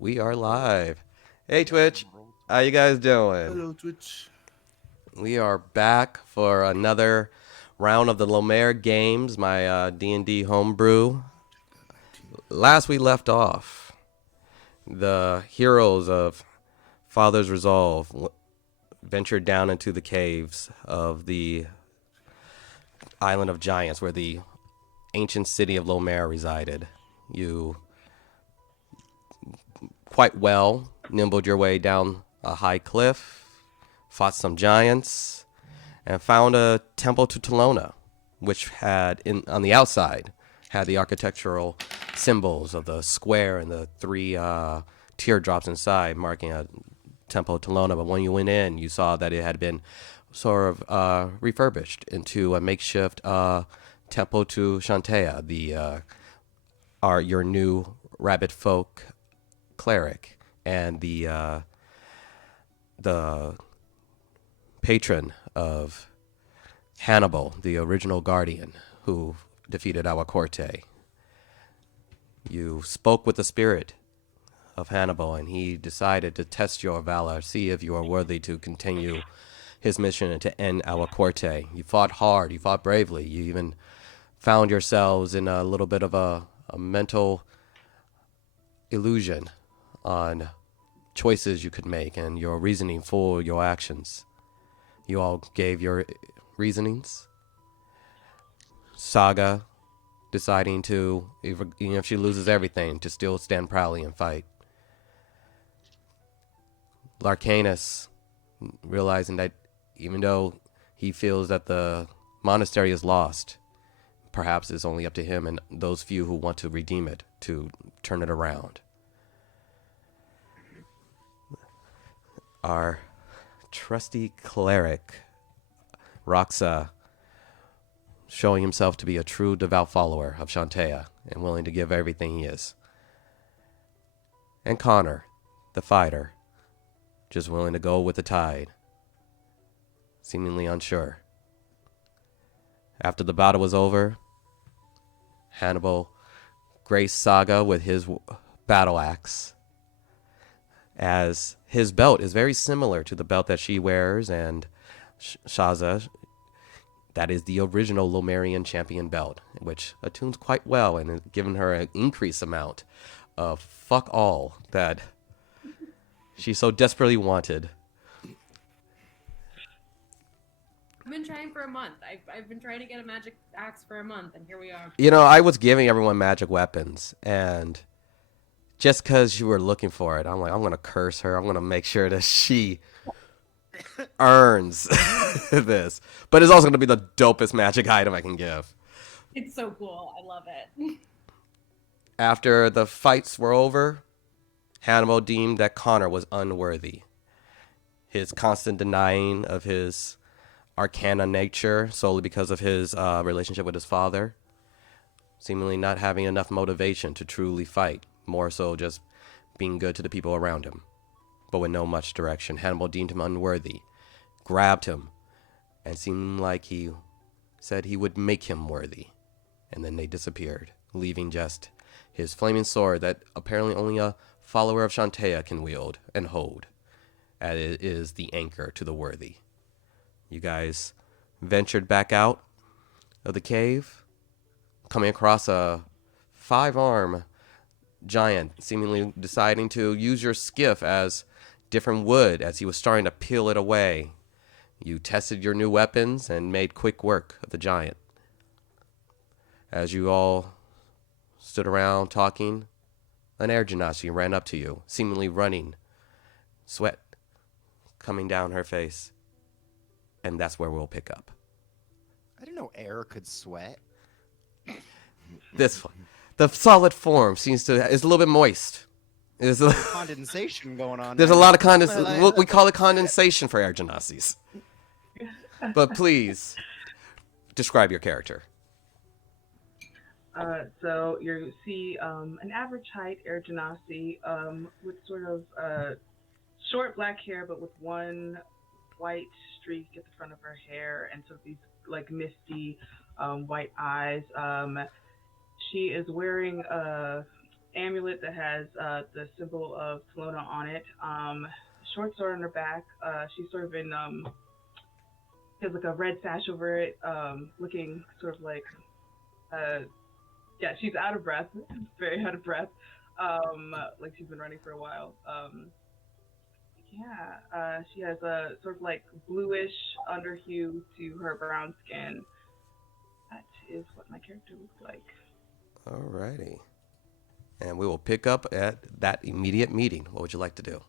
We are live. Hey Twitch, how you guys doing? Hello, Twitch. We are back for another round of the Lomér games, my D&D homebrew. Last we left off, the heroes of Father's Resolve ventured down into the caves of the Island of Giants, where the ancient city of Lomér resided. You quite well nimbled your way down a high cliff, fought some giants, and found a temple to Tizona, which had on the outside had the architectural symbols of the square and the three teardrops inside, marking a temple to Tizona. But when you went in, you saw that it had been sort of refurbished into a makeshift temple to Shantea, the your new rabbit folk cleric and the patron of Hannibal, the original guardian who defeated our corte. You spoke with the spirit of Hannibal, and he decided to test your valor, see if you are worthy to continue his mission and to end our corte. You fought hard, you fought bravely, you even found yourselves in a little bit of a mental illusion on choices you could make and your reasoning for your actions. You all gave your reasonings. Saga deciding to, even if she loses everything, to still stand proudly and fight. Larcanus realizing that even though he feels that the monastery is lost, perhaps it's only up to him and those few who want to redeem it to turn it around. Our trusty cleric, Roxa, showing himself to be a true devout follower of Shantea and willing to give everything he is. And Connor, the fighter, just willing to go with the tide, seemingly unsure. After the battle was over, Hannibal graced Saga with his battle axe, as his belt is very similar to the belt that she wears, and Shaza, that is the original Lomerian champion belt, which attunes quite well and has given her an increased amount of fuck all that she so desperately wanted. I've been trying for a month. I've been trying to get a magic axe for a month, and here we are. You know, I was giving everyone magic weapons, and just because you were looking for it, I'm like, I'm going to curse her. I'm going to make sure that she earns this. But it's also going to be the dopest magic item I can give. It's so cool. I love it. After the fights were over, Hannibal deemed that Connor was unworthy. His constant denying of his arcana nature solely because of his relationship with his father, seemingly not having enough motivation to truly fight, more so just being good to the people around him. But with no much direction, Hannibal deemed him unworthy, grabbed him, and seemed like he said he would make him worthy. And then they disappeared, leaving just his flaming sword that apparently only a follower of Shantea can wield and hold, as it is the anchor to the worthy. You guys ventured back out of the cave, coming across a 5-arm giant, seemingly deciding to use your skiff as different wood as he was starting to peel it away. You tested your new weapons and made quick work of the giant. As you all stood around talking, an air genasi ran up to you, seemingly running, sweat coming down her face. And that's where we'll pick up. I didn't know air could sweat. This one. The solid form is a little bit moist. There's a Condensation going on. lot of condensation. We call it condensation for air genasis. But please, describe your character. So you see an average height air genasi with sort of short black hair, but with one white streak at the front of her hair, and sort of these like misty white eyes. She is wearing amulet that has the symbol of Tizona on it. Short sword on her back. She's sort of in she has like a red sash over it, looking sort of like uh, yeah, she's out of breath, very out of breath, like she's been running for a while. Yeah, she has a sort of like bluish underhue to her brown skin. That is what my character looks like. Alrighty. And we will pick up at that immediate meeting. What would you like to do?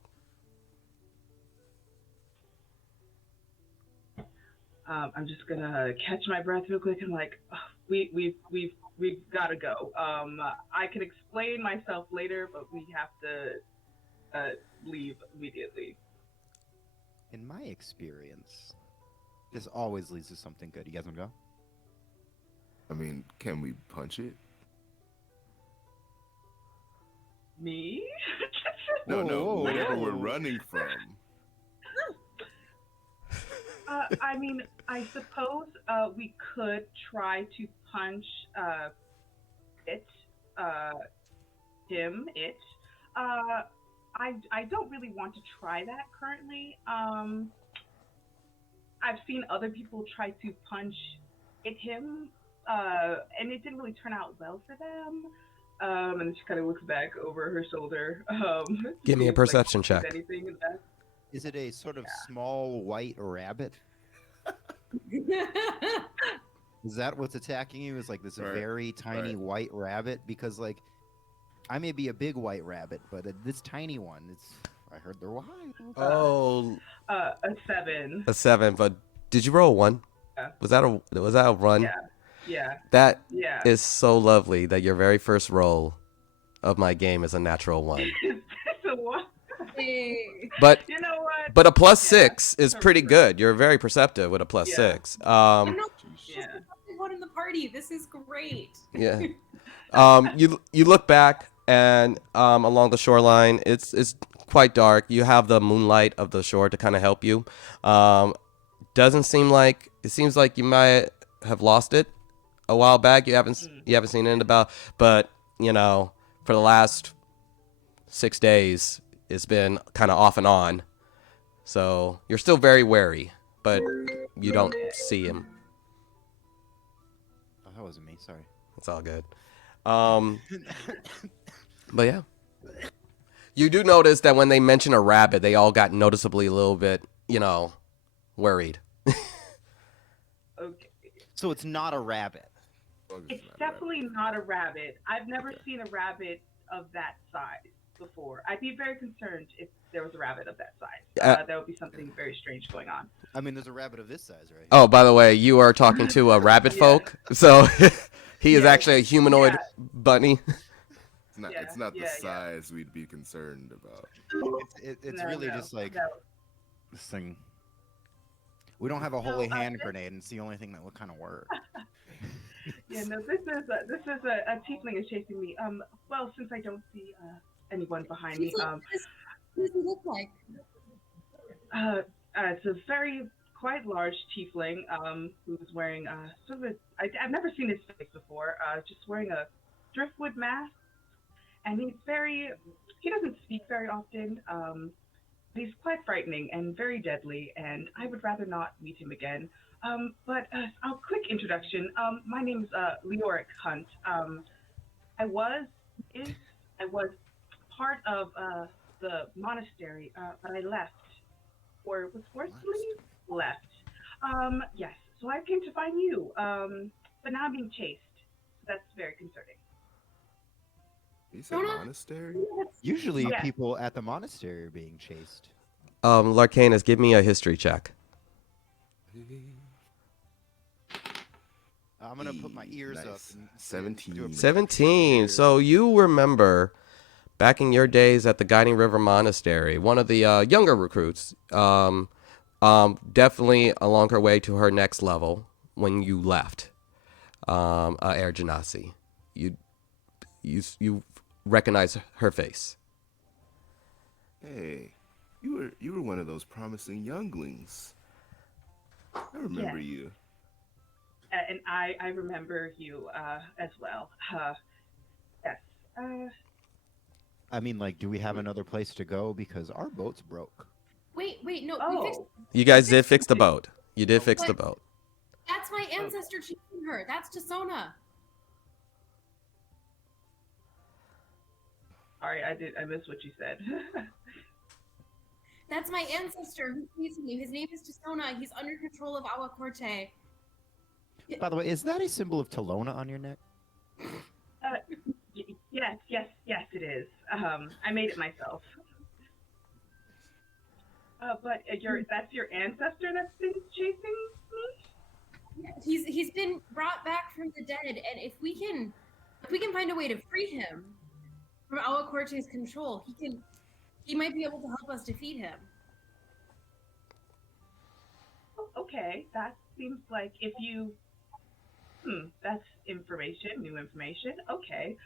I'm just gonna catch my breath real quick. I'm like, "Ugh, we've got to go. I can explain myself later, but we have to leave immediately. In my experience, this always leads to something good. You guys want to go? I mean, can we punch it? Me? No, no, Whoa, whatever we're whoa. running from. I mean, I suppose we could try to punch it, uh, him, it. I don't really want to try that currently. I've seen other people try to punch him, and it didn't really turn out well for them. And then she kind of looks back over her shoulder. To Give me see a if, like, perception there's check. anything in that. Is it a sort of small white rabbit? Is that what's attacking you? Is like this Right, very tiny right. white rabbit? Because like, I may be a big white rabbit, but this tiny one, I heard they're wild. Oh, A 7. a 7. But did you roll a 1? Yeah. Was that a run? Yeah. Yeah. That Yeah. is so lovely that your very first roll of my game is a natural 1. So what? Hey. But You know what? but a plus Yeah. 6 is pretty good. You're very perceptive with a plus Yeah. 6. I'm not Jeez. Yeah. one in the party. This is great. Yeah. You look back and along the shoreline, it's quite dark. You have the moonlight of the shore to kind of help you. Doesn't seem like it seems like you might have lost it a while back. You haven't seen it in about, but you know, for the last 6 days, it's been kind of off and on. So you're still very wary, but you don't see him. Oh, that wasn't me. Sorry. It's all good. But yeah. You do notice that when they mention a rabbit, they all got noticeably a little bit, worried. Okay. So it's not a rabbit. As long as It's not a rabbit. definitely not a rabbit. I've never Okay. seen a rabbit of that size before. I'd be very concerned if there was a rabbit of that size. That would be something very strange going on. I mean, there's a rabbit of this size, right? Oh, by the way, you are talking to a rabbit Yeah. folk, so he is Yeah. actually a humanoid Yeah. bunny. It's not. Yeah, It's not the yeah, yeah. size we'd be concerned about. It's No, really no, just like no. this thing. We don't have a No, holy hand grenade, and it's the only thing that would kind of work. Yeah, no. This is a tiefling is chasing me. Well, since I don't see anyone behind me, What does he look like? it's a very quite large tiefling who's wearing sort of I've never seen his face before. Just wearing a driftwood mask, and he doesn't speak very often. He's quite frightening and very deadly, and I would rather not meet him again. But a quick introduction. My name's Leoric Hunt. I was part of the monastery, but I left, or was forced to leave. Left. Yes. So I came to find you. But now I'm being chased. That's very concerning. You said Jonah? monastery? Usually, Yeah. people at the monastery are being chased. Larcanus, give me a history check. I'm gonna put my ears up. Nice. And 17. do a 17. So you remember back in your days at the Guiding River Monastery, one of the younger recruits, definitely along her way to her next level when you left, Air Genasi. You recognize her face. Hey, you were one of those promising younglings. I remember Yes. you. And I remember you as well. Yes. I mean, like, do we have another place to go? Because our boat's broke. Wait, no, we fixed. Oh, You guys we did fixed fix the it. boat. You did fix the But boat. that's my Oh. ancestor choosing her. That's Tizona. sorry, I missed what you said. That's my ancestor who's chasing you. His name is Tizona. He's under control of Agua Corte. By the way, is that a symbol of Tizona on your neck? Yes, it is. I made it myself. But that's your ancestor that's been chasing me? He's been brought back from the dead, and if we can find a way to free him from Agua Corte's control, he might be able to help us defeat him. Oh, okay, that seems like if you... that's new information. Okay.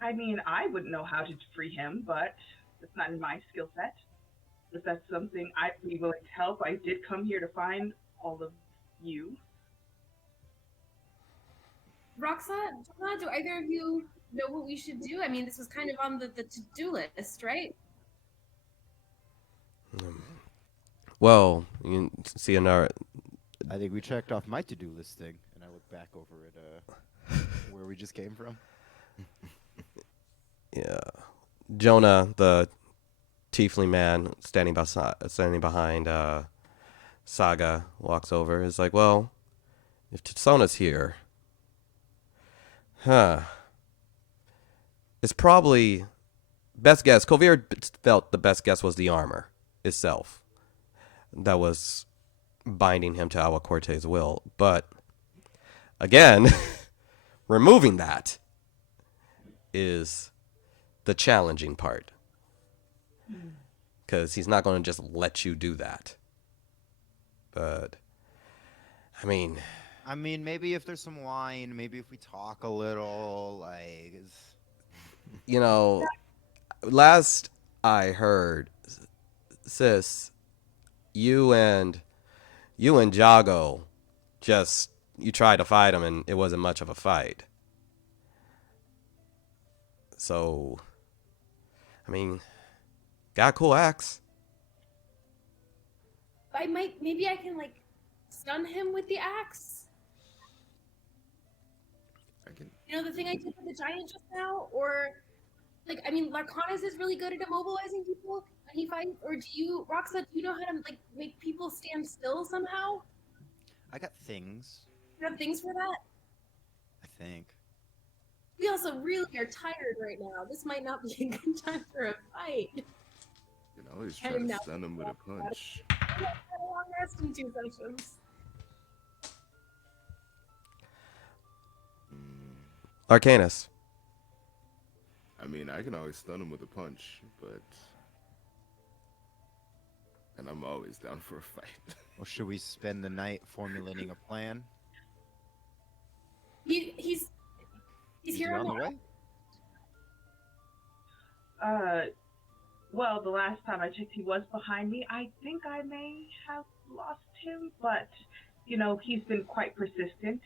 I mean, I wouldn't know how to free him, but it's not in my skill set. If that's something I'd be willing to help, I did come here to find all of you. Roxa, Jonah, do either of you know what we should do? I mean, this was kind of on the to-do list, right? Well, you can see another. I think we checked off my to-do list thing, and I look back over at where we just came from. Yeah, Jonah, the tiefling man standing behind Saga, walks over. Is like, well, if Tizona's here, it's probably best guess. Kovir felt the best guess was the armor itself that was binding him to Agua Corte's will. But again, removing that is the challenging part, because he's not going to just let you do that. But I mean, maybe if there's some wine, maybe if we talk a little, like, you know, last I heard, sis, you and Jago just, you tried to fight him and it wasn't much of a fight. So, I mean, got a cool axe. Maybe I can like stun him with the axe. I can. You know, the thing I did with the giant just now, or like, I mean, Larcanis is really good at immobilizing people when he fights. Or do you, Roxa, do you know how to like make people stand still somehow? I got things, You have things for that? I think. We also really are tired right now. This might not be a good time for a fight. You can always try And to now- stun him with a punch. I had a long rest in 2 sessions. Arcanus. I mean, I can always stun him with a punch, but. And I'm always down for a fight. Well, should we spend the night formulating a plan? He's Is here he on on the way? Well, the last time I checked, he was behind me. I think I may have lost him, but, you know, he's been quite persistent.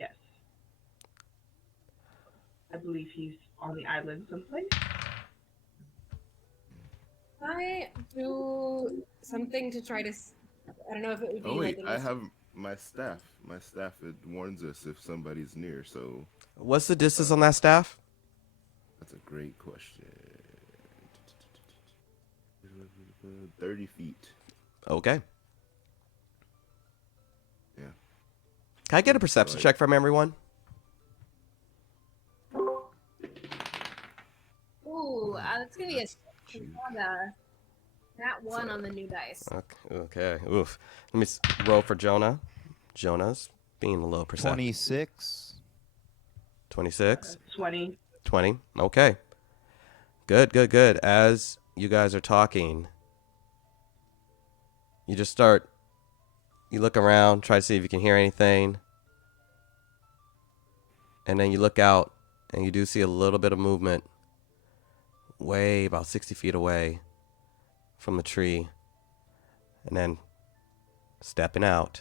Yes. I believe he's on the island someplace. I do something to try to. I don't know if it would be. Oh wait, like I have my staff. My staff, it warns us if somebody's near. So What's the distance on that staff? that's a great question. 30 feet. Okay. Yeah. Can I get a perception check from everyone? Ooh, that's gonna be a nat 1 on the new dice. Okay. Oof. Let me roll for Jonah. Jonah's being a little perceptive. 26. 26. 20. 20. Okay. Good. As you guys are talking, you look around, try to see if you can hear anything. And then you look out and you do see a little bit of movement way about 60 feet away from the tree. And then stepping out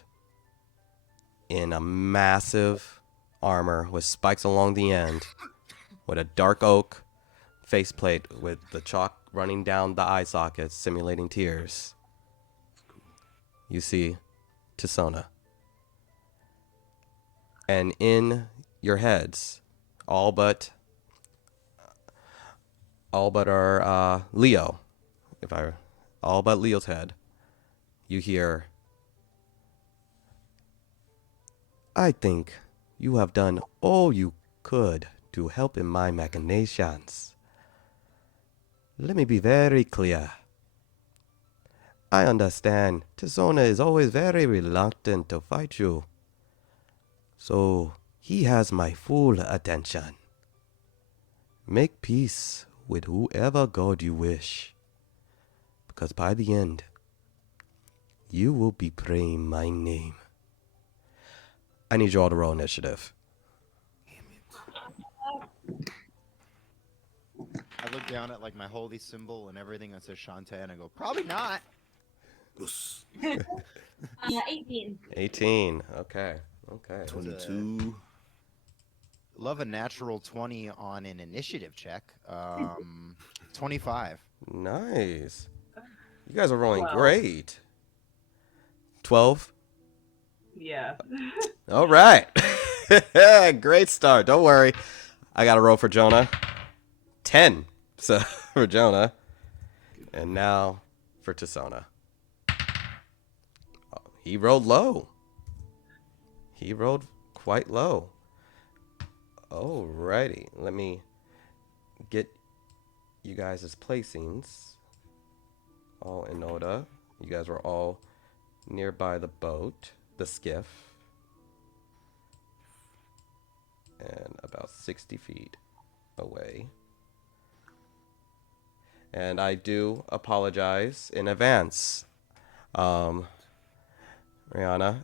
in a massive armor with spikes along the end with a dark oak faceplate with the chalk running down the eye sockets, simulating tears. You see Tizona. And in your heads, all but our Leo, all but Leo's head, you hear, I think you have done all you could to help in my machinations. Let me be very clear. I understand Tizona is always very reluctant to fight you. So he has my full attention. Make peace with whoever god you wish. Because by the end, you will be praying my name. I need you all to roll initiative. I look down at like my holy symbol and everything that says Shantae, and I go, probably not. Us. 18. 18. Okay. 22. Love a natural 20 on an initiative check. 25. Nice. You guys are rolling Wow. great. 12. Yeah. All right. Great start. Don't worry. I got a roll for Jonah. 10. So for Jonah. And now for Tizona. Oh, he rolled low. He rolled quite low. Alrighty. Let me get you guys' placings all in order. You guys were all nearby the boat, the skiff, and about 60 feet away. And I do apologize in advance, Rihanna,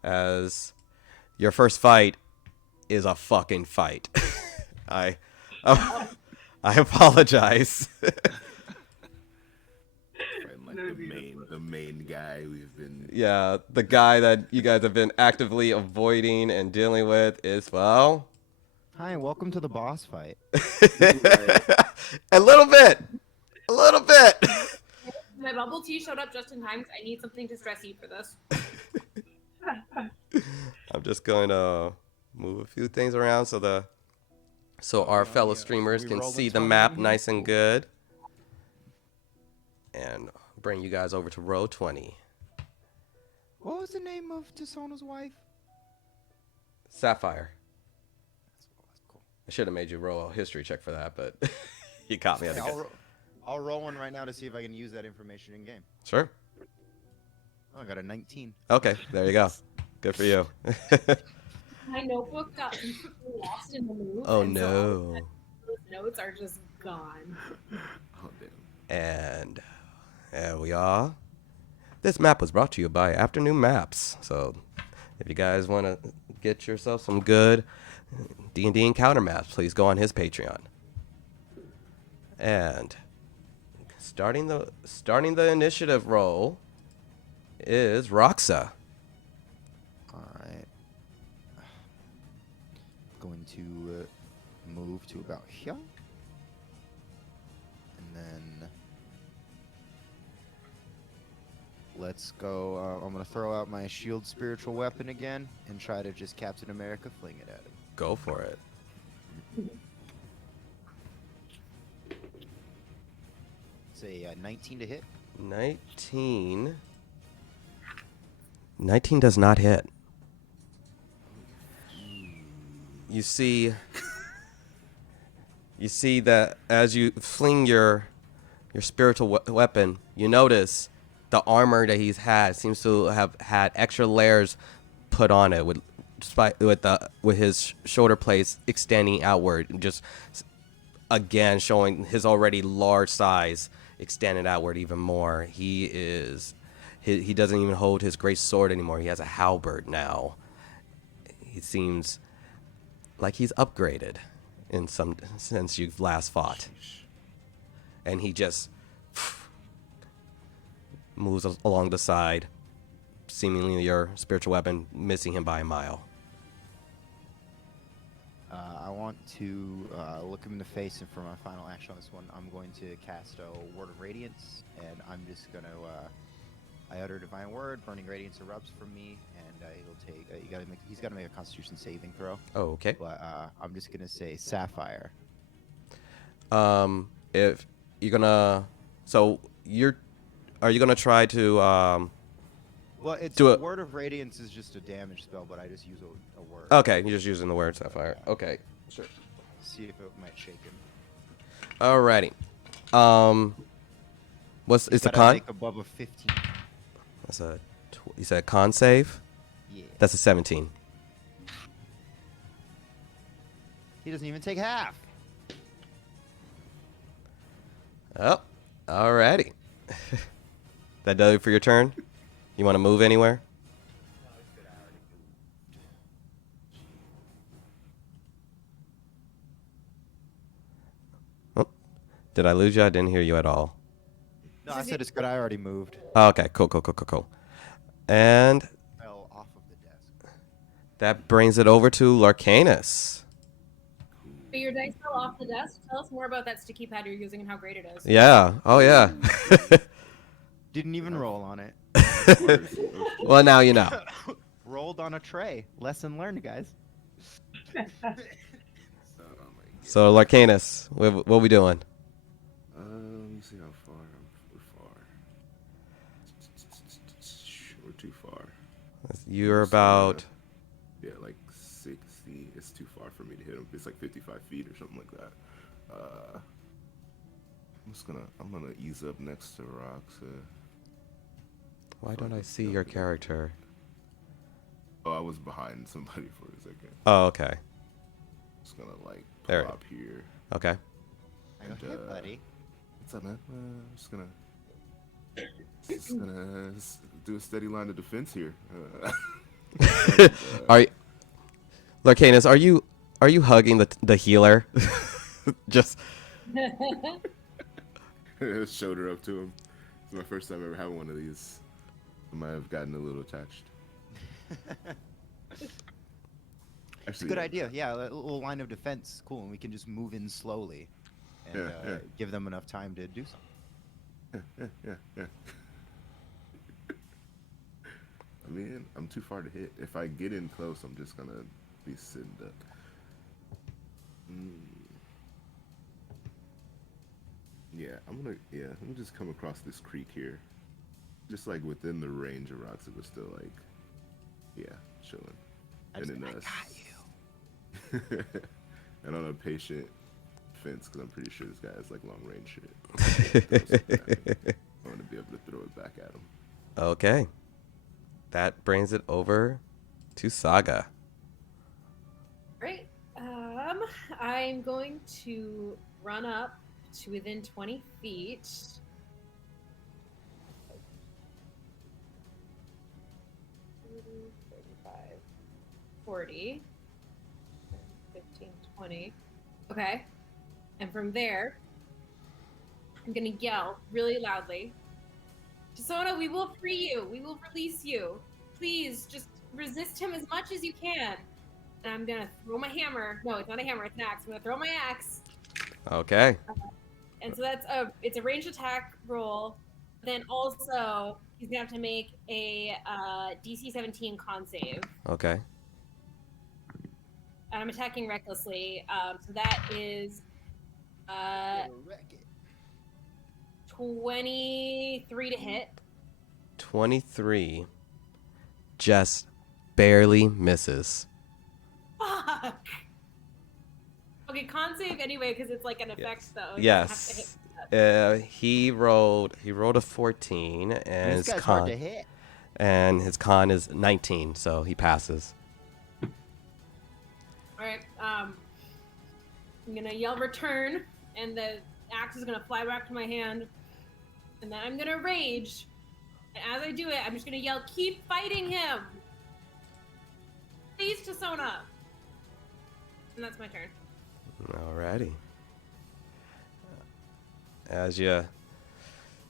as your first fight is a fucking fight. I apologize. Like the main guy we've been. Yeah, the guy that you guys have been actively avoiding and dealing with is, well, Hi, welcome to the boss fight. a little bit. My bubble tea showed up just in time 'cause I need something to stress eat for this. I'm just going to move a few things around so our fellow streamers we can rolling see the 20 map in here? nice and good. And bring you guys over to row 20. What was the name of Tizona's wife? Sapphire. That's cool. I should have made you roll a history check for that, but you caught me at Hey, a good. I'll roll one right now to see if I can use that information in game. Sure. Oh, I got a 19. Okay, there you go. Good for you. My notebook got lost in the move. Oh and so all no. of those notes are just gone. Oh, damn. And there we are. This map was brought to you by Afternoon Maps. So if you guys want to get yourself some good D&D encounter maps, please go on his Patreon. And starting the initiative roll is Roxa. All right. Going to move to about here. And then let's go. I'm going to throw out my shield spiritual weapon again and try to just Captain America fling it at him. Go for it. It's a 19 to hit. 19 does not hit. You see that as you fling your spiritual weapon, you notice the armor that he's had seems to have had extra layers put on it with his shoulder plates extending outward, just again showing his already large size extended outward even more. He doesn't even hold his great sword anymore. He has a halberd now. He seems like he's upgraded in some since you've last fought. And he just moves along the side, seemingly your spiritual weapon missing him by a mile. I want to look him in the face, and for my final action on this one, I'm going to cast a Word of Radiance, and I'm just going to. I utter a divine word, burning radiance erupts from me, and he'll take. He's got to make a Constitution saving throw. Oh, okay. But I'm just gonna say Sapphire. If you're gonna, so are you gonna try to Well, it's do it? Word of Radiance is just a damage spell, but I just use a word. Okay, you're just using the word sapphire. Okay, sure. See if it might shake him. Alrighty. It's a Gotta con? make above a 15. That's you said con save? Yeah. That's a 17. He doesn't even take half. Oh, alrighty. That does it for your turn? You want to move anywhere? Oh, did I lose you? I didn't hear you at all. No, I said it's good. I already moved. Oh, okay, cool. And Fell off of the desk. that brings it over to Larcanus. But your dice fell off the desk. Tell us more about that sticky pad you're using and how great it is. Yeah. Oh, yeah. Didn't even roll on it. Well, now you know. Rolled on a tray. Lesson learned, guys. So, Larcanus, what we doing? Let me see how far. We're far. We're too far. You're about... Yeah, like 60. It's too far for me to hit him. It's like 55 feet or something like that. I'm gonna ease up next to Roxa. Why don't I see your character? Oh, I was behind somebody for a second. Oh, okay. Just gonna like There. pull up here. Okay. I go, hey, buddy. What's up, man? Just gonna do a steady line of defense here. Larcanus, are you hugging the healer? Just shoulder up to him. It's my first time ever having one of these. I might have gotten a little attached. It's a good idea. Yeah, a little line of defense. Cool. And we can just move in slowly and give them enough time to do something. Yeah. I mean, I'm too far to hit. If I get in close, I'm just gonna be sitting up. Yeah, I'm gonna just come across this creek here. Just like within the range of rocks that we're still like, chilling. I got you. And on a patient fence, because I'm pretty sure this guy has like long range shit. I want to be able to throw it back at him. okay. That brings it over to Saga. Great. I'm going to run up to within 20 feet. 35, 40, 15, 20. Okay. And from there, I'm going to yell really loudly, Tizona, we will free you. We will release you. Please just resist him as much as you can. And I'm going to throw my hammer. No, it's not a hammer. It's an axe. I'm going to throw my axe. Okay. And so it's a ranged attack roll. Then also, he's going to have to make a DC 17 con save. Okay. And I'm attacking recklessly. So that is 23 to hit. 23 just barely misses. Fuck! Okay, con save anyway, because it's like an effect, though. You don't have to hit Yes. He rolled a 14, and This guy's hard to hit. and his con is 19, so he passes. Alright, I'm gonna yell return, and the axe is gonna fly back to my hand, and then I'm gonna rage. And as I do it, I'm just gonna yell, keep fighting him! Please, Tizona! And that's my turn. Alrighty. As you...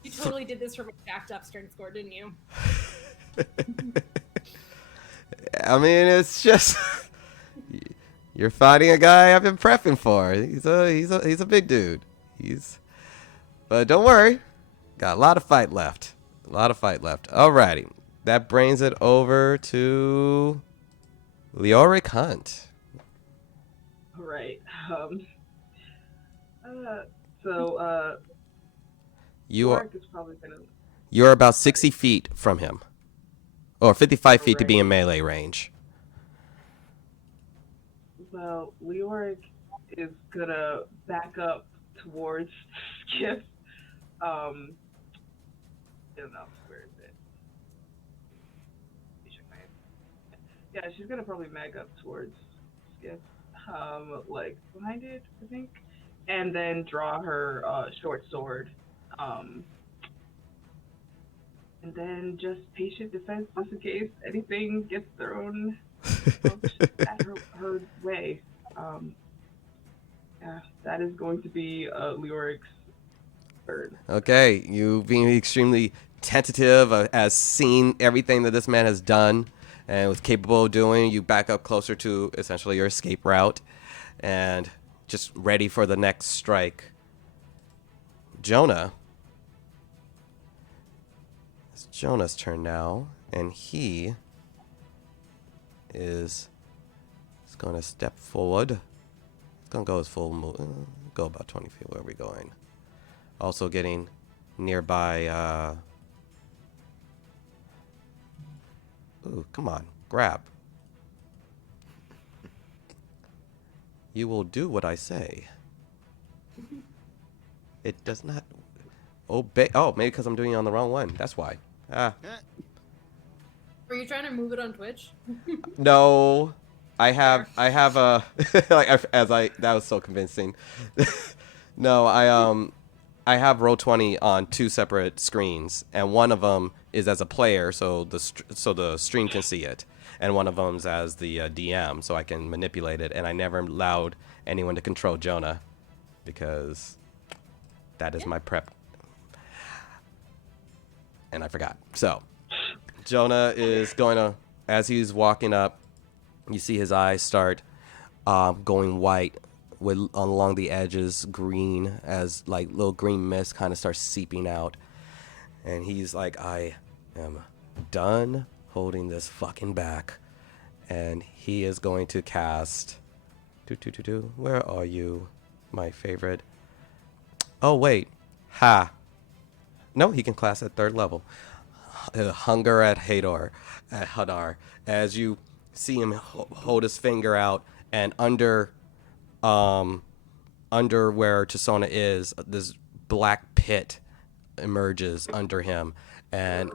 You totally did this from a jacked up strength score, didn't you? I mean, it's just... You're fighting a guy I've been prepping for. He's a big dude. But don't worry, got a lot of fight left. Alrighty, that brings it over to Leoric Hunt. All right. Uh, so You are York is probably gonna. you're about 60 feet from him, or 55 feet to be Right. in melee range. Well, Leoric is gonna back up towards Skip. I don't know, where is it? Let me check my. Yeah, she's gonna probably mag up towards Skip, like behind it, I think, and then draw her short sword, um, and then just patient defense just in case anything gets thrown at her way. Um, yeah, that is going to be Leoric's turn. Okay, you being extremely tentative, as seeing everything that this man has done and was capable of doing, you back up closer to essentially your escape route and just ready for the next strike. Jonah. It's Jonah's turn now, and he is going to step forward. It's going to go his full move. Go about 20 feet. Where are we going? Also getting nearby. Ooh, come on. Grab. You will do what I say. It does not obey. Oh, maybe because I'm doing it on the wrong one. That's why. Ah. Are you trying to move it on Twitch? No. I have a that was so convincing. No, I have Roll20 on two separate screens, and one of them is as a player, so the stream can see it, and one of them's as the DM, so I can manipulate it. And I never allowed anyone to control Jonah because that is my prep, and I forgot. So Jonah is going to, as he's walking up, you see his eyes start going white with along the edges green, as like little green mist kind of starts seeping out, and he's like, I am done holding this fucking back, and he is going to cast where are you, my favorite? Oh wait, no, he can class at 3rd level. Hunger at Hadar, as you see him hold his finger out, and under where Tizona is, this black pit emerges under him, and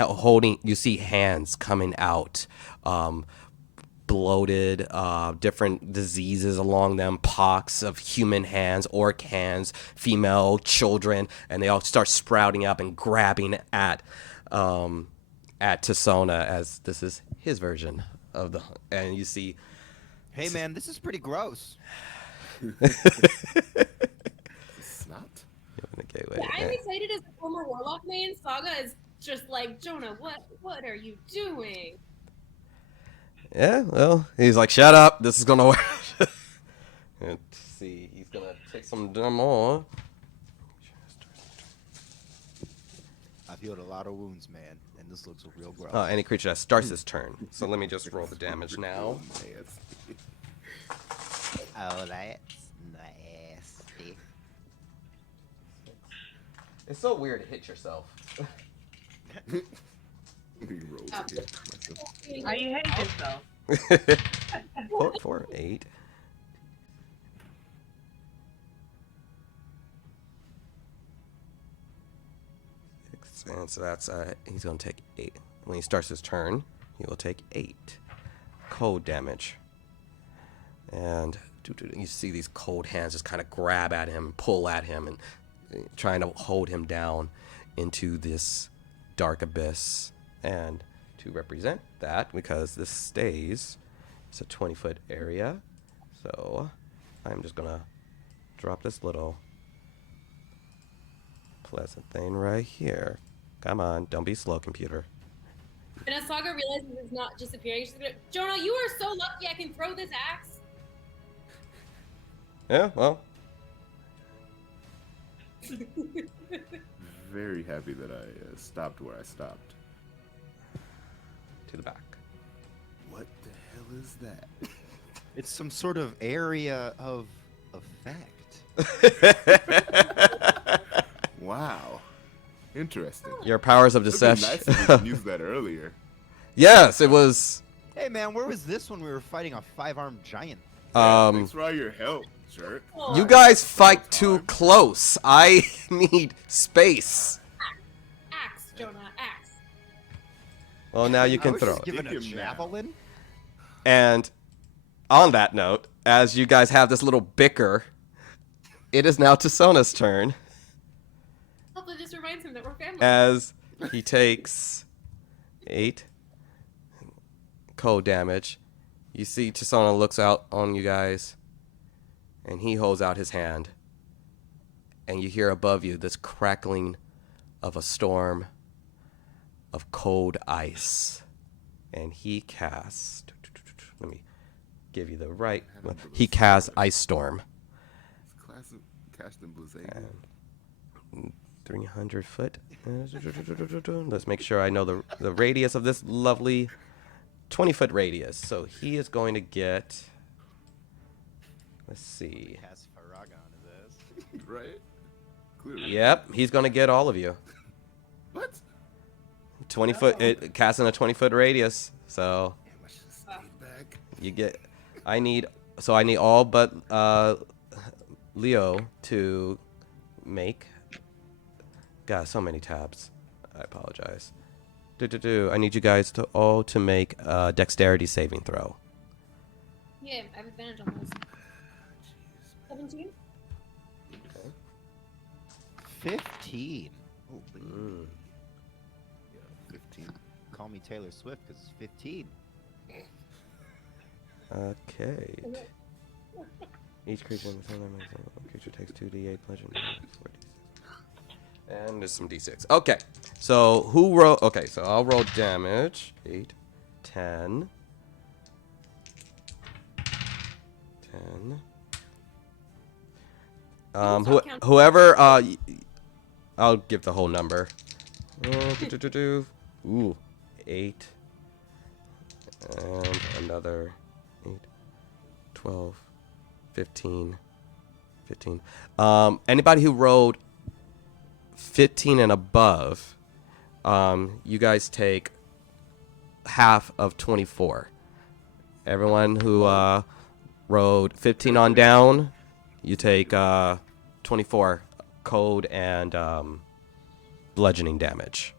holding, you see hands coming out, bloated, different diseases along them, pox of human hands, orc hands, female children, and they all start sprouting up and grabbing at Tizona, as this is his version of the, and you see. Hey man, this is pretty gross. Snot? Okay, wait. Yeah, I'm excited as a former Warlock main. Saga is just like, Jonah, what are you doing? Yeah, well, he's like, shut up. This is gonna work. Let's see, he's gonna take some more. I've healed a lot of wounds, man, and this looks real gross. Any creature that starts his turn. So let me just roll the damage now. Oh, that's nasty. It's so weird to hit yourself. You rolled Oh. it, myself. How you hate yourself? 4, 8. And so that's he's gonna take 8. When he starts his turn, he will take 8 cold damage. And you see these cold hands just kind of grab at him, pull at him, and trying to hold him down into this dark abyss. And to represent that, because this stays, it's a 20-foot area, so I'm just gonna drop this little pleasant thing right here. Come on, don't be slow, computer. And as Saga realizes it's not disappearing, she's gonna, Jonah, you are so lucky I can throw this axe. Yeah, well, Very happy that I stopped where I stopped. to the back. What the hell is that? It's some sort of area of effect. Wow. Interesting. Your powers of It'd be nice deception. if we could use that earlier. Yes, it was. Hey man, where was this when we were fighting a 5-armed giant? Yeah, thanks for all your help, jerk. You guys fight too close. I need space. Axe, Jonah, axe. Well, now you I can was throw just it. given a Stick him now. javelin. And on that note, as you guys have this little bicker, it is now Tizona's turn. Hopefully this reminds him that we're family. As he takes 8 cold damage. You see Tizona looks out on you guys, and he holds out his hand. And you hear above you this crackling of a storm of cold ice. And he casts... Let me give you the right... He casts Ice Storm. It's class of cast in Blazing. 300 foot. Let's make sure I know the radius of this lovely 20-foot radius. So he is going to get... Let's see. Has Farag on his ass. Right? Clearly. Yep, he's going to get all of you. What? 20 foot, it casts in a 20-foot radius. So Damn, I should have stayed back. you get... I need all but Leo to make... God, so many tabs. I apologize. I need you guys to all to make a dexterity saving throw. Yeah, I have advantage on those. 17? 15. Oh, Yeah, 15. call me Taylor Swift because it's 15. Okay. Each creature in the same creature takes 2d8 pleasure. And there's some d6. Okay. So who roll? Okay, so I'll roll damage. 8, 10. 10. Whoever. I'll give the whole number. Ooh, 8. And another 8, 12, 15. Anybody who rolled 15 and above, you guys take half of 24. Everyone who rolled 15 on down, you take 24 cold and bludgeoning damage.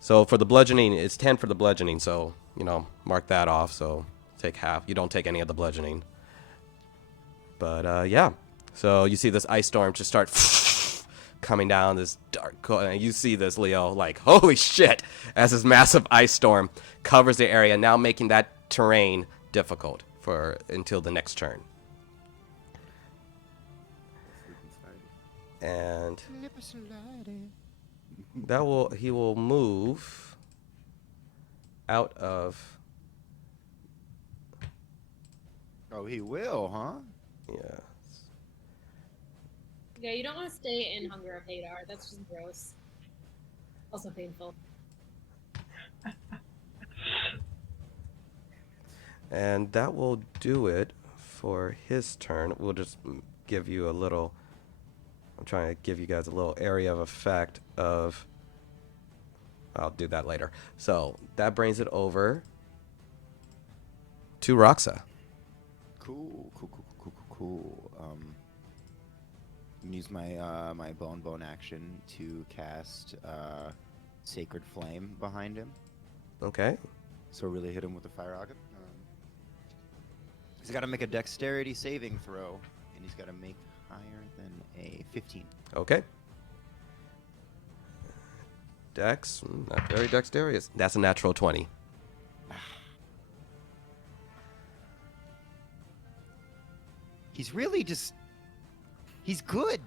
So for the bludgeoning, it's 10 for the bludgeoning, so, mark that off. So take half. You don't take any of the bludgeoning. But, yeah. So you see this ice storm just start coming down this dark cold. And you see this, Leo, like, holy shit, as this massive ice storm covers the area, now making that terrain difficult until the next turn. And he will move out of... Oh, he will, huh? Yeah. Yeah, you don't want to stay in Hunger of Hadar. That's just gross. Also painful. And that will do it for his turn. We'll just give you a little... I'm trying to give you guys a little area of effect of... I'll do that later. So that brings it over to Roxa. Cool. Use my my bone action to cast Sacred Flame behind him. Okay. So really hit him with the fire rocket. He's got to make a dexterity saving throw, and he's got to make higher than a 15. Okay. Dex, not very dexterous. That's a natural 20. He's really just... He's good.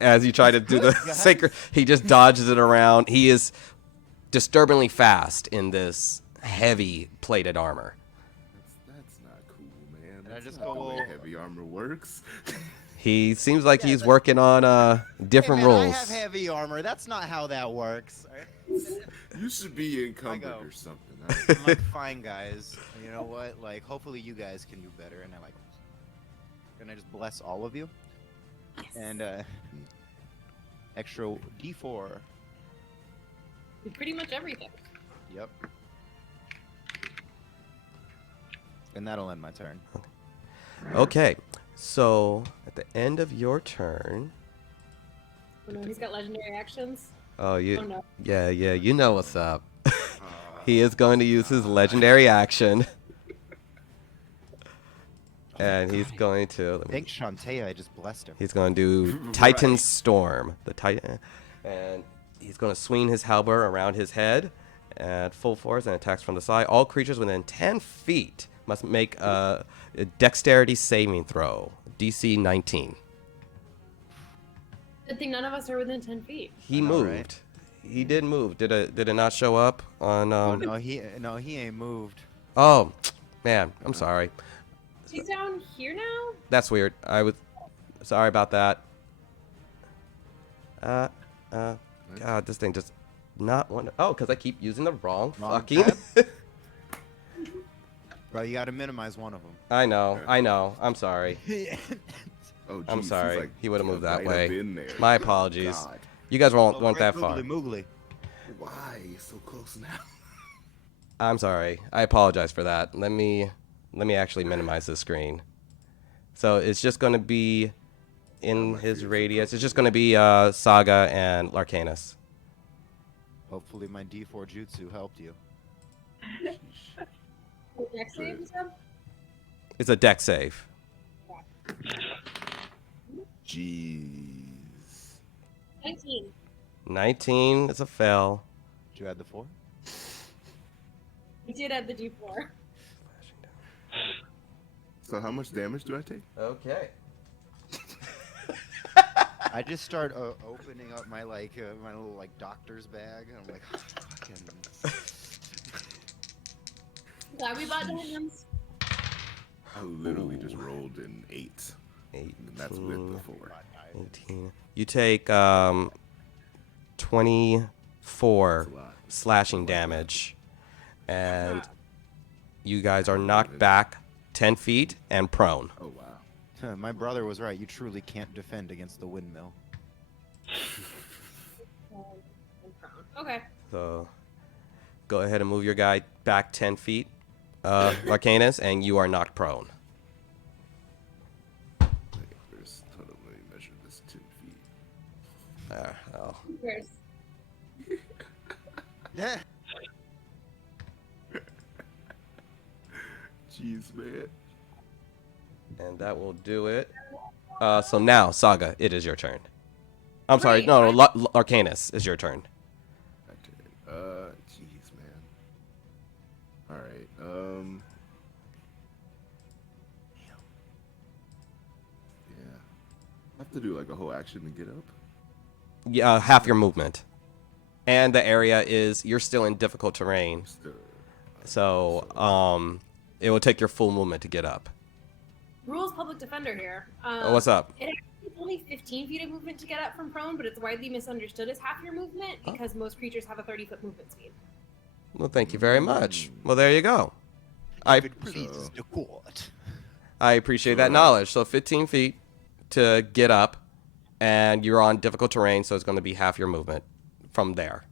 As you try to do the guys. sacred, he just dodges it around. He is disturbingly fast in this heavy plated armor. That's not cool, man. And I just Not go, the way well, heavy armor works. He seems like Yeah, he's working on hey different man, I rules. have heavy armor. That's not how that works. You should be encumbered go. or something. I'm like, fine, guys. You know what? Like, hopefully you guys can do better. And I just bless all of you. And extra D4. Pretty much everything. Yep. And that'll end my turn. Okay, so at the end of your turn, Oh no, he's got legendary actions. oh you, Oh no. yeah, you know what's up. He is going to use his legendary action, and he's going to. Thanks, Shantae. I just blessed her. He's going to do Titan Storm, the Titan, and he's going to swing his halberd around his head at full force and attacks from the side. All creatures within 10 feet must make a dexterity saving throw, DC 19. Good thing none of us are within 10 feet. He I know, moved. right? He did move. Did it not show up on? Oh no, he ain't moved. Oh, man, I'm sorry. He's down here now? That's weird. I was sorry about that. God, this thing just not want. Oh, because I keep using the wrong Wrong fucking. tab? Bro, you gotta minimize one of them. I know. I'm sorry. Oh, I'm geez, he's sorry. like, He would have moved that right way. up in there. My apologies. God. You guys won't Oh, went right, that far. Moogly. Why? You're so close now. I'm sorry. I apologize for that. Let me actually minimize the screen. So it's just going to be in my his fears are radius. It's close. just going to be Saga and Larcanus. Hopefully my D4 jutsu helped you. Next save, you said? It's a deck save. Jeez. 19. 19 is a fail. Did you add the 4? I did add the D4. So how much damage do I take? Okay. I just start opening up my my little doctor's bag, and I'm like, fucking. Glad we bought diamonds. I literally just rolled an 8. And that's with the 4. 18. You take 24 That's a lot. slashing damage, and you guys are knocked back 10 feet and prone. Oh wow. My brother was right. You truly can't defend against the windmill. Okay. So go ahead and move your guy back 10 feet, Larcanus, and you are knocked prone. Wait, hold on, let me measure this 10 feet. Oh. Where's Yeah. Jeez, man. And that will do it. So now, Saga, it is your turn. I'm sorry, Wait, no, Larcanus is your turn. My turn. Jeez, man. All right. Yeah. I have to do like a whole action to get up. Yeah, half your movement. And the area is, you're still in difficult terrain. Still, So, it will take your full movement to get up. Rules public defender here. What's up? It's only 15 feet of movement to get up from prone, but it's widely misunderstood as half your movement because most creatures have a 30-foot movement speed. Well, thank you very much. Well, there you go. I If it pleases the court. appreciate that knowledge. So 15 feet to get up, and you're on difficult terrain, so it's going to be half your movement from there.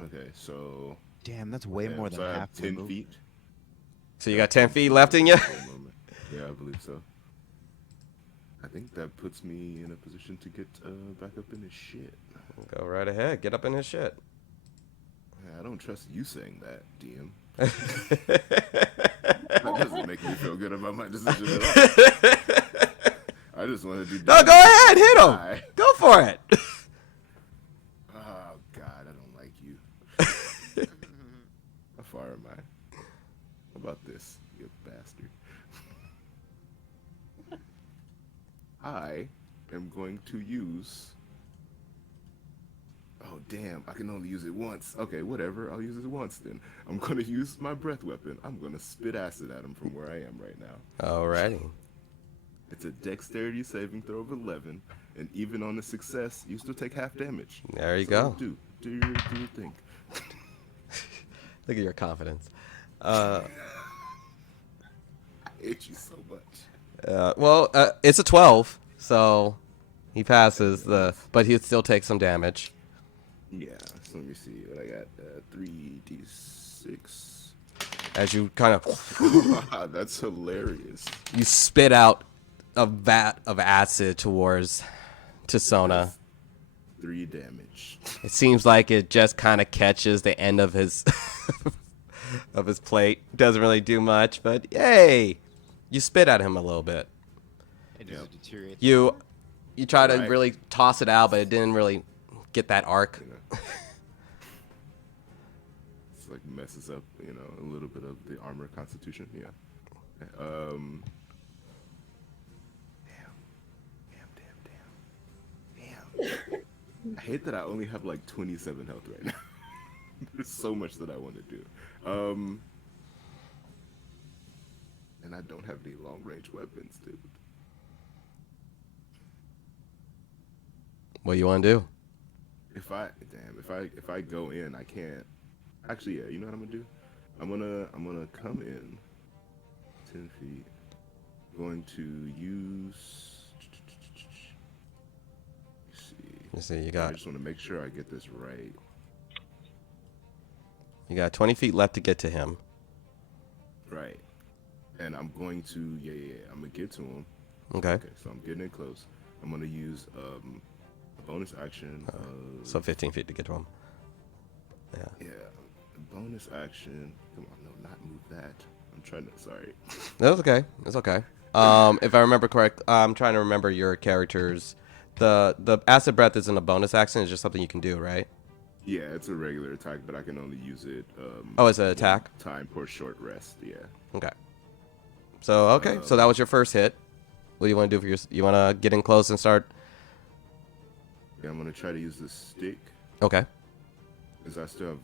Okay, so Damn, that's way more than so I have half the 10 move. feet. So you got 10 feet left in you? Full movement. Yeah, I believe so. I think that puts me in a position to get back up in his shit. Go right ahead. Get up in his shit. I don't trust you saying that, DM. That doesn't make me feel good about my decision at all. I just want to do. No, go ahead. Hit him. Bye. Go for it. Oh God, I don't like you. How far am I? How about this, you bastard? I am going to use. Oh damn, I can only use it once. Okay, whatever. I'll use it once then. I'm gonna use my breath weapon. I'm gonna spit acid at him from where I am right now. Alrighty. It's a dexterity saving throw of 11, and even on a success, you still take half damage. There you So go. Do your thing. Look at your confidence. I hate you so much. Well, it's a 12, so he passes but he'll still take some damage. Yeah, so let me see what I got. 3d6. As you kind of That's hilarious. you spit out a vat of acid towards Tizona. 3 damage. It seems like it just kind of catches the end of his of his plate. Doesn't really do much, but yay! You spit at him a little bit. It just deteriorates. You try to Right. really toss it out, but it didn't really get that arc. You know. It's like messes up, you know, a little bit of the armor constitution. Yeah. Damn. I hate that I only have like 27 health right now. There's so much that I want to do. And I don't have any long range weapons, dude. What do you want to do? If I go in, I can't. Actually, yeah. You know what I'm gonna do? I'm gonna come in 10 feet. Going to use. You see, you I got just want to make sure I get this right. 20 feet left to get to him. Right. And I'm going to I'm gonna get to him. Okay. Okay, so I'm getting in close. I'm gonna use a bonus action. So 15 feet to get to him. Yeah. Yeah, a bonus action. Come on, no, not move that. I'm trying to. Sorry. That's okay. It's okay. If I remember correct, I'm trying to remember your characters. The acid breath isn't a bonus action. It's just something you can do, right? Yeah, it's a regular attack, but I can only use it. Oh, it's an attack? Time for a short rest. Yeah. Okay. So so that was your first hit. What do you want to do for your? You want to get in close and start? Yeah, I'm gonna try to use the stick. Okay. Cause I still have.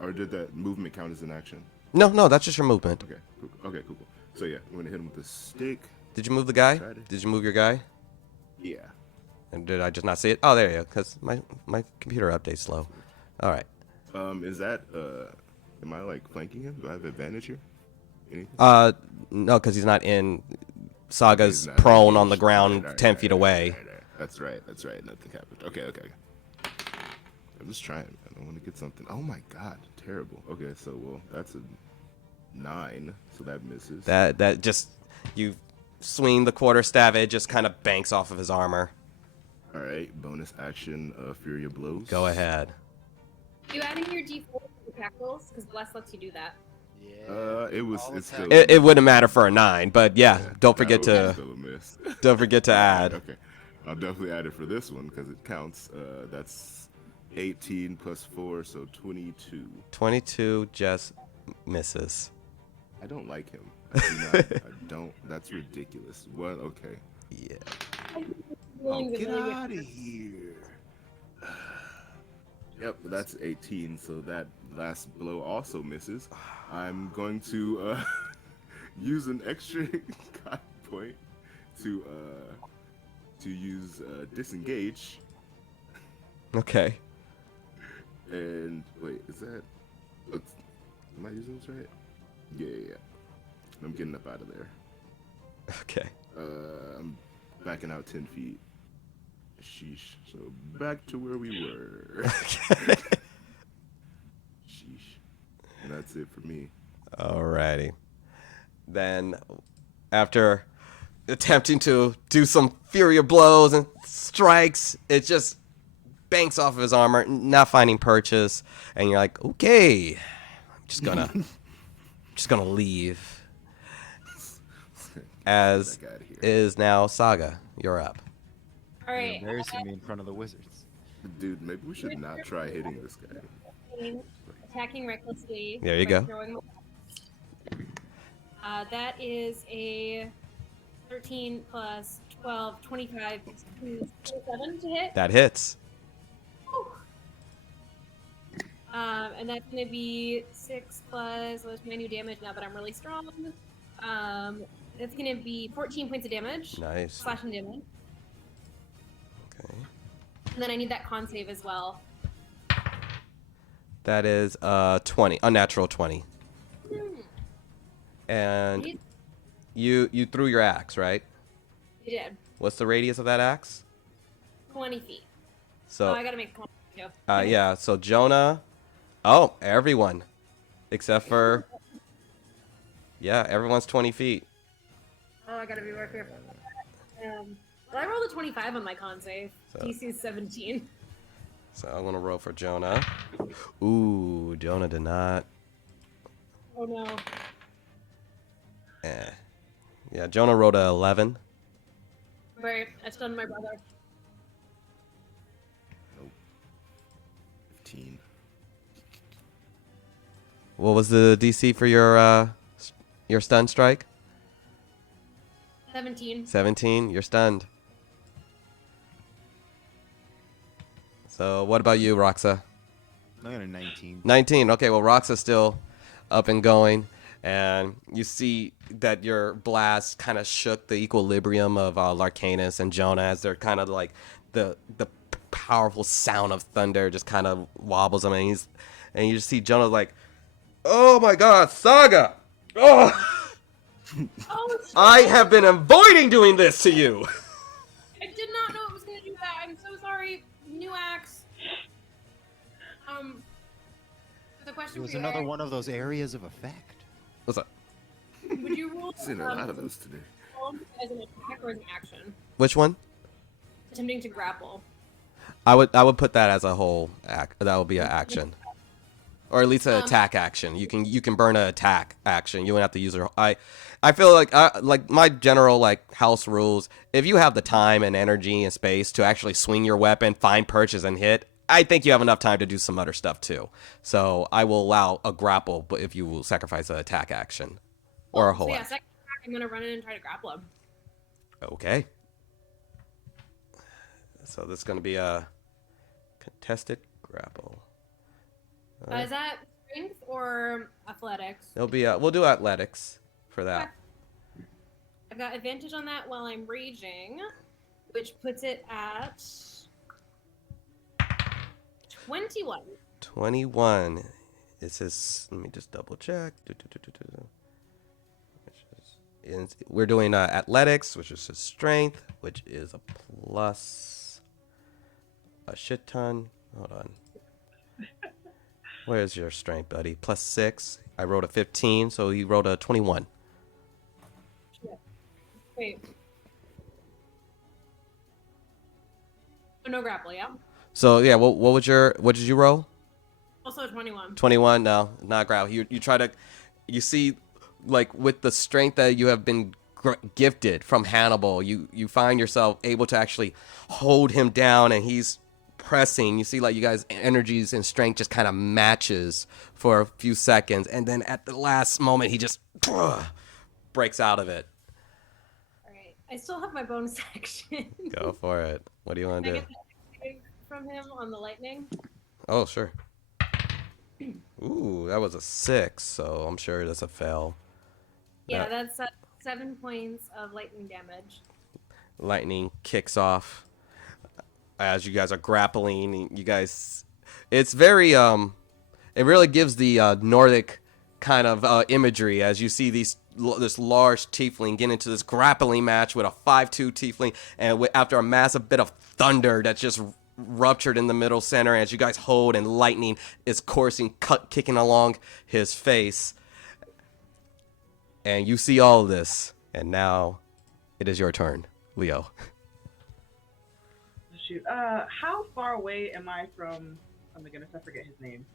Or did that movement count as an action? No, that's just your movement. Okay. Cool. Okay. Cool. So yeah, I'm gonna hit him with the stick. Did you move the guy? Tried it. Did you move your guy? Yeah. And did I just not see it? Oh, there you go. Because my computer update's slow. All right. Is that am I like flanking him? Do I have advantage here? Anything? No, because he's not in. Saga's He's not prone on the engaged. ground, Alright, 10 alright, feet alright, away. alright, alright. That's right. That's right. Nothing happened. Okay. I'm just trying. I don't want to get something. Oh my god, terrible. Okay, so well, that's a 9, so that misses. That just you swing the quarterstaff. It just kind of banks off of his armor. All right, bonus action, Fury of Blows. Go ahead. You adding your D4 to the attack rolls? Because Bless lets you do that. Yeah. It's still. It wouldn't matter for a 9, but yeah, don't forget that was to still a miss. don't forget to add. Okay, I'll definitely add it for this one because it counts. That's 18 plus 4, so 22. 22 just misses. I don't like him. I do not. I don't. That's ridiculous. What? Okay. Yeah. Rolling Get really out of here. Yep, that's 18, so that last blow also misses. I'm going to use an extra God point to use disengage. Okay. And wait, is that? Am I using this right? Yeah. I'm getting up out of there. Okay. I'm backing out 10 feet. Sheesh. So back to where we were. Sheesh. And that's it for me. Alrighty. Then, after attempting to do some fury of blows and strikes, it just banks off of his armor, not finding purchase, and you're like, okay, I'm just gonna leave. As Get that guy outta here. is now Saga. You're up. All You're right. embarrassing me in front of the wizards. Dude, maybe we should not try hitting this guy. Attacking recklessly. There you by go. throwing- that is a 13 plus 12, 25, 27 to hit. That hits. Whew. And that's going to be 6 plus, what's my new damage now that I'm really strong? That's going to be 14 points of damage. Nice. Slashing damage. Okay. And then I need that con save as well. That is 20, unnatural 20. And you threw your axe, right? You did. What's the radius of that axe? 20 feet. So I got to make a con save too. yeah, so Jonah, everyone except for everyone's 20 feet. Oh, I got to be more careful. Well, I rolled a 25 on my con save. So- DC is 17. So I'm gonna roll for Jonah. Ooh, Jonah did not. Oh no. Yeah, Jonah rolled a 11. Right, I stunned my brother. 15. What was the DC for your stun strike? 17. 17. You're stunned. So what about you, Roxa? I got a 19. 19. Okay, well, Roxa's still up and going. And you see that your blast kind of shook the equilibrium of Larcanus and Jonah as they're kind of like the powerful sound of thunder just kind of wobbles them. And you just see Jonah like, oh my God, Saga! Oh, Oh, shit. I have been avoiding doing this to you. I did not know it was going to do that. I'm so sorry. New axe. The question It was for you, another Eric, one of those areas of effect. What's up? would you roll Seen a lot of those today. as an attack or as an action? Which one? Attempting to grapple. I would put that as a whole act. That would be an action, or at least an attack action. You can burn an attack action. You wouldn't have to use her. I feel like my general like house rules. If you have the time and energy and space to actually swing your weapon, find perches and hit, I think you have enough time to do some other stuff too. So I will allow a grapple, but if you will sacrifice an attack action or a whole So yeah, action. second attack, I'm going to run in and try to grapple him. Okay. So this is going to be a contested grapple. Is that strength or athletics? It'll be we'll do athletics for that. Okay. I've got advantage on that while I'm raging, which puts it at 21. 21. It says, let me just double check. We're doing athletics, which is his strength, which is a plus a shit ton. Hold on. Where's your strength, buddy? Plus 6. I rolled a 15, so he rolled a 21. Wait. Oh, no grapple, yeah? So yeah, what did you roll? Also 21. 21. No, not grapple. You try to, you see, like with the strength that you have been gifted from Hannibal, you find yourself able to actually hold him down, and he's pressing. You see, like you guys' energies and strength just kind of matches for a few seconds, and then at the last moment, he just breaks out of it. All right. I still have my bonus action. Go for it. What do you want Can to I do? get that save from him on the lightning? Oh, sure. Ooh, that was a 6, so I'm sure that's a fail. Yeah, that's 7 points of lightning damage. Lightning kicks off as you guys are grappling. You guys, it's very it really gives the Nordic kind of imagery as you see this large tiefling get into this grappling match with a 5'2" tiefling, and after a massive bit of thunder that's just ruptured in the middle center as you guys hold, and lightning is coursing, kicking along his face, and you see all of this, and now it is your turn, Leo. Shoot. How far away am I from? Oh my goodness, I forget his name.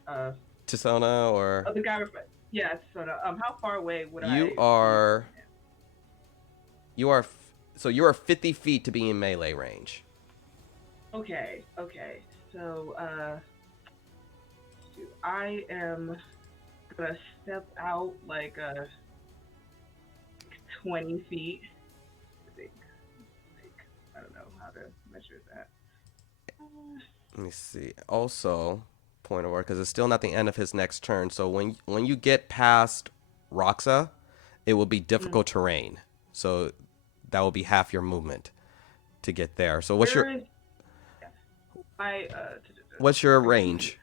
Tizona, or The guy with. Yeah, so how far away would I? you are so you are 50 feet to be in melee range. Okay. So, shoot, I am gonna step out like 20 feet. I think. I don't know how to measure that. Let me see. Also, point of order because it's still not the end of his next turn. So when you get past Roxa, it will be difficult terrain. So that will be half your movement to get there. So what's your range?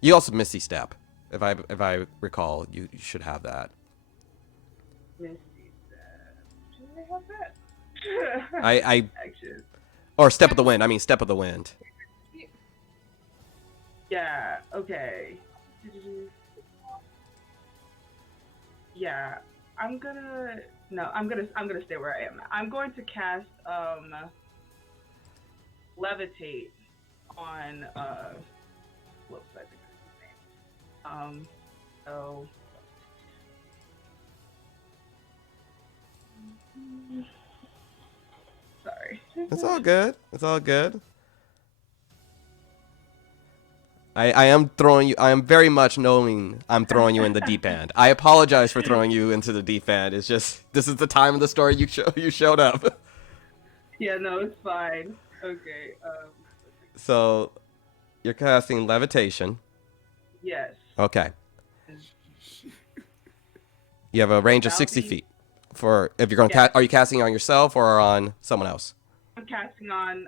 You also Misty Step. If I recall, you should have that. Misty Step. Do I have that? I Actually, or Step of the Wind. I mean Step of the Wind. yeah. Okay. Yeah. I'm gonna stay where I am. I'm going to cast Levitate on whoops, I think that's his name. So sorry. It's all good. It's all good. I am throwing you. I am very much knowing I'm throwing you in the deep end. I apologize for throwing you into the deep end. It's just this is the time of the story you showed up. Yeah, no, it's fine. Okay. So you're casting Levitation. Yes. Okay. You have a range of That'll 60 be- feet. For if you're going to Yeah. are you casting on yourself or on someone else? I'm casting on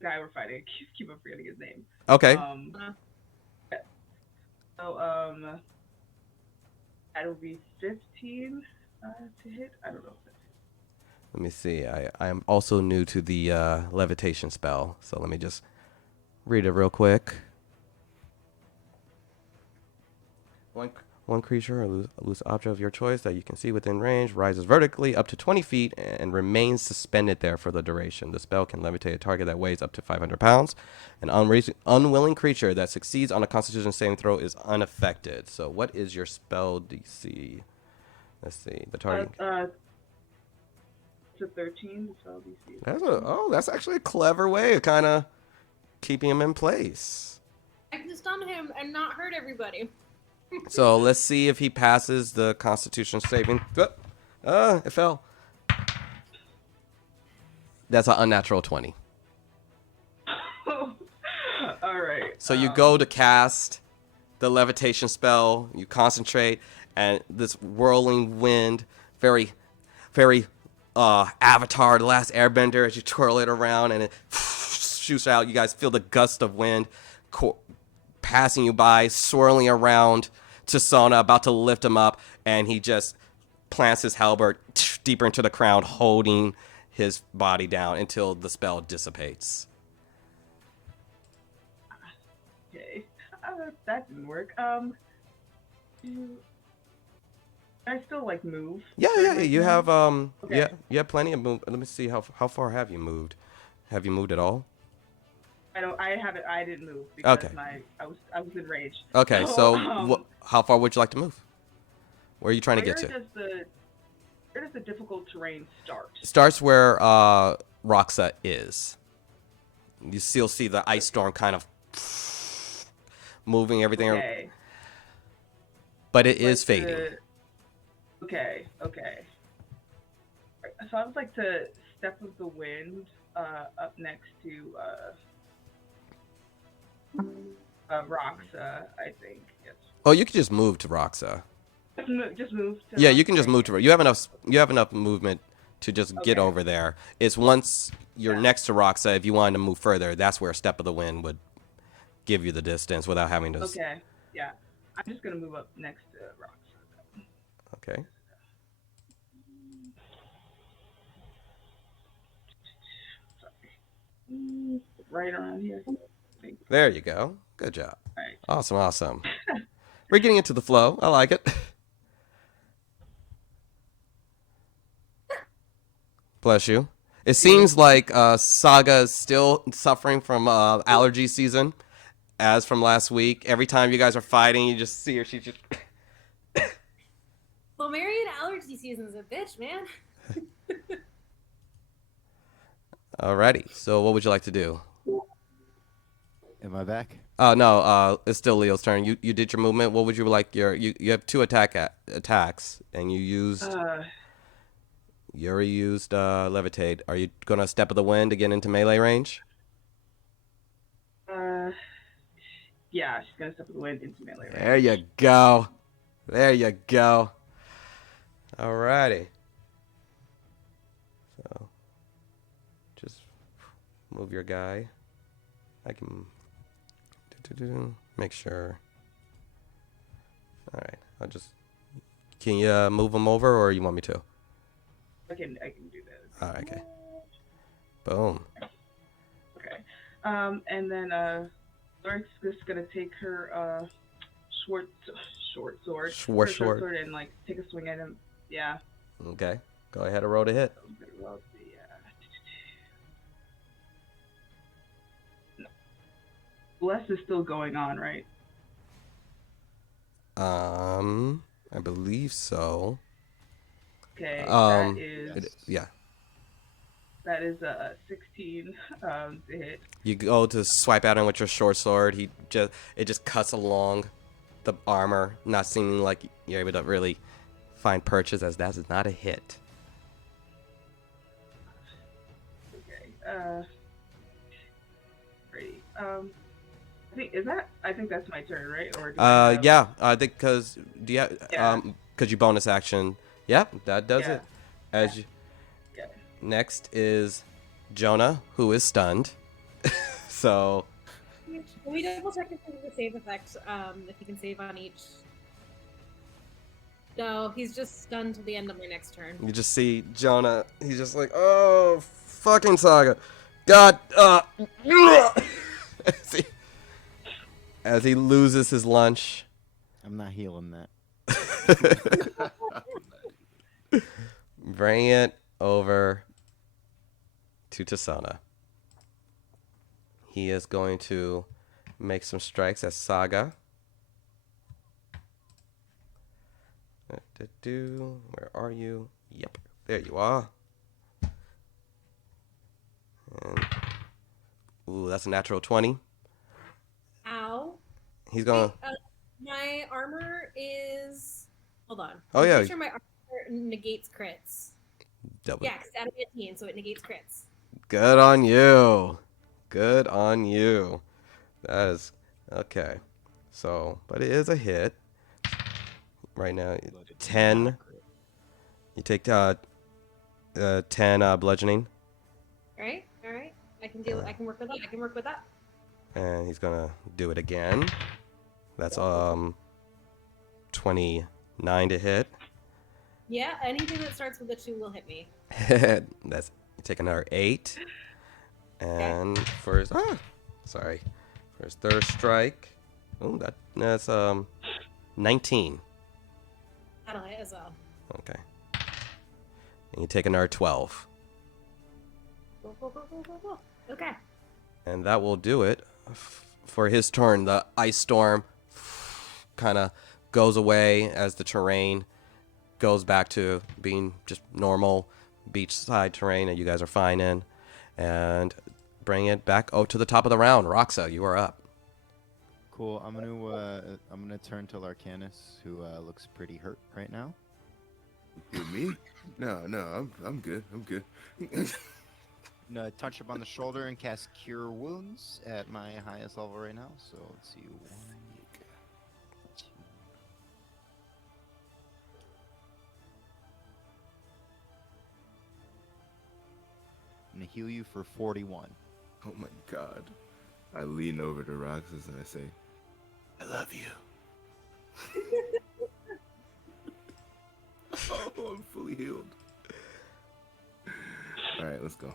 the guy we're fighting. I keep on forgetting his name. Okay. Yeah. So that'll be 15 to hit. I don't know. Let me see. I am also new to the levitation spell, so let me just read it real quick. One creature or loose object of your choice that you can see within range rises vertically up to 20 feet and remains suspended there for the duration. The spell can levitate a target that weighs up to 500 pounds. An unwilling creature that succeeds on a Constitution saving throw is unaffected. So what is your spell DC? Let's see. The target... It's a 13, the spell DC. That's actually a clever way of kind of keeping him in place. I can stun him and not hurt everybody. So let's see if he passes the Constitution saving. It fell. That's an unnatural 20. All right. So you go to cast the levitation spell, you concentrate, and this whirling wind, very, very Avatar, The Last Airbender, as you twirl it around and it shoots out. You guys feel the gust of wind passing you by, swirling around Tizona, about to lift him up, and he just plants his halberd deeper into the ground, holding his body down until the spell dissipates. Okay. That didn't work. Can I still move? Yeah. You have Okay. yeah, you have plenty of move. Let me see how far have you moved? Have you moved at all? I didn't move because Okay. I was in rage. Okay, so how far would you like to move? Where are you trying to get to? Where does the difficult terrain start? Starts where Roxa is. You still see the ice storm kind of moving everything, Okay. but it is fading. Okay. So I would like to step of the wind up next to Roxa, I think. Yes. Oh, you can just move to Roxa. Just move. To Yeah, you can just Roxa. move to her. You have enough movement to just get Okay. over there. It's once you're next to Roxa, if you wanted to move further, that's where Step of the Wind would give you the distance without having to. Okay. Yeah. I'm just gonna move up next to Roxa. Okay. Sorry. Right around here. There you go. Good job. All right. Awesome. We're getting into the flow. I like it. Bless you. It seems like Saga is still suffering from allergy season, as from last week. Every time you guys are fighting, you just see her. She just. Lomér allergy season's a bitch, man. Alrighty. So, what would you like to do? Am I back? No. It's still Leo's turn. You did your movement. What would you like? You have two attacks, and you used. Yuri used levitate. Are you gonna Step of the Wind to get into melee range? Yeah, she's gonna step with the wind into melee range. There you go. There you go. Alrighty. So, just move your guy. I can make sure. All right. I'll just. Can you move him over, or you want me to? I can do that. All right. Okay. Boom. Okay. And then Lorik's just gonna take her short sword, Short her sword. sword, and like take a swing at him. Yeah. Okay. Go ahead and roll to hit. Well, no. Bless is still going on, right? I believe so. Okay. Yeah. That is a 16 to hit. You go to swipe at him with your short sword. It just cuts along the armor, not seeming like you're able to really find purchase, as that is not a hit. Okay. Ready. I think that's my turn, right? Or do I have... Yeah. I think because Yeah. because you bonus action. Yep, that does Yeah. it. As you, Yeah. next is Jonah, who is stunned. So Can we double check if there's a save effect? If you can save on each. No, he's just stunned till the end of my next turn. you just see Jonah. He's just like, oh, fucking Saga, God. As he loses his lunch. I'm not healing that. Bring it over to Tizona. He is going to make some strikes at Saga. Where are you? Yep, there you are. And, ooh, that's a natural 20. Ow. He's gonna. My armor is. Hold on. Oh, I'm yeah. pretty sure my armor negates crits. Double. Yeah, because it's adamantium, so it negates crits. Good on you. Good on you. That is okay. So, but it is a hit. Right now, 10. You take 10 bludgeoning. All right. I can work with that. And he's gonna do it again. That's 29 to hit. Yeah, anything that starts with a 2 will hit me. That's, you take another 8. And for his for his third strike. Oh, that's 19. That'll hit as well. Okay. And you take another 12. Go. Okay. And that will do it for his turn. The ice storm kind of goes away as the terrain goes back to being just normal beachside terrain that you guys are fine in. And bring it back to the top of the round. Roxa, you are up. Cool. I'm gonna turn to Larcanus, who looks pretty hurt right now. Who, me? No, I'm good. I'm good. I'm gonna touch him on the shoulder and cast Cure Wounds at my highest level right now. So let's see. 1, 2. I'm gonna heal you for 41. Oh my god. I lean over to Roxas and I say, I love you. Oh, I'm fully healed. Alright, let's go.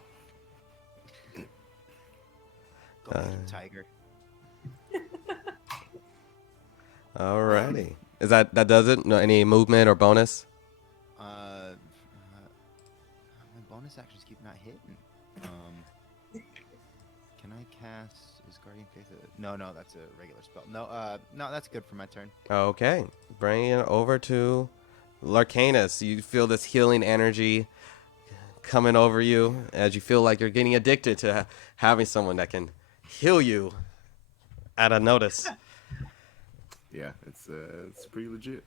Go get him, Tiger. Alrighty. Is that does it? No, any movement or bonus? My bonus actions keep not hitting. Can I cast? Is Guardian Faith? No, that's a regular spell. No, that's good for my turn. Okay. Bring it over to Larcanus. You feel this healing energy coming over you as you feel like you're getting addicted to having someone that can heal you at a notice. Yeah, it's pretty legit.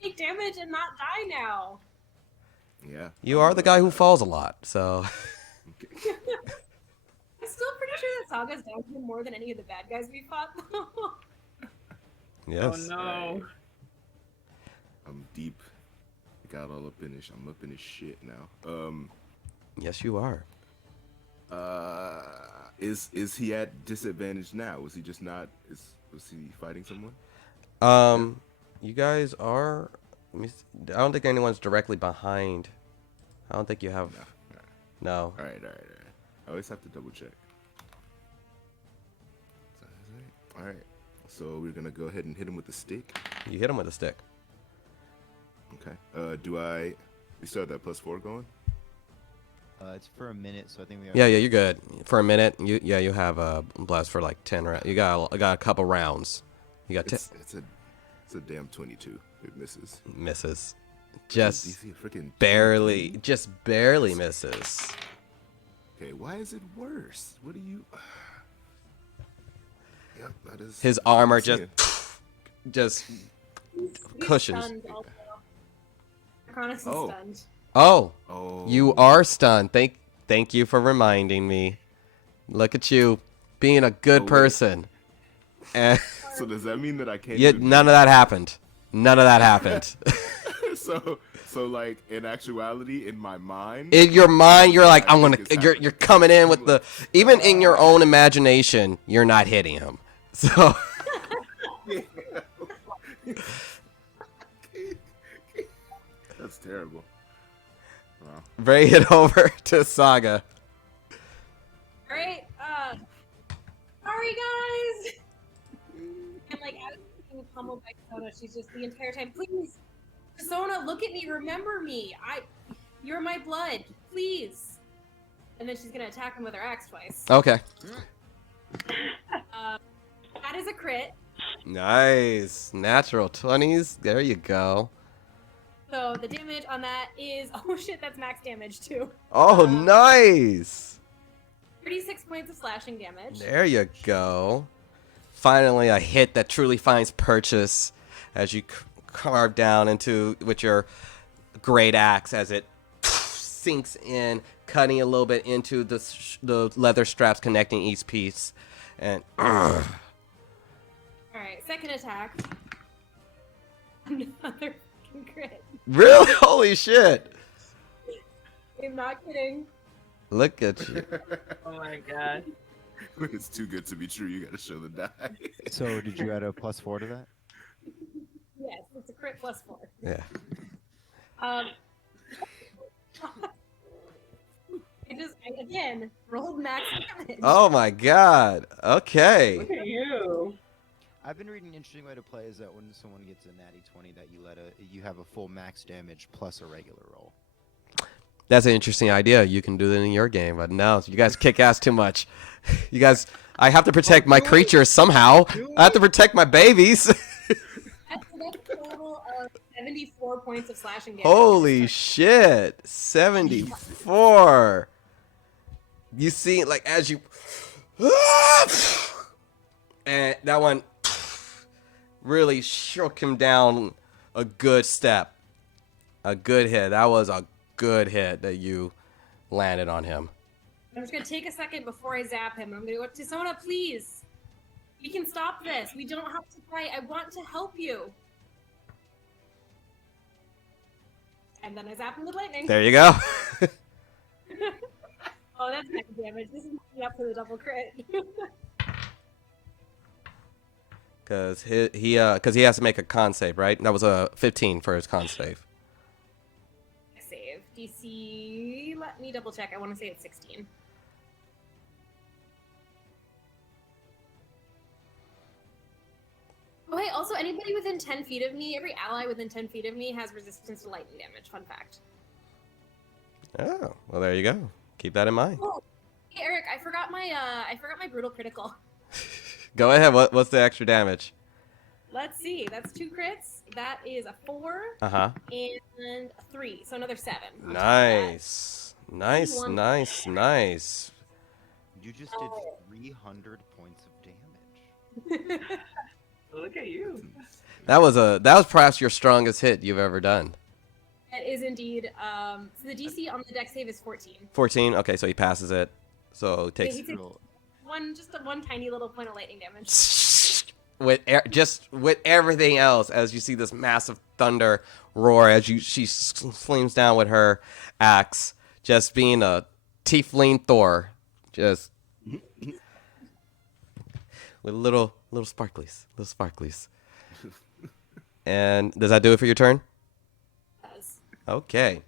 Take damage and not die now. Yeah. You are the guy who falls a lot, so. I still pretty sure that Saga's down him more than any of the bad guys we fought. Yes. Oh no. I'm deep. Got all up in his. I'm up in his shit now. Yes, you are. Is he at disadvantage now? Was he just not? Was he fighting someone? You guys are. I don't think anyone's directly behind. I don't think you have. No. All right. I always have to double check. All right. So we're gonna go ahead and hit him with the stick. You hit him with a stick. Okay. We still have that +4 going? It's for a minute, so I think we. Yeah, you're good for a minute. You have a blast for like 10 rounds. You got a couple rounds. You got It's a damn 22. It misses. misses, just DC freaking barely, just barely misses. Okay, why is it worse? What do you? Yep, that is. His armor Yeah. just He's cushions. stunned also. Cronus is Oh. stunned. Oh, Oh. you are stunned. Thank you for reminding me. Look at you being a good Oh, wait. person. And So does that mean that I can't? yeah, even- none of that happened. None of that happened. so like in actuality, in my mind, In your mind, you're like, I I'm gonna. think it's You're happening. coming in with the. Even in your own imagination, you're not hitting him. So that's terrible. Wow. bring it over to Saga. Alright, sorry guys! And like, as she's being pummeled by Tizona, she's just the entire time, please, Tizona, look at me, remember me, you're my blood, please. And then she's gonna attack him with her axe twice. Okay. That is a crit, Nice. Natural 20s. There you go. so the damage on that is, oh shit, that's max damage too. Oh, nice. 36 points of slashing damage. There you go. Finally, a hit that truly finds purchase as you carve down into with your great axe as it sinks in, cutting a little bit into the leather straps connecting each piece. And Alright, second attack. Another fucking crit. really, holy shit! I'm not kidding. Look at you. Oh my god. It's too good to be true. You gotta show the die. So did you add a +4 to that? Yes, it's a crit +4. Yeah. I again rolled max damage. Oh my god. Okay. Look at you. I've been reading an interesting way to play is that when someone gets a natty 20, that you have a full max damage plus a regular roll. That's an interesting idea. You can do that in your game, but no, you guys kick ass too much. You guys, I have to protect my creatures somehow. I have to protect my babies. That's a total of 74 points of slashing damage. Holy shit. 74. You see, like, as you. And that one really shook him down a good step. A good hit. That was a good hit that you landed on him. I'm just gonna take a second before I zap him. I'm gonna go, Tizona, please. We can stop this. We don't have to fight. I want to help you. And then I zap him with lightning. There you go. Oh, that's max damage. This is me up for the double crit. Because he has to make a con save, right? That was a 15 for his con save. Save. DC. Let me double check. I want to say it's 16. Oh, hey, also, anybody within 10 feet of me, every ally within 10 feet of me has resistance to lightning damage. Fun fact. Oh, well, there you go. Keep that in mind. Oh, hey, Eric, I forgot my brutal critical. Go ahead. What's the extra damage? Let's see. That's 2 crits. That is a 4 Uh-huh. and a 3, so another 7. on top of that. Nice. Nice, One. nice, nice. You just did Oh. 300 points of damage. Look at you. That was perhaps your strongest hit you've ever done. That is indeed. So the DC on the deck save is 14. 14. Okay, so he passes it. So it Yeah, takes he takes Roll. one tiny little point of lightning damage. just with everything else as you see this massive thunder roar as she slings down with her axe, just being a tiefling Thor, just with little sparklies. And does that do it for your turn? Does. Okay.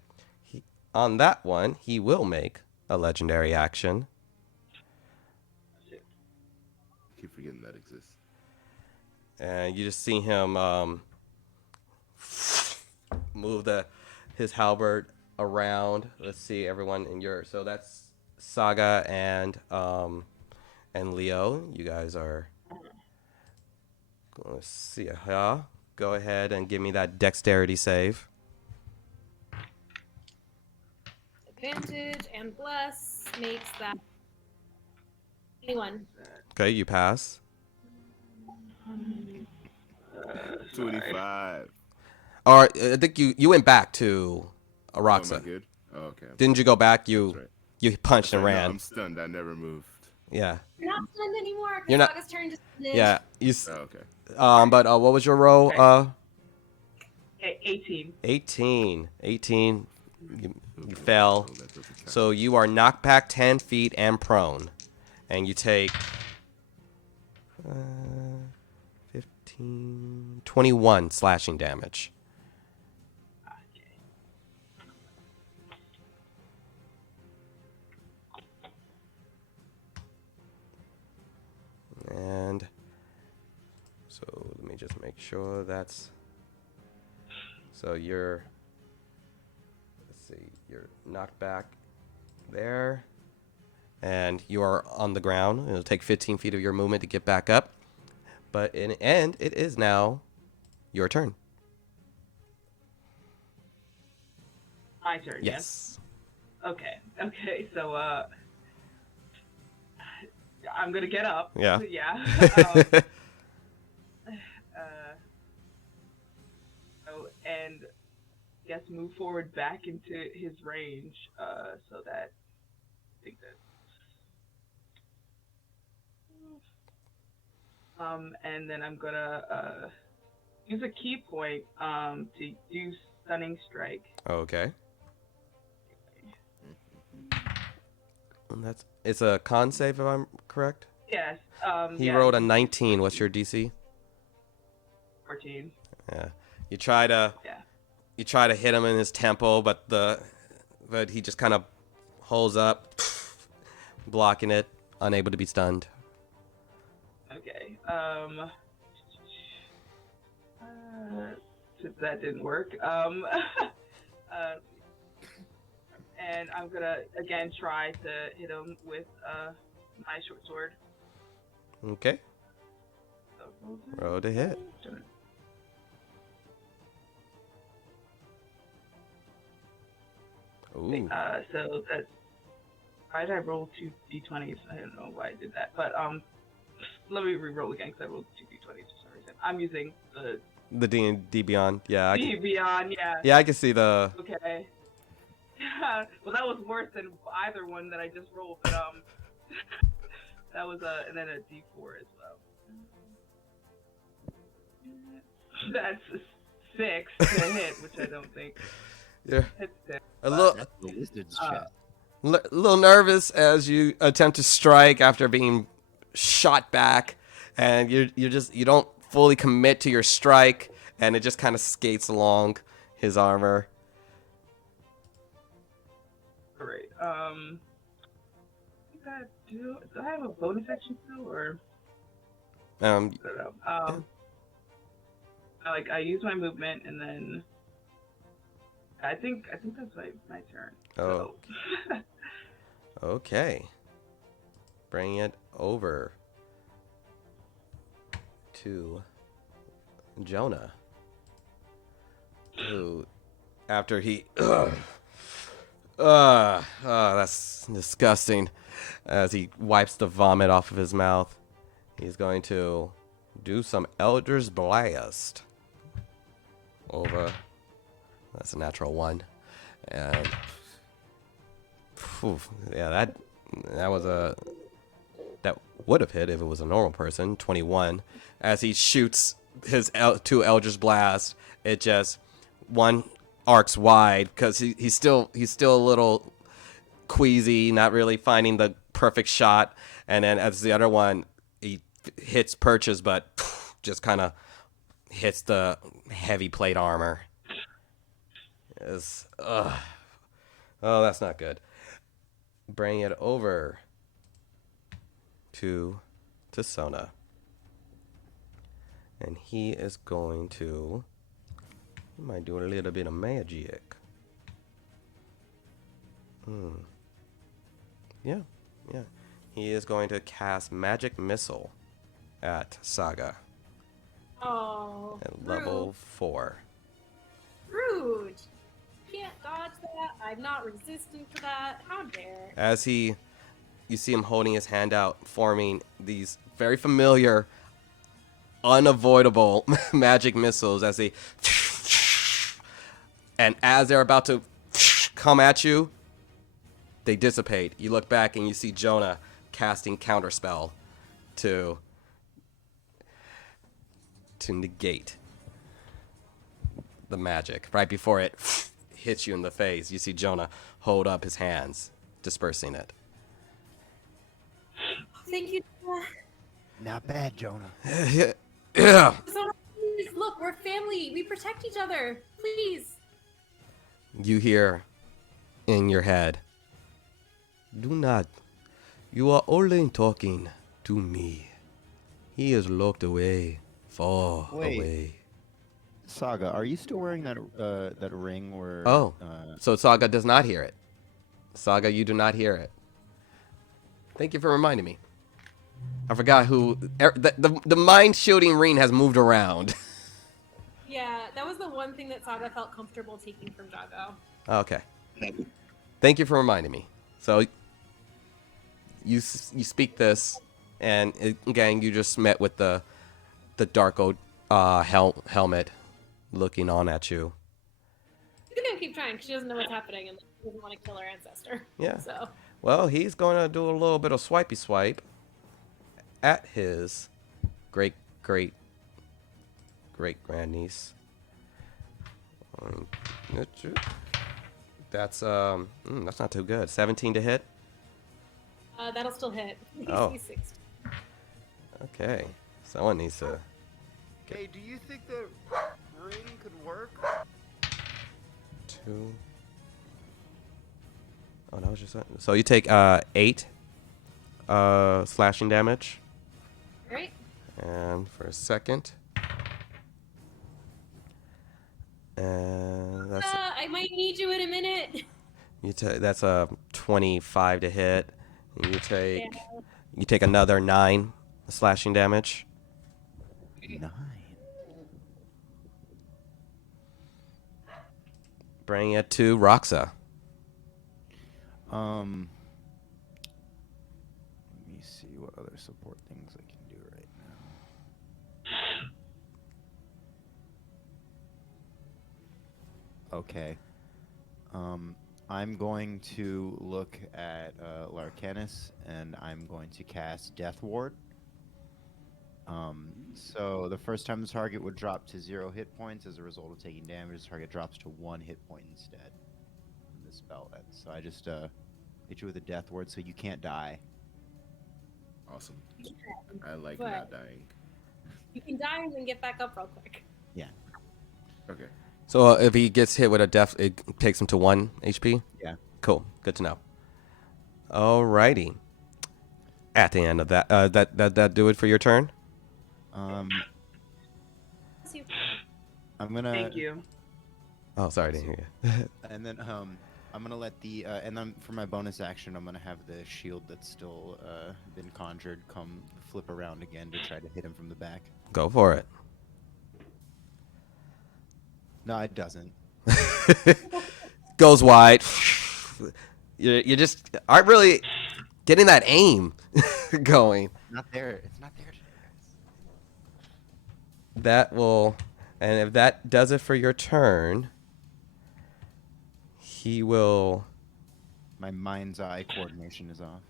On that one, he will make a legendary action. Keep forgetting that exists. And you just see him move his halberd around. Let's see, everyone in your so that's Saga and Leo. You guys are. Let's see. Go ahead and give me that dexterity save. Advantage and bless makes that 21. Okay, you pass. 25. Or I think you went back to Oh, am I Araxa. good? Oh, okay. Didn't you go back? That's right. You punched That's and right. No, ran. I'm stunned. I never moved. Yeah. You're not stunned anymore You're because not- Saga's turn just ended. Yeah. Oh, okay. But what was your roll? 18. 18. You fell. Oh, that doesn't count. So you are knocked back 10 feet and prone. And you take 15, 21 slashing damage. And so let me just make sure that's. So let's see, you're knocked back there. And you are on the ground. It'll take 15 feet of your movement to get back up. But in the end, it is now your turn. My turn, yes? Okay, so, I'm gonna get up. Yeah. Yeah. And guess move forward back into his range, so that I think that. And then I'm gonna use a key point to do stunning strike. Okay. And it's a con save if I'm correct. Yes. He yeah, rolled a 19. What's your DC? 14. Yeah. You try to hit him in his temple, but he just kind of holds up, blocking it, unable to be stunned. Okay. Since that didn't work, and I'm gonna again try to hit him with my short sword. Okay. So, Roll to hit. Ooh. So that's why did I roll 2 d20s? I don't know why I did that, but let me re-roll again because I rolled 2 d20s for some reason. I'm using the D&D Beyond. Yeah. Beyond, yeah. Yeah, I can see the. Okay. Well, that was worse than either one that I just rolled, but that was and then a d4 as well. That's a 6 to hit, which I don't think. Yeah. Hits it. A little. That's the wizard's chest. Little nervous as you attempt to strike after being shot back, and you don't fully commit to your strike, and it just kind of skates along his armor. Great. I think do I have a bonus action still, or I don't know. I use my movement, and then I think that's my turn. Oh. So. Okay. Bring it over to Jonah, who, after he, that's disgusting. As he wipes the vomit off of his mouth, he's going to do some Elder's Blast over. That's a natural one, and yeah, That was a that would have hit if it was a normal person. 21. As he shoots his two Eldritch Blast, it just one arcs wide because he's still a little queasy, not really finding the perfect shot. And then as the other one, he hits Purchase, but just kind of hits the heavy plate armor. Oh, that's not good. Bring it over to Tizona. And he is going to... He might do a little bit of magic. Yeah. He is going to cast Magic Missile at Saga Oh, at level 4. Rude. Can't dodge that. I'm not resistant to that. How dare. As you see him holding his hand out, forming these very familiar, unavoidable magic missiles as they... And as they're about to come at you, they dissipate. You look back and you see Jonah casting Counterspell to negate the magic. Right before it hits you in the face, you see Jonah hold up his hands, dispersing it. Thank you. Not bad, Jonah. Yeah. So, please, look, we're family. We protect each other. Please. You hear in your head, "Do not. You are only talking to me. He is locked away, far Wait. away." Saga, are you still wearing that ring where? Oh, so Saga does not hear it. Saga, you do not hear it. Thank you for reminding me. I forgot who... The mind shielding ring has moved around. Yeah, that was the one thing that Saga felt comfortable taking from Jago. Okay. Thank you for reminding me. So, you speak this, and again, you just met with the Darko helmet looking on at you. She's gonna keep trying because she doesn't know what's happening and she doesn't want to kill her ancestor. Yeah. So. Well, he's going to do a little bit of swipey swipe at his great grandniece. That's not too good. 17 to hit. That'll still hit. Oh. He's 60. Okay. Someone needs to... Hey, do you think the ring could work? 2. Oh, that was just... So you take 8 slashing damage. Right? And for a second. And that's... I might need you in a minute. That's a 25 to hit. And Yeah. you take another 9 slashing damage. 9. Bring it to Roxa. Let me see what other support things I can do right now. Okay. I'm going to look at Larcanis, and I'm going to cast Death Ward. So the first time the target would drop to 0 hit points as a result of taking damage, the target drops to 1 hit point instead. When the spell ends. So I just hit you with a Death Ward, so you can't die. Awesome. I like But- not dying. You can die and then get back up real quick. Yeah. Okay. So if he gets hit with a death, it takes him to 1 HP? Yeah. Cool. Good to know. Alrighty. At the end of that, that do it for your turn? I'm You- gonna. Thank you. Oh, sorry, I didn't hear you. And then I'm gonna let the and then for my bonus action, I'm gonna have the shield that's still been conjured come flip around again to try to hit him from the back. Go for it. No, it doesn't. Goes wide. You just aren't really getting that aim going. Not there. It's not there today, guys. That will, and if that does it for your turn, he will. My mind's eye coordination is off.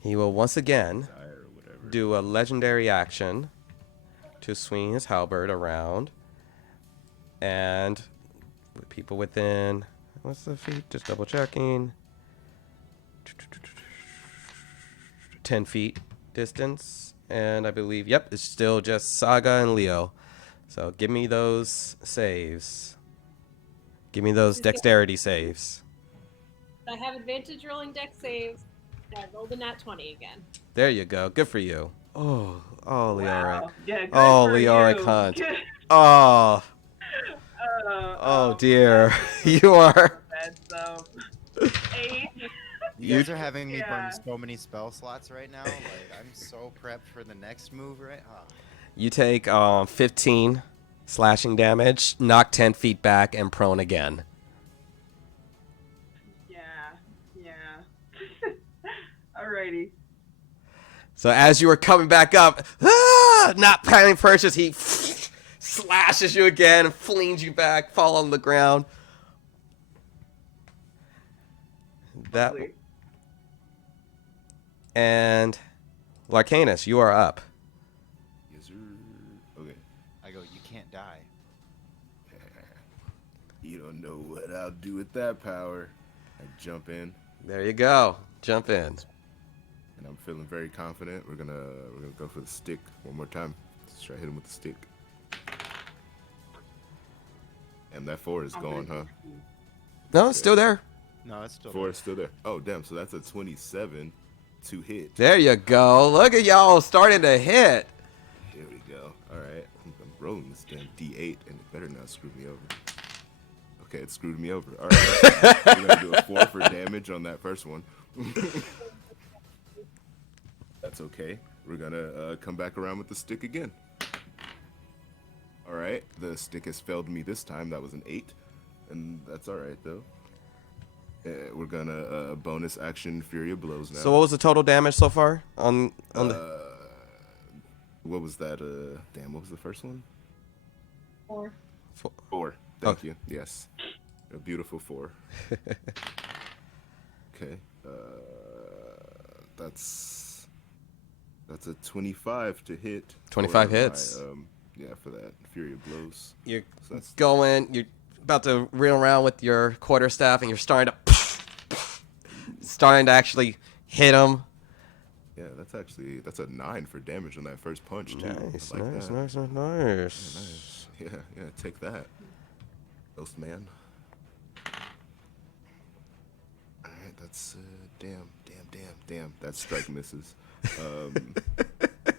He will once again Desire or whatever. do a legendary action to swing his halberd around. And with people within, what's the feet? Just double checking. 10 feet distance. And I believe, yep, it's still just Saga and Leo. So give me those saves. Give me those dexterity saves. I have advantage rolling deck saves. I rolled a nat 20 again. There you go. Good for you. Oh, Leoric. Wow. Yeah, good Oh, for Leoric you. Hunt. Good. Oh, Oh, dear. that's You are. bad. 8. You guys are having me burn Yeah. so many spell slots right now. Like I'm so prepped for the next move, right? You take 15 slashing damage, knock 10 feet back, and prone again. Yeah. Alrighty. So as you were coming back up, not planning purchase, he slashes you again and flings you back, fall on the ground. That Lovely. and Larcanus, you are up. Yes, sir. Okay. I go. You can't die. You don't know what I'll do with that power. I jump in, There you go. Jump in. and I'm feeling very confident. We're gonna go for the stick one more time. Let's try to hit him with the stick. And that 4 is gone, huh? No, it's still there. No, it's still. 4 is still there. Oh, damn. So that's a 27 to hit. There you go. Look at y'all starting to hit. Here we go. All right. I'm rolling this damn D8, and it better not screw me over. Okay, it screwed me over. All right. We're going to do a 4 for damage on that first one. That's okay. We're going to come back around with the stick again. All right. The stick has failed me this time. That was an 8. And that's all right, though. We're going to bonus action Fury of Blows now. So what was the total damage so far on the? What was that? Damn, what was the first one? 4. 4. Thank you. Yes. A beautiful 4. Okay. That's a 25 to hit. 25 for my, hits. Yeah, for that Fury of Blows. You're So that's going. You're about to reel around with your quarterstaff, and you're starting to actually hit him. yeah, that's a 9 for damage on that first punch too. Nice, I like nice, that. nice, nice, nice. Yeah, take that, Ghost Man. All right, that's damn. That strike misses.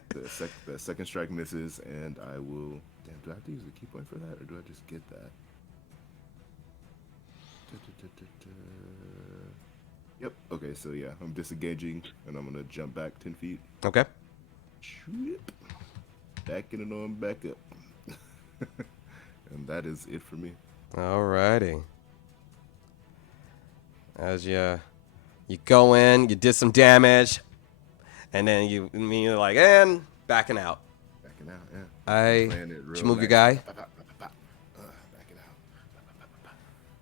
The second strike misses, and I will. Damn, do I have to use a key point for that, or do I just get that? Yep. Okay, so yeah, I'm disengaging, and I'm gonna jump back 10 feet. Okay. Yep. Backing it on back up. And that is it for me. Alrighty. As you go in, you did some damage, and then you immediately like, and backing out. Backing out, yeah. Did Playing it you real move your nice. guy? Backing out.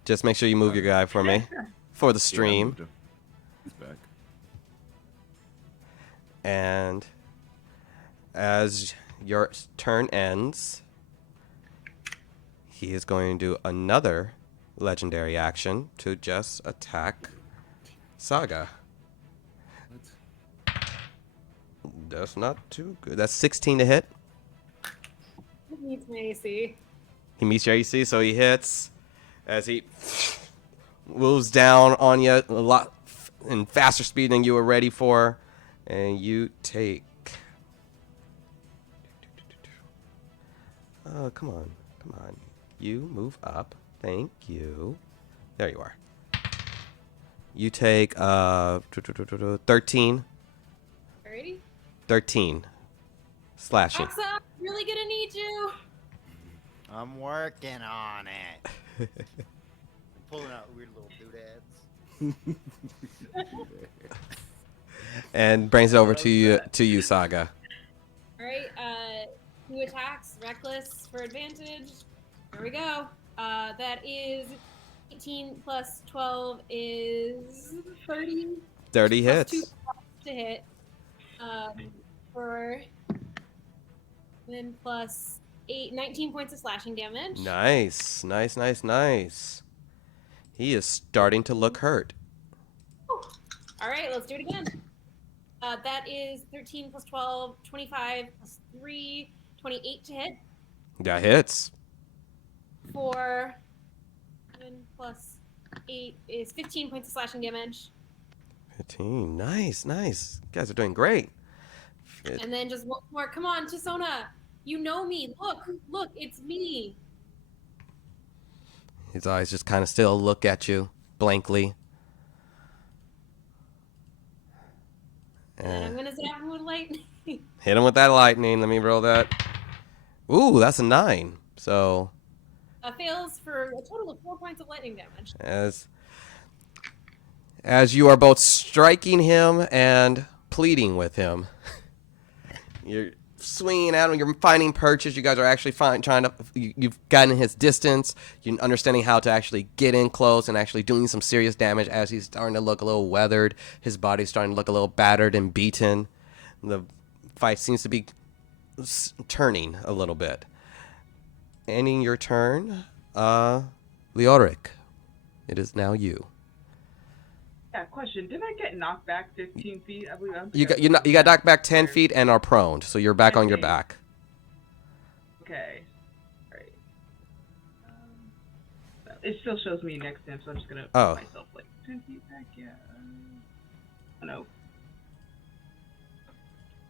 Just make sure you move your guy for me, for the Yeah, I stream. moved him. He's back. And as your turn ends, he is going to do another legendary action to just attack Saga. What? That's not too good. That's 16 to hit. Meets my AC. He meets your AC, so he hits as he moves down on you a lot in faster speed than you were ready for, and you take. Oh, come on. You move up. Thank you. There you are. You take 13 Alrighty. slashing. Roxa, really gonna need you. I'm working on it. I'm pulling out weird little doodads. And brings it over to you, Saga. Alright, 2 attacks, reckless for advantage. Here we go. That is 18 plus 12 is 30. 30 Plus hits. 2, to hit. For then plus 8, 19 points of slashing damage. Nice, nice, nice, nice. He is starting to look hurt. Whew. All right, let's do it again. That is 13 plus 12, 25 plus 3, 28 to hit. That hits. For 7 plus 8 is 15 points of slashing damage. 15. Nice, nice. You guys are doing great. And then just one more. Come on, Tizona. You know me. Look, it's me. His eyes just kind of still look at you blankly. And then I'm going to zap him with lightning. Hit him with that lightning. Let me roll that. Ooh, that's a 9. So Fails for a total of 4 points of lightning damage. as you are both striking him and pleading with him, you're swinging at him. You're finding perches. You guys are actually you've gotten his distance. You're understanding how to actually get in close and actually doing some serious damage as he's starting to look a little weathered. His body's starting to look a little battered and beaten. The fight seems to be turning a little bit. Ending your turn, Leoric. It is now you. Yeah, question. Did I get knocked back 15 feet? I believe You got knocked back 10 feet and are prone, so you're back 10 on your feet. back. Okay. Alright. It still shows me next to him, so I'm just gonna put myself like 10 feet back. Yeah. I don't know.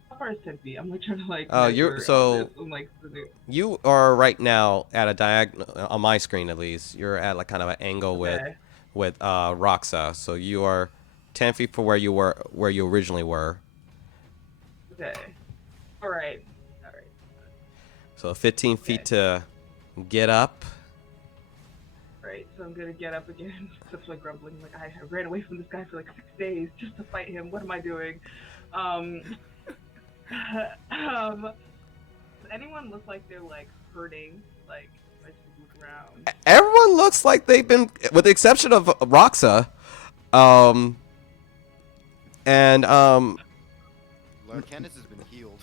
How far is 10 feet? I'm like trying to like. You are right now at a diagonal on my screen at least. You're at like kind of an angle with Roxa, so you are 10 feet from where you originally were. Okay. All right. So 15 feet to get up. Right. So I'm gonna get up again. Just like grumbling, like I ran away from this guy for like 6 days just to fight him. What am I doing? Does anyone look like they're like hurting? Like I just look around. Everyone looks like they've been, with the exception of Roxa, and Larcanus has been healed.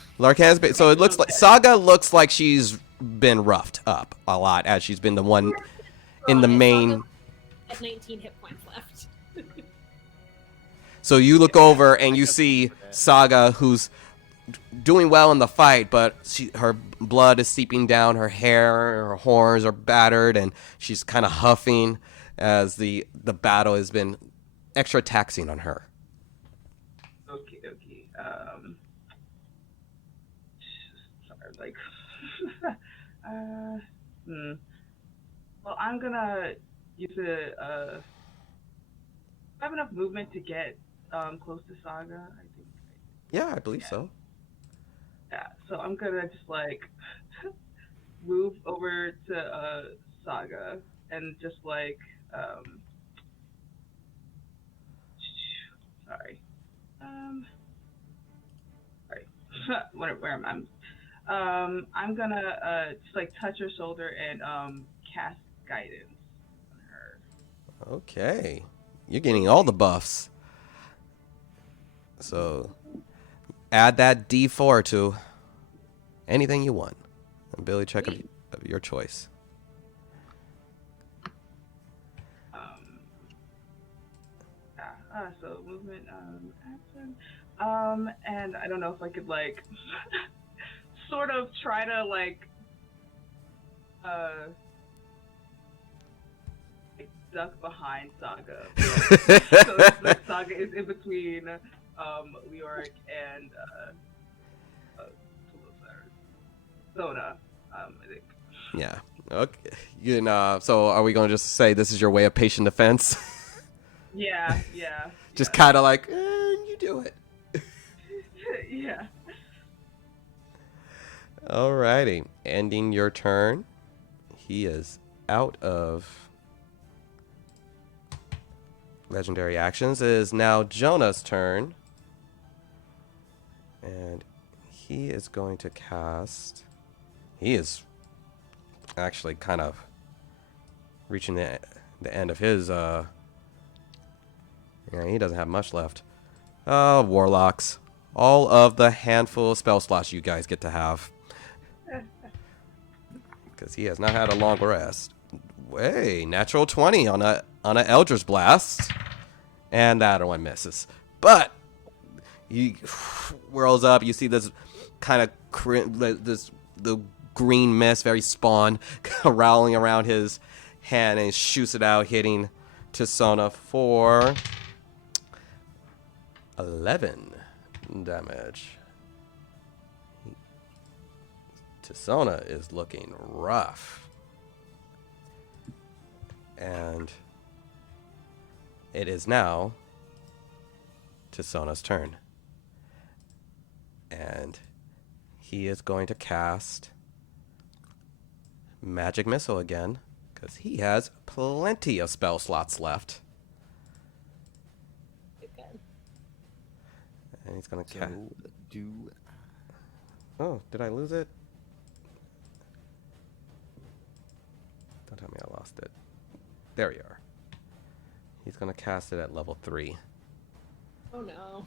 So it looks like Saga looks like she's been roughed up a lot as she's been the one in the main. At 19 hit points left. So you look over and you see Saga, who's doing well in the fight, but her blood is seeping down her hair, her horns are battered, and she's kind of huffing as the battle has been extra taxing on her. Okay. Sorry, like. Well, I'm gonna use I have enough movement to get close to Saga, I think. Yeah, I believe so. Yeah, so I'm gonna just like move over to Saga and just like sorry. Where am I? I'm gonna just like touch her shoulder and cast guidance on her. Okay. You're getting all the buffs. So add that D4 to anything you want. Ability check of your choice. So movement, action. And I don't know if I could like sort of try to like duck behind Saga. So it's like Saga is in between Leoric and Tizona, I think. Yeah. Okay. So are we going to just say this is your way of patient defense? Yeah. Just kind of like, you do it. Yeah. Alrighty. Ending your turn. He is out of legendary actions. It is now Jonah's turn. And he is going to cast... He is actually kind of reaching the end of his... Yeah, he doesn't have much left. Warlocks. All of the handful of spell slots you guys get to have. Because he has not had a long rest. Hey, natural 20 on a Eldritch Blast. And that one misses. But he whirls up. You see this kind of the green mist, very spawn, rattling around his hand, and he shoots it out, hitting Tizona for 11 damage. Tizona is looking rough. And it is now Tizona's turn. And he is going to cast Magic Missile again, because he has plenty of spell slots left. Okay. And he's going to So cast... do Oh, did I lose it? Don't tell me I lost it. There you are. He's going to cast it at level 3. Oh no.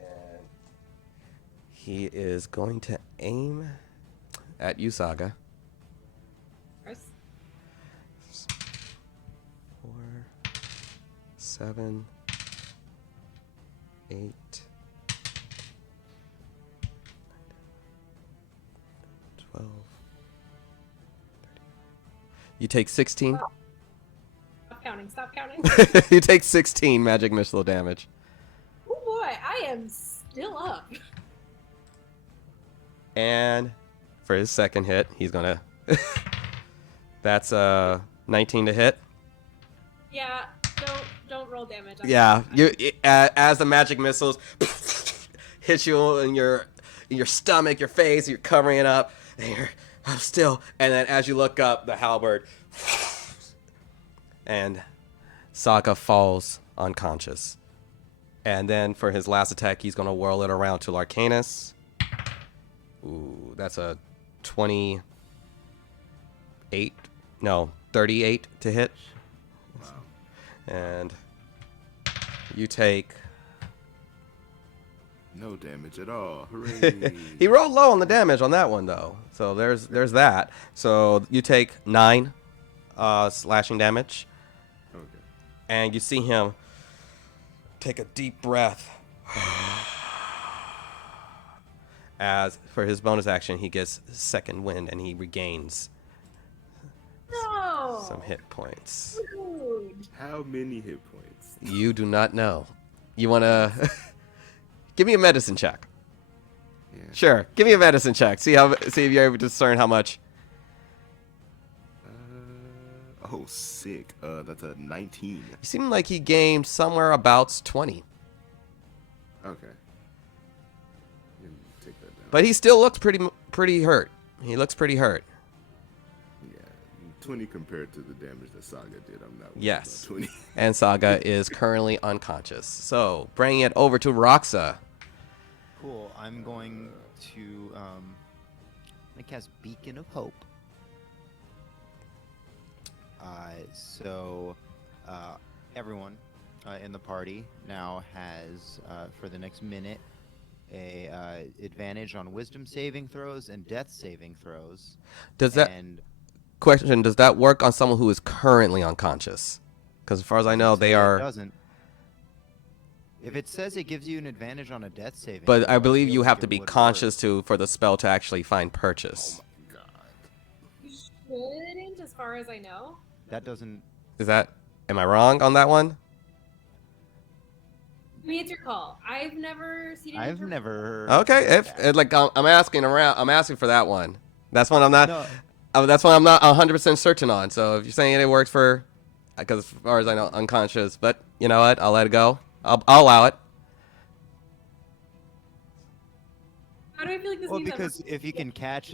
And he is going to aim at you, Saga. First. 4, 7, 8. You take 16. Stop counting. Stop counting. You take 16 magic missile damage. Oh boy, I am still up. And for his second hit, he's gonna. That's 19 to hit. Yeah, don't roll damage. Yeah, you as the magic missiles hit you in your stomach, your face, you're covering it up, and you're still. And then as you look up, the halberd, and Saga falls unconscious. And then for his last attack, he's gonna whirl it around to Larcanus. Ooh, that's a 28. No, 38 to hit. Wow. And you take... No damage at all. Hooray. He rolled low on the damage on that one, though. So there's that. So you take 9 slashing damage. Okay. And you see him take a deep breath. As for his bonus action, he gets second wind and he regains No. some hit points. Dude. How many hit points? You do not know. You want to... Give me a medicine check. Yeah. Sure. Give me a medicine check. See if you're able to discern how much. Oh, sick. That's a 19. You seem like he gained somewhere about 20. Okay. You can take that down. But he still looks pretty hurt. He looks pretty hurt. Yeah, 20 compared to the damage that Saga did. I'm not worried Yes. about 20. And Saga is currently unconscious. So, bringing it over to Roxa. Cool. I'm going to cast Beacon of Hope. So everyone in the party now has for the next minute a advantage on Wisdom saving throws and Death saving throws. Does that work on someone who is currently unconscious? Because as far as I know, they are. It doesn't. If it says it gives you an advantage on a Death saving, But throw, I believe feel you like have it to be would work. conscious for the spell to actually find purchase. Oh my god. You shouldn't, as far as I know. That doesn't. Am I wrong on that one? I mean, it's your call. I've never seen it. I've never. Okay, I'm asking around. I'm asking for that one. That's one I'm not. That's one I'm not 100% certain on. So if you're saying it works for, because as far as I know, unconscious. But you know what? I'll let it go. I'll allow it. How do I feel like this Well, means that because if you can cast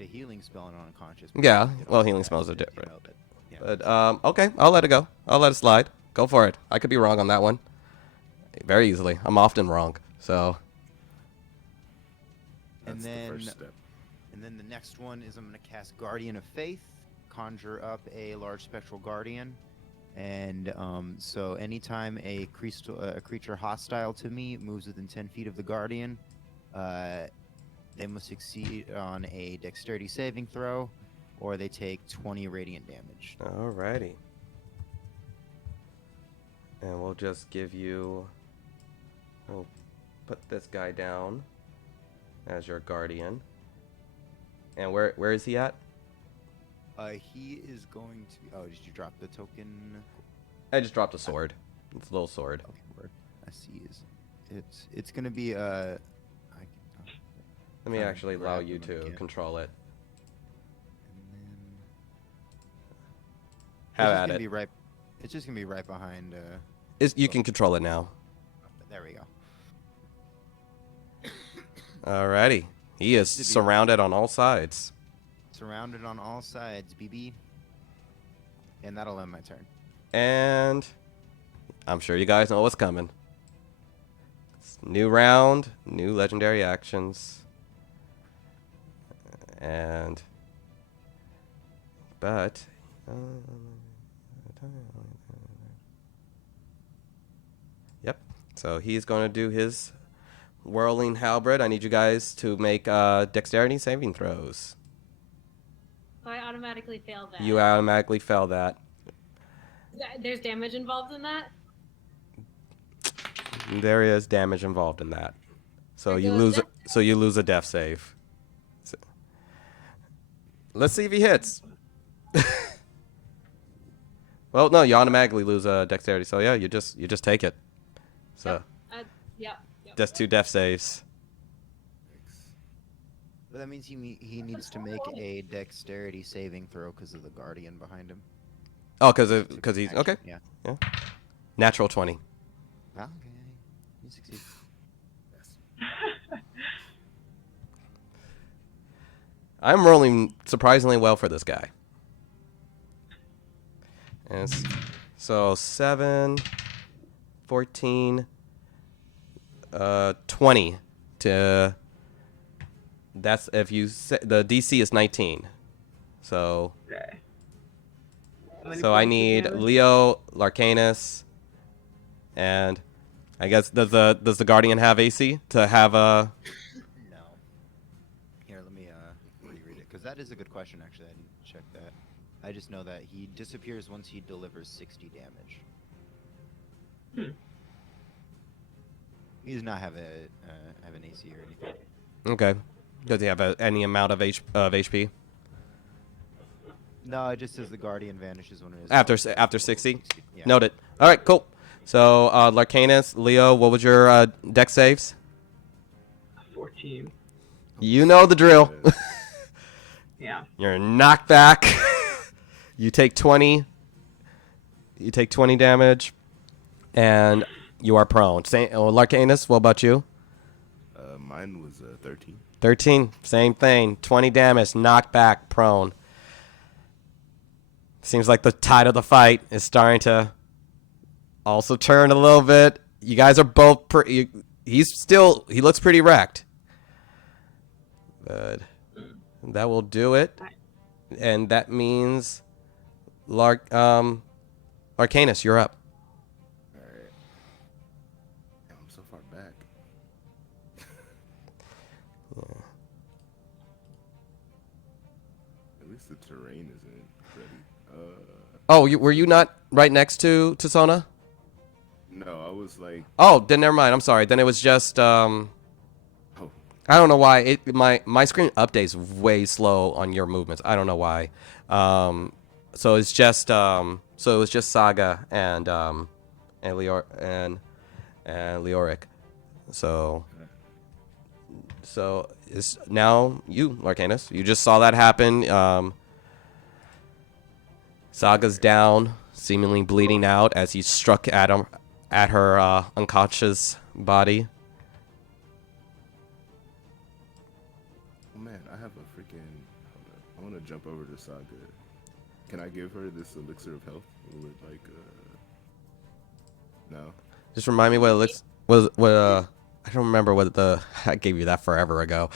a healing spell on an unconscious. Yeah, person, you well, don't healing cast spells are it, you different. know, but, yeah. But okay, I'll let it go. I'll let it slide. Go for it. I could be wrong on that one. Very easily. I'm often wrong. So. And That's then, the first step. and then the next one is I'm going to cast Guardian of Faith, conjure up a large spectral guardian, And so anytime a creature hostile to me moves within 10 feet of the Guardian, they must succeed on a Dexterity saving throw, or they take 20 radiant damage. Alrighty. And we'll just give you... We'll put this guy down as your guardian. And where is he at? He is going to. Oh, did you drop the token? I just dropped a sword. It's a little sword. Okay, word. I see. It's gonna be Let me trying to actually allow grab you him to again. control it. And then Have it's just at gonna it. be right. It's just gonna be right behind. You can control it now. There we go. Alrighty. He is Should be- surrounded on all sides. Surrounded on all sides, BB. And that'll end my turn. And I'm sure you guys know what's coming. It's new round, new legendary actions. And but yep. So he's going to do his whirling halberd. I need you guys to make dexterity saving throws. I automatically fail that. You automatically fail that. There's damage involved in that? There is damage involved in that. So There you goes lose. death So you lose a death save. So, let's see if he hits. Well, no, you automatically lose a dexterity. So yeah, you just take it. So Yep. just 2 death saves. But that means he needs to make a Dexterity saving throw because of the Guardian behind him. Oh, because he's okay. Yeah. Natural 20. Okay. You succeed. I'm rolling surprisingly well for this guy. And so 7, 14, 20 to. That's if you say the DC is 19. So Okay. How many so I points of need damage? Leo, Larcanus, and I guess does the Guardian have AC to have a? No. Here, let me reread it because that is a good question. Actually, I didn't check that. I just know that he disappears once he delivers 60 damage. He does not have have an AC or anything. Okay. Does he have any amount of HP No, it just says the Guardian vanishes when it is after 60? Yeah. Noted. All right, cool. So Larcanus, Leo, what was your dex saves? 14. You know the drill. Yeah. You're knocked back. You take 20. You take 20 damage, and you are prone. Larcanus, what about you? Mine was 13. 13, same thing. 20 damage, knocked back, prone. Seems like the tide of the fight is starting to also turn a little bit. You guys are both pretty. He looks pretty wrecked. But that will do it. And that means Larcanus, you're up. Alright. Damn, I'm so far back. At least the terrain isn't ready. Oh, were you not right next to Tizona? No, I was like, Oh, then never mind. I'm sorry. Then it was just oh, I don't know why my screen updates way slow on your movements. I don't know why. So it's just so it was just Saga and Leoric. So it's now you, Larcanus. You just saw that happen. Saga's down, seemingly bleeding out as he struck at her unconscious body. oh man, I have a freaking. Hold up. I want to jump over to Saga. Can I give her this elixir of health? Or would like, no. Just remind me what it looks. I don't remember what I gave you that forever ago.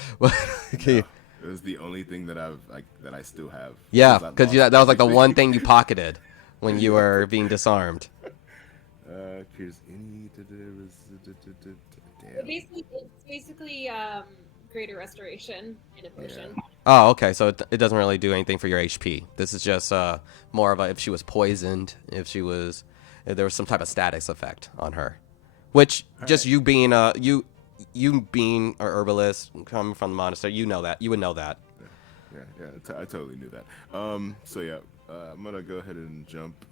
Can you- It was the only thing that I still have. yeah, I because lost that was like the everything. one thing you pocketed. when you were being disarmed. Cures any. Damn. It's basically greater restoration in a potion. Yeah. Oh, okay. So it doesn't really do anything for your HP. This is just more of a if she was poisoned, if there was some type of status effect on her, which just right. you being you being a herbalist coming from the monastery, you know that you would know that. Yeah. I totally knew that. So yeah, I'm gonna go ahead and jump.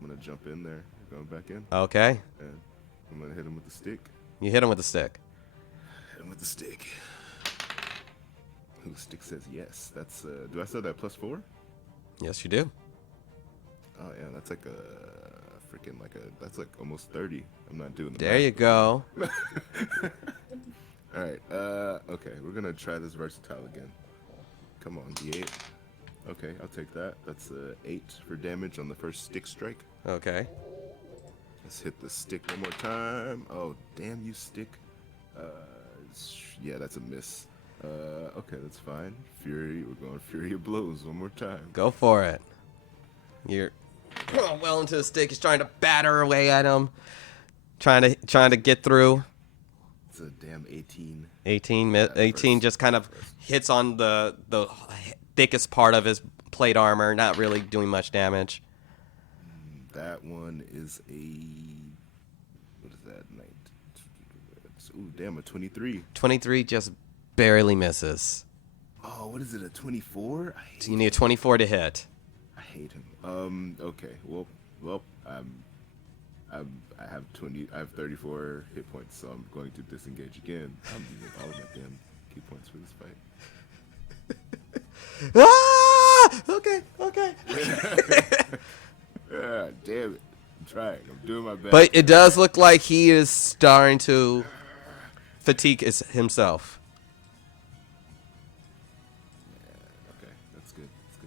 I'm gonna jump in there, going back in, Okay, and I'm gonna hit him with the stick. you hit him with a stick. Hit him with the stick. Who stick says yes? That's do I still have that +4? Yes, you do. Oh yeah, that's like a freaking that's like almost 30. I'm not doing the There math, you but- go. All right. Okay, we're gonna try this versatile again. Come on, D8. Okay, I'll take that. That's 8 for damage on the first stick strike. Okay. Let's hit the stick one more time. Oh, damn you, stick. Yeah, that's a miss. Okay, that's fine. Fury, we're going Fury of Blows one more time. Go for it. You're well into the stick. He's trying to batter away at him, trying to get through. It's a damn 18. 18 First. just kind of hits on the thickest part of his plate armor, not really doing much damage. That one is a what is that? Ooh, damn, a 23. 23 just barely misses. Oh, what is it? A 24? So you need a 24 to hit. I hate him. Okay. Well, I have 20. I have 34 hit points, so I'm going to disengage again. I'm using all of my damn key points for this fight. Ah! Okay. Ah, damn it! I'm trying. I'm doing my best. But it does look like he is starting to fatigue himself. Okay, that's good. That's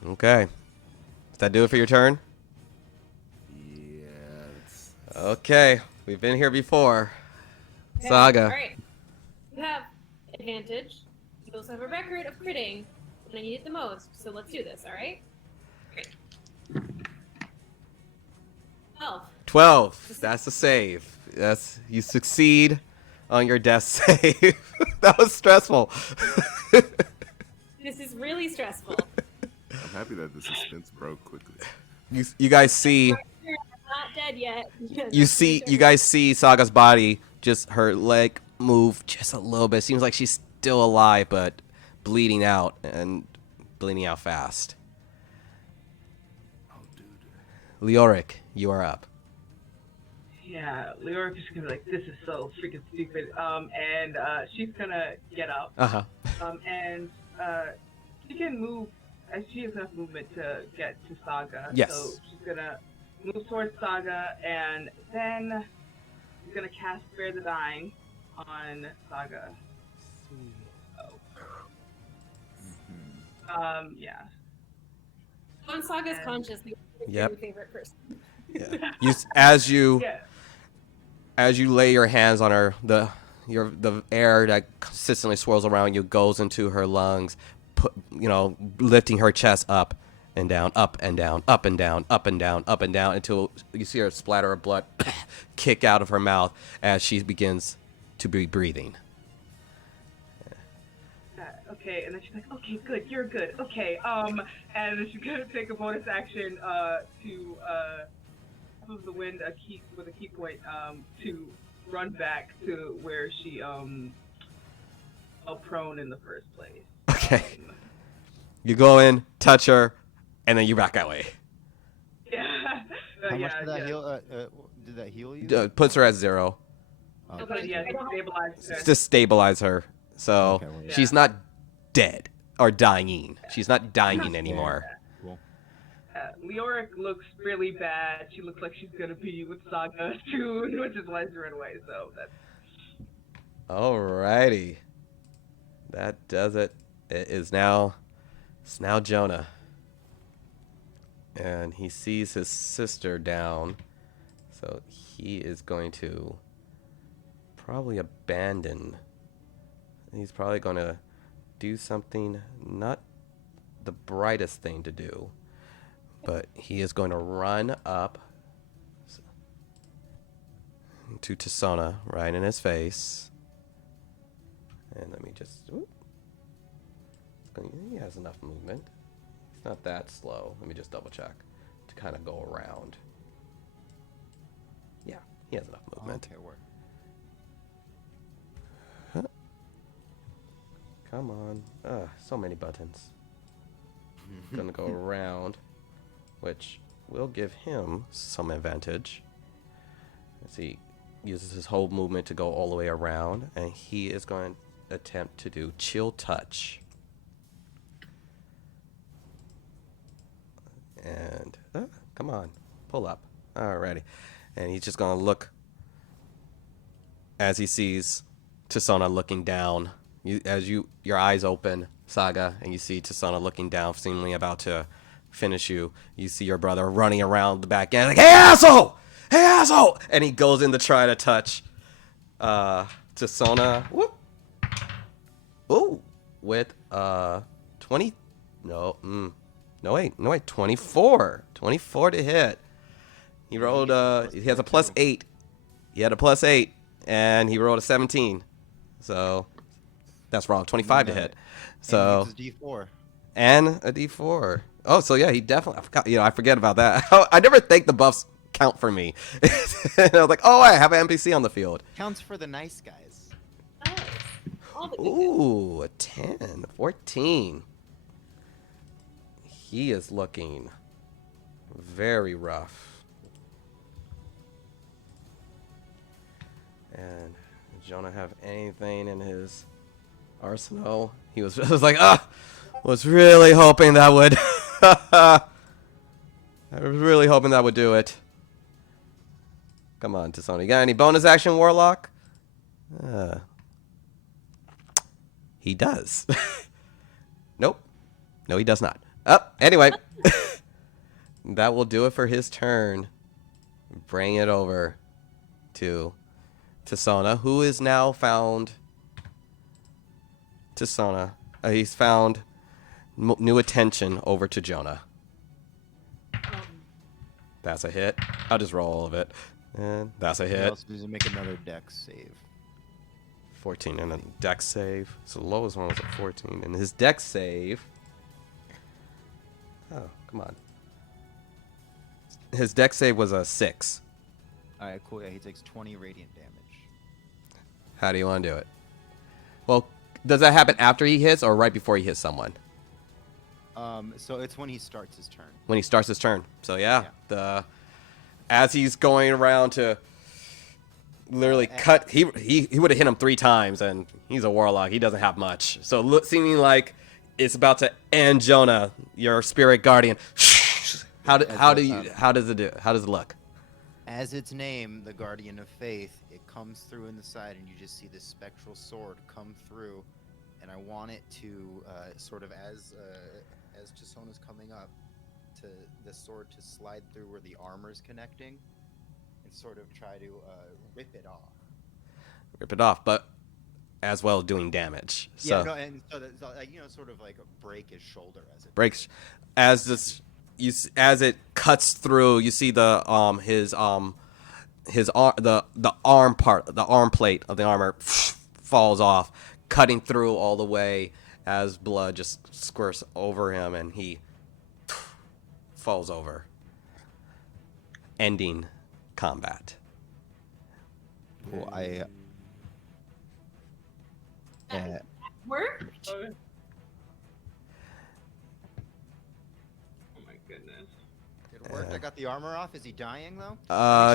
good. Okay. Does that do it for your turn? Yeah. Okay. We've been here before. Okay, Saga. All right. You have advantage. You also have a record of critting when I need it the most. So let's do this. All right. Great. 12. 12. That's a save. You succeed on your death save. That was stressful. This is really stressful. I'm happy that the suspense broke quickly. You guys see I'm not dead yet. you guys see Saga's body, just her leg move just a little bit. Seems like she's still alive, but bleeding out fast. Oh, dude. Leoric, you are up. Yeah, Leoric is gonna be like, this is so freaking stupid. And she's gonna get up. Uh-huh. And she can move, as she has enough movement to get to Saga. Yes. So she's gonna move towards Saga, and then she's gonna cast Spare the Dying on Saga. Yeah. When Saga's conscious, you're Yep. your favorite person. Yeah. Yeah. As you lay your hands on her, the air that consistently swirls around you goes into her lungs, lifting her chest up and down, up and down, up and down, up and down, up and down, until you see her splatter of blood kick out of her mouth as she begins to be breathing. Okay, and then she's like, okay, good, you're good. Okay, and then she's gonna take a bonus action to move the wind with a key point to run back to where she fell prone in the first place. Okay. You go in, touch her, and then you back that way. Yeah. How yeah, much did that yeah. heal? Did that heal you? Puts her at 0. Oh, But yeah, to stabilize her. To stabilize her. So Okay, well, yeah. she's not dead or dying. She's not dying anymore. Cool. Leoric looks really bad. She looks like she's gonna be with Saga soon, which is why she ran away. So that's Alrighty. That does it. It's now Jonah. And he sees his sister down. So he is going to probably abandon. He's probably going to do something not the brightest thing to do. But he is going to run up to Tizona right in his face. And let me just... Ooh. He has enough movement. It's not that slow. Let me just double check to kind of go around. Yeah, he has enough movement. Okay, work. Huh. Come on. So many buttons. Gonna go around, which will give him some advantage. Let's see. Uses his whole movement to go all the way around, and he is going to attempt to do chill touch. And come on, pull up. Alrighty. And he's just gonna look as he sees Tizona looking down. Your eyes open, Saga, and you see Tizona looking down, seemingly about to finish you. You see your brother running around the back end, like, "Hey asshole! Hey asshole!" And he goes in to try to touch Tizona. Whoop. Ooh, with 20. No, no wait, 24. 24 to hit. He rolled he has a +8. He had a +8 and he rolled a 17. So that's wrong. 25 to hit. So and he D4. And a D4. Oh, so yeah, he definitely I forget about that. I never think the buffs count for me. And I was like, "Oh, I have an NPC on the field." Counts for the nice guys. Nice. All the good guys. Ooh, a 10, 14. He is looking very rough. And does Jonah have anything in his arsenal? He was like, was really hoping that would. I was really hoping that would do it. Come on, Tizona. You got any bonus action, Warlock? He does. Nope. No, he does not. Anyway. That will do it for his turn. Bring it over to Tizona, who is now found. Tizona. He's found new attention over to Jonah. That's a hit. I'll just roll all of it. And that's a He hit. also needs to make another dex save. 14 and a dex save. So the lowest one was a 14. And his dex save. Oh, come on. His dex save was a 6. Alright, cool. Yeah, he takes 20 radiant damage. How do you want to do it? Well, does that happen after he hits or right before he hits someone? So it's when he starts his turn. When he starts his turn. So yeah. As he's going around to literally cut, he would have hit him 3 times, and he's a warlock. He doesn't have much. So seeming like it's about to end Jonah, your spirit guardian. How does it look? As its name, the Guardian of Faith, it comes through in the side, and you just see this spectral sword come through. And I want it to sort of as Tizona's coming up, to the sword to slide through where the armor is connecting, and sort of try to rip it off. Rip it off, but as well doing damage. So Yeah, no, and so sort of like break his shoulder as it breaks as this. As it cuts through, you see the arm part, the arm plate of the armor falls off, cutting through all the way as blood just squirts over him, and he falls over, ending combat. Cool. Work? Oh my goodness. It worked. I got the armor off. Is he dying though?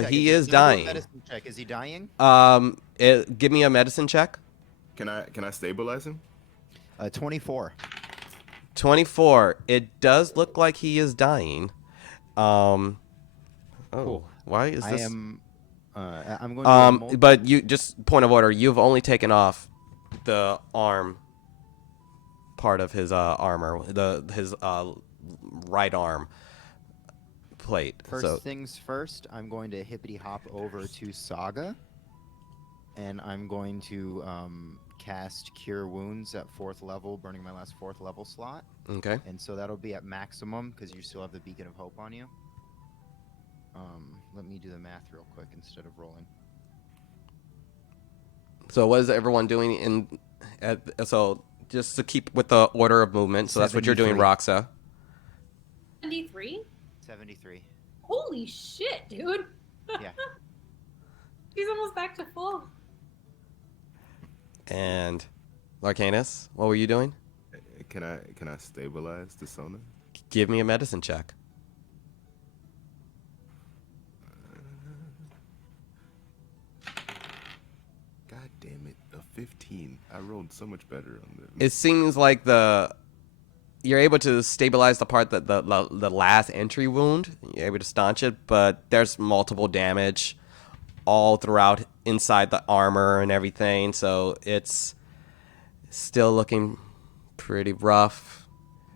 He is Let me do a dying. medicine check. Is he dying? Give me a medicine check. Can I stabilize him? 24. 24. It does look like he is dying. Cool. Why is this? I'm going to But you just point of order. You've only taken off the arm part of his armor, his right arm plate. First things first, I'm going to hippity hop over to Saga, and I'm going to cast Cure Wounds at 4th level, burning my last 4th level slot. Okay. And so that'll be at maximum because you still have the Beacon of Hope on you. Let me do the math real quick instead of rolling. So what is everyone doing so just to keep with the order of movement, so that's what you're doing, 73. Roxa. 73? 73. Holy shit, dude. Yeah. He's almost back to full. And Larcanus, what were you doing? Can I stabilize Tizona? Give me a medicine check. God damn it, a 15. I rolled so much better on this. It seems like you're able to stabilize the part that the last entry wound. You're able to staunch it, but there's multiple damage all throughout inside the armor and everything, so it's still looking pretty rough.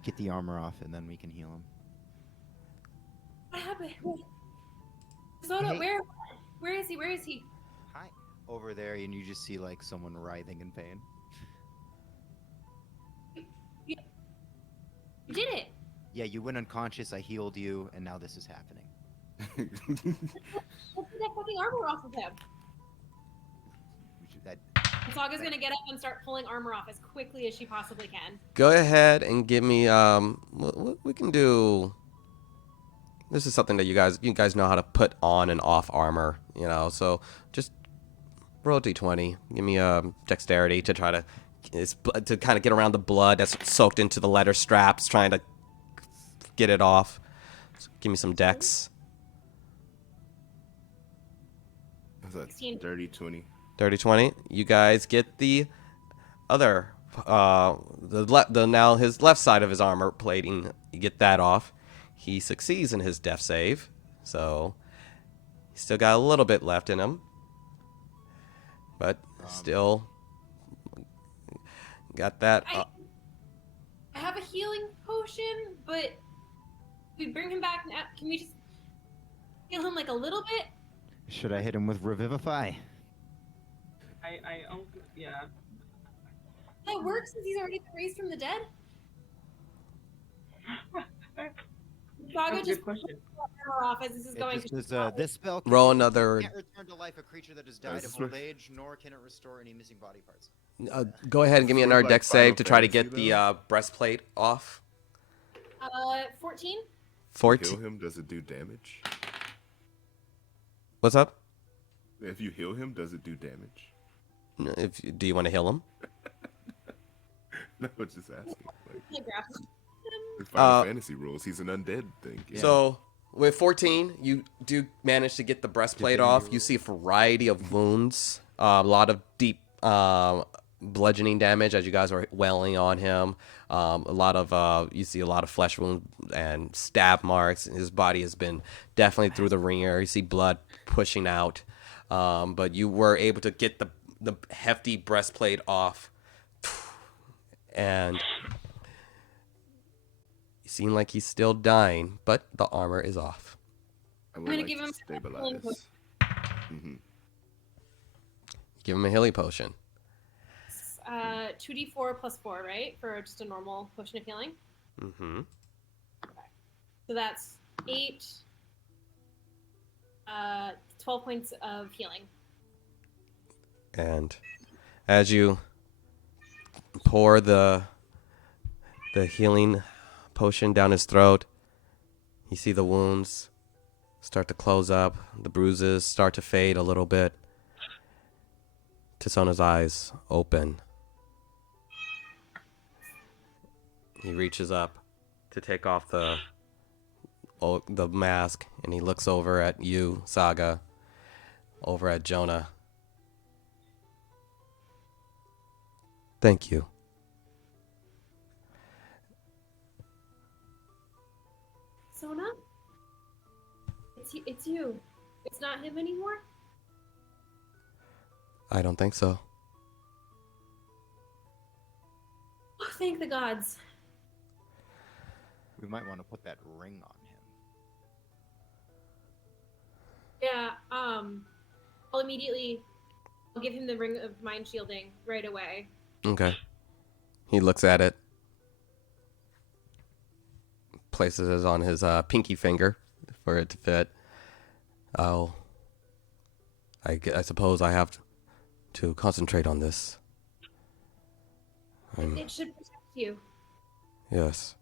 Get the armor off and then we can heal him. What happened? Tizona, Hey. where is he? Where is he? Hi. Over there, and you just see like someone writhing in pain. You did it. Yeah, you went unconscious, I healed you, and now this is happening. Let's get that fucking armor off of him. That, Saga's gonna get up and start pulling armor off as quickly as she possibly can. Go ahead and give me we can do. This is something that you guys know how to put on and off armor, so just roll a d20. Give me dexterity to try to kind of get around the blood that's soaked into the leather straps, trying to get it off. So give me some dex. What's that? 16. Dirty 20. 30-20. You guys get the other now his left side of his armor plating. You get that off. He succeeds in his death save, so he's still got a little bit left in him, but still got that. I have a healing potion, but we bring him back now. Can we just heal him like a little bit? should I hit him with Revivify? Yeah. That works since he's already been raised from the dead. Saga That's a just good question. pull the armor off as this is going. This spell Roll another. can't return to life a creature that has died of old age, nor can it restore any missing body parts. Go ahead and give me Sort of another like dex save to Final try to get Fantasy, the breastplate off. 14. 14. Heal him, does it do damage? What's up? If you heal him, does it do damage? Do you want to heal him? No, just asking. Like, Like grapple. in Final Fantasy rules, he's an undead thing. Yeah. So with 14, you do manage to get the breastplate off. You see a variety of wounds, a lot of deep bludgeoning damage as you guys are wailing on him. You see a lot of flesh wounds and stab marks. His body has been definitely through the ringer. You see blood pushing out, but you were able to get the hefty breastplate off, and you seem like he's still dying, but the armor is off. I would gonna like give to him a healing stabilize. Mm-hmm. Give him a healing potion. 2d4 plus 4, right? For just a normal potion of healing. Mm-hmm. So that's 8, 12 points of healing. And as you pour the healing potion down his throat, you see the wounds start to close up, the bruises start to fade a little bit. Tizona's eyes open. He reaches up to take off the mask, and he looks over at you, Saga, over at Jonah. Thank you. Sona? It's you. It's not him anymore? I don't think so. Oh, thank the gods. We might want to put that ring on him. Yeah, I'll immediately I'll give him the ring of mind shielding right away. Okay. He looks at it, places it on his pinky finger for it to fit. Oh, I suppose I have to concentrate on this. It should protect you. Yes,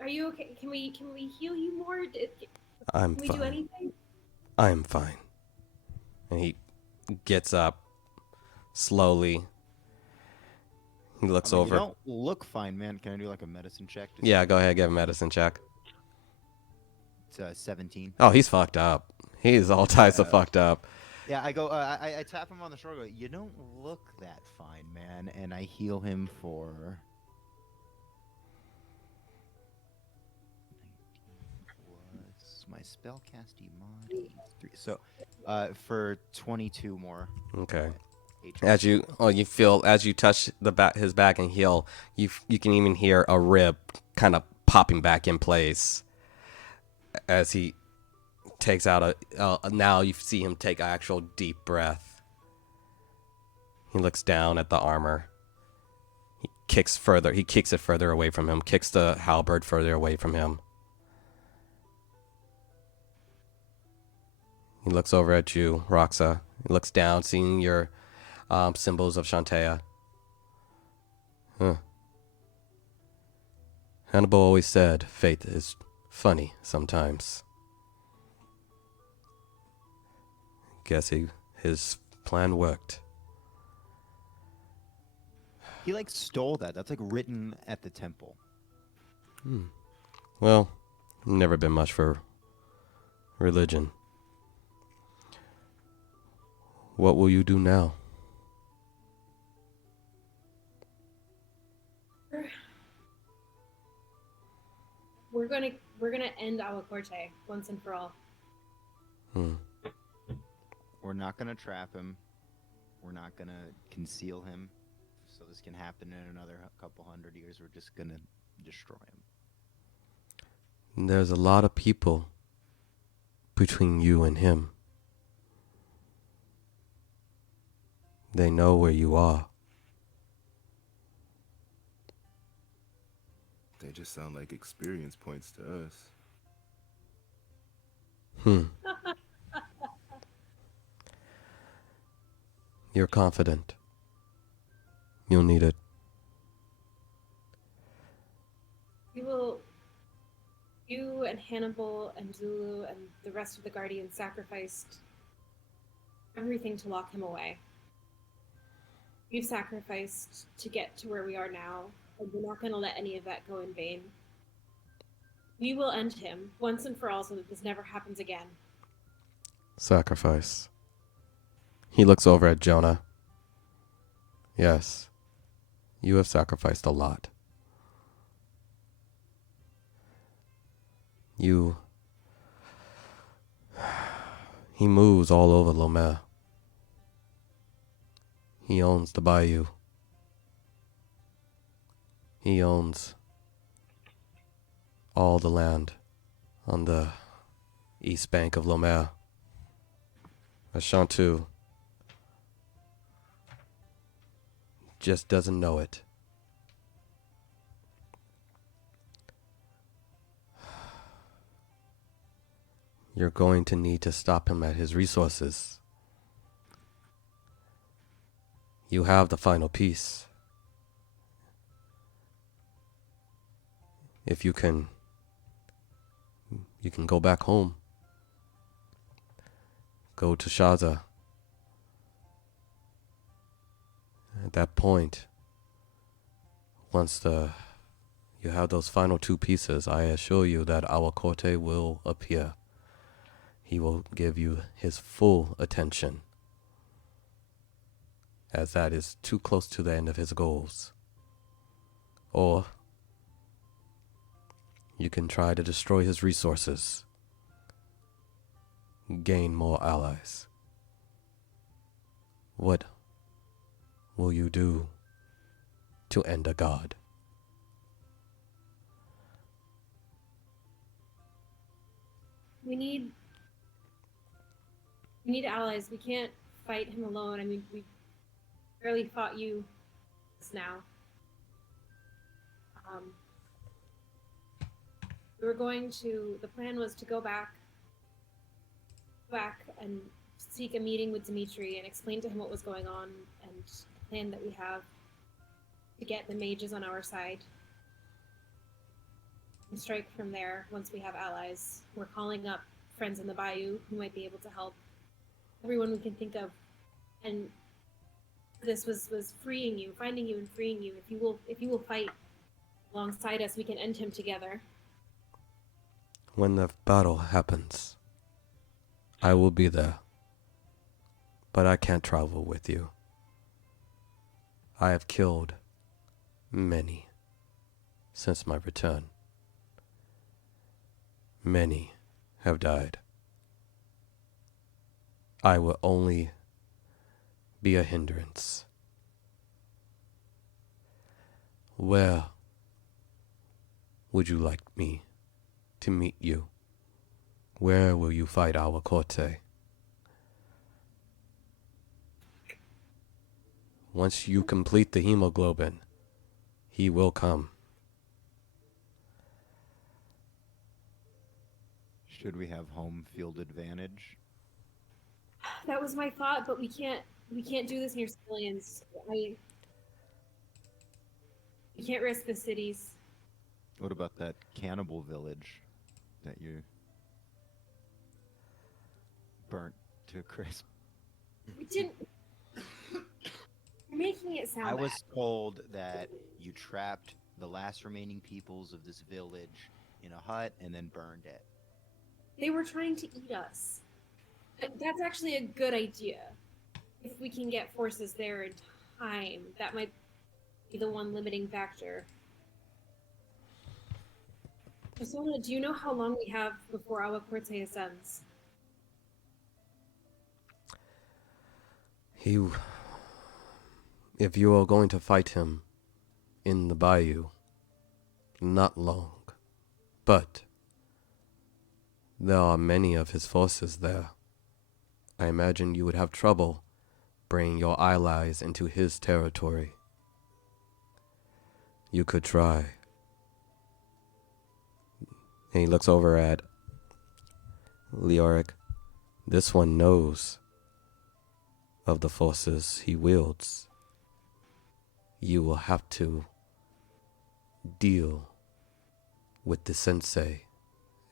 Are you okay? Can we heal you more? I'm Can we do fine. anything? I'm fine. And he gets up slowly. He looks You over. don't look fine, man. Can I do like a medicine check? To Yeah, see? go ahead, give him a medicine check. It's 17. Oh, he's fucked up. He's all types of fucked up. Yeah, I go. I tap him on the shoulder. Go, you don't look that fine, man. And I heal him for. Was my spellcasting mod 3? So, for 22 more. Okay. HP. As you touch his back and heal, you can even hear a rib kind of popping back in place as he takes out now you see him take an actual deep breath. He looks down at the armor. He kicks it further away from him, kicks the halberd further away from him. He looks over at you, Roxa. He looks down, seeing your symbols of Shantea. Huh. Hannibal always said fate is funny sometimes. Guess his plan worked. He like stole that. That's like written at the temple. Well, never been much for religion. What will you do now? We're gonna end Alacorte once and for all. We're not gonna trap him. We're not gonna conceal him, so this can happen in another couple hundred years. We're just gonna destroy him. There's a lot of people between you and him. They know where you are. They just sound like experience points to us. You're confident. You'll need it. You and Hannibal and Zulu and the rest of the Guardians sacrificed everything to lock him away. We've sacrificed to get to where we are now, and we're not going to let any of that go in vain. We will end him once and for all so that this never happens again. Sacrifice. He looks over at Jonah. Yes, you have sacrificed a lot. He moves all over Lomér. He owns the bayou. He owns all the land on the east bank of Lomér. Ashantu just doesn't know it. You're going to need to stop him at his resources. You have the final piece. If you can go back home. Go to Shaza. At that point, once you have those final two pieces, I assure you that our Corte will appear. He will give you his full attention, as that is too close to the end of his goals. Or you can try to destroy his resources, gain more allies. What will you do to end a god? We need We need allies. We can't fight him alone. I mean, we barely fought you just now. Um, we were going to. The plan was to go back and seek a meeting with Dimitri and explain to him what was going on and the plan that we have to get the mages on our side and strike from there once we have allies. We're calling up friends in the bayou who might be able to help. Everyone we can think of. And this was freeing you, finding you and freeing you. If you will fight alongside us, we can end him together. When the battle happens, I will be there. But I can't travel with you. I have killed many since my return. Many have died. I will only be a hindrance. Where would you like me to meet you? Where will you fight our corte? Once you complete the hemoglobin, he will come. Should we have home field advantage? That was my thought, but we can't do this near civilians. We can't risk the cities. What about that cannibal village that you burnt to a crisp? We didn't. You're making it sound I was bad. told that you trapped the last remaining peoples of this village in a hut and then burned it. They were trying to eat us. That's actually a good idea. If we can get forces there in time, that might be the one limiting factor. Tizona, do you know how long we have before our corte ascends? If you are going to fight him in the bayou, not long. But there are many of his forces there. I imagine you would have trouble bringing your allies into his territory. You could try. And he looks over at Leoric. This one knows of the forces he wields. You will have to deal with the sensei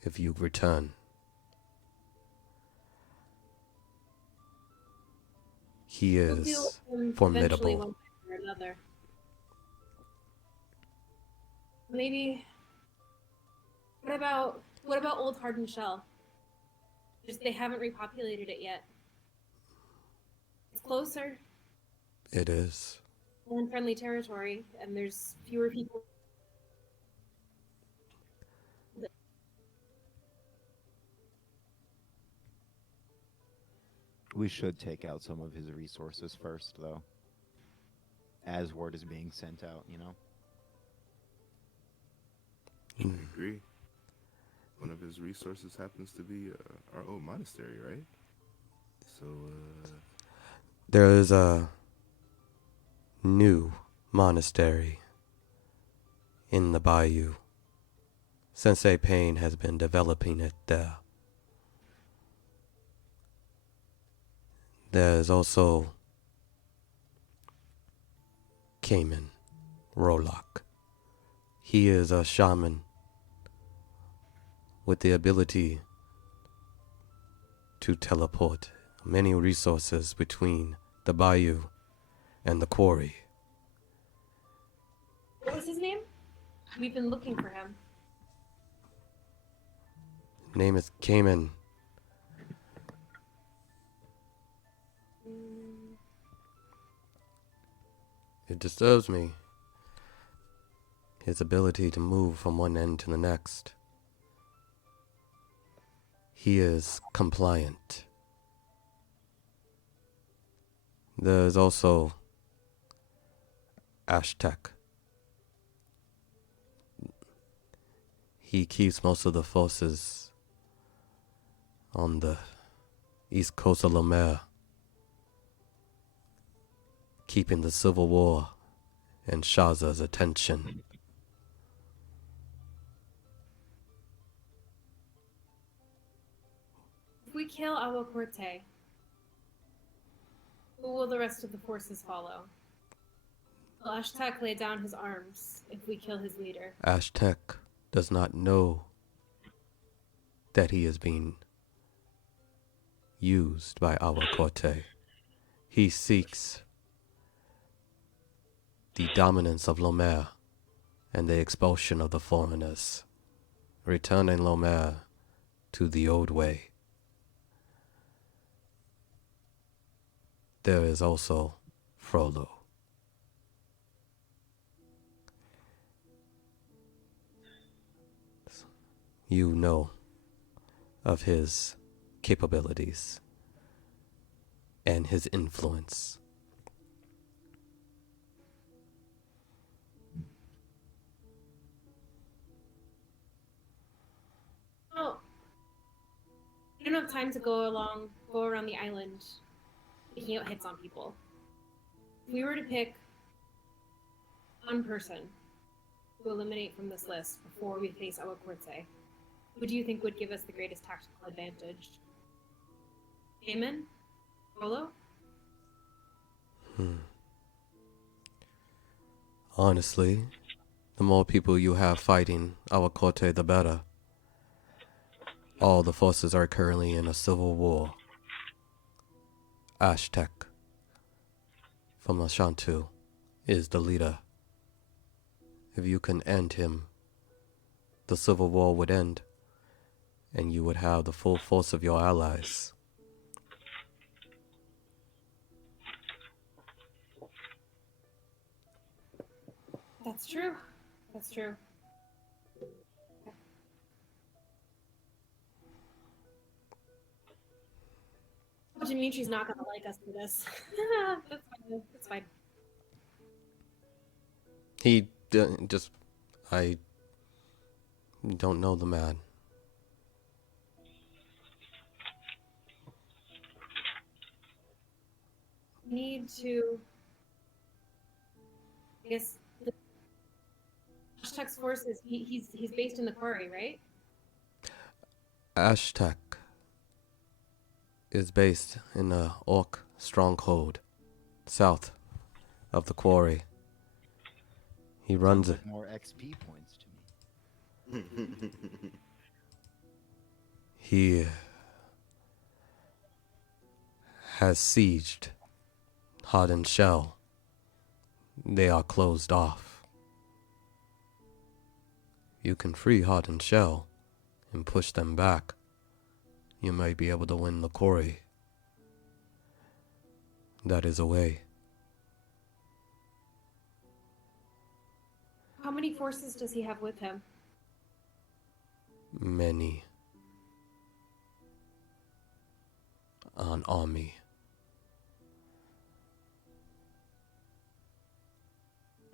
if you return. He We'll deal is with them eventually, formidable. one way or another. Maybe. What about Old Hardened Shell? Just they haven't repopulated it yet. It's closer. It is. We're in friendly territory, and there's fewer people. We should take out some of his resources first, though. As word is being sent out, you know? I agree. One of his resources happens to be our old monastery, right? So, There is a new monastery in the bayou. Sensei Payne has been developing it there. There is also Cayman Rollock. He is a shaman with the ability to teleport many resources between the bayou and the quarry. What was his name? We've been looking for him. Name is Cayman. It disturbs me. His ability to move from one end to the next. He is compliant. There is also Ashtek. He keeps most of the forces on the east coast of Lomér, keeping the civil war and Shaza's attention. If we kill Agua Corte, who will the rest of the forces follow? Will Ashtek lay down his arms if we kill his leader? Aztec does not know that he is being used by Agua Corte. He seeks the dominance of Lomér and the expulsion of the foreigners, returning Lomér to the old way. There is also Frollo. You know of his capabilities and his influence. Oh, we don't have time to go around the island, making out hits on people. If we were to pick one person to eliminate from this list before we face Agua Corte, who do you think would give us the greatest tactical advantage? Damon? Rolo? Honestly, the more people you have fighting Agua Corte, the better. All the forces are currently in a civil war. Aztec from Ashantu is the leader. If you can end him, the civil war would end, and you would have the full force of your allies. That's true. That's true. Oh, Dimitri's not gonna like us for this. That's fine. That's fine. I don't know the man. Need to. I guess the Ashtek's forces. He's based in the quarry, right? Aztec is based in the Orc stronghold, south of the quarry. He runs it. More XP points to me. He has sieged Hot and Shell. They are closed off. You can free Hot and Shell and push them back. You might be able to win the quarry. That is a way. How many forces does he have with him? Many. An army.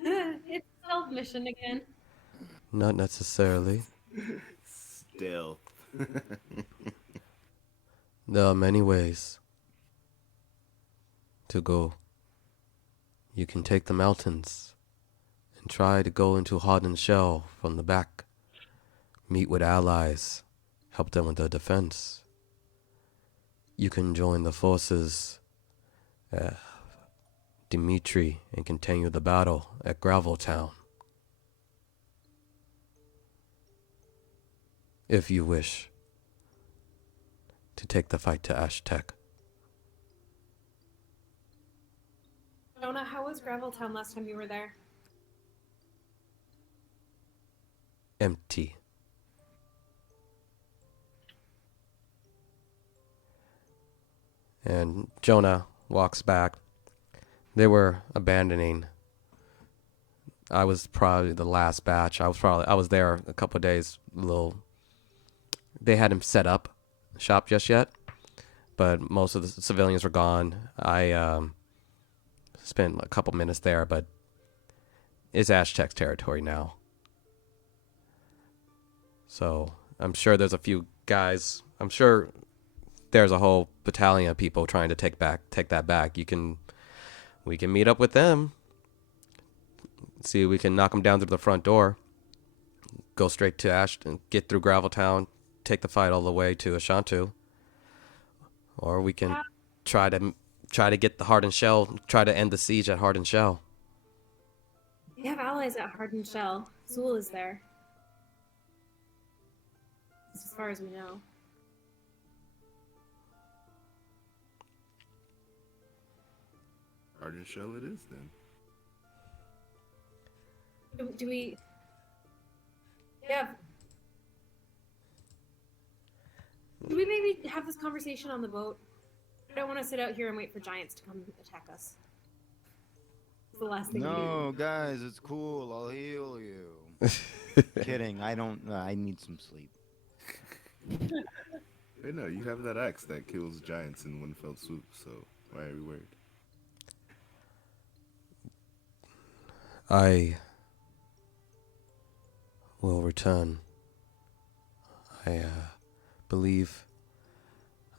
It's a stealth mission again. Not necessarily. Still. There are many ways to go. You can take the mountains and try to go into Hot and Shell from the back. Meet with allies. Help them with their defense. You can join the forces Dimitri and continue the battle at Gravel Town. If you wish to take the fight to Aztec. Jonah, how was Graveltown last time you were there? Empty. And Jonah walks back. They were abandoning. I was probably the last batch. I was there a couple of days. They hadn't set up shop just yet, but most of the civilians were gone. I spent a couple minutes there, but it's Aztec's territory now. So I'm sure there's a few guys. I'm sure there's a whole battalion of people trying to take that back, we can meet up with them. See if we can knock them down through the front door. Go straight to Ashton, get through Graveltown, take the fight all the way to Ashantu. Or we can try to get the Hardened Shell, try to end the siege at Hardened Shell. We have allies at Hardened Shell. Zool is there. As far as we know. Hardened Shell it is then. Do we... Yeah. Do we maybe have this conversation on the boat? I don't want to sit out here and wait for giants to come attack us. It's the last thing we do. No, guys, it's cool. I'll heal you. Kidding. I don't. I need some sleep. Hey, no, you have that axe that kills giants in one fell swoop, so why are we worried? I will return. I believe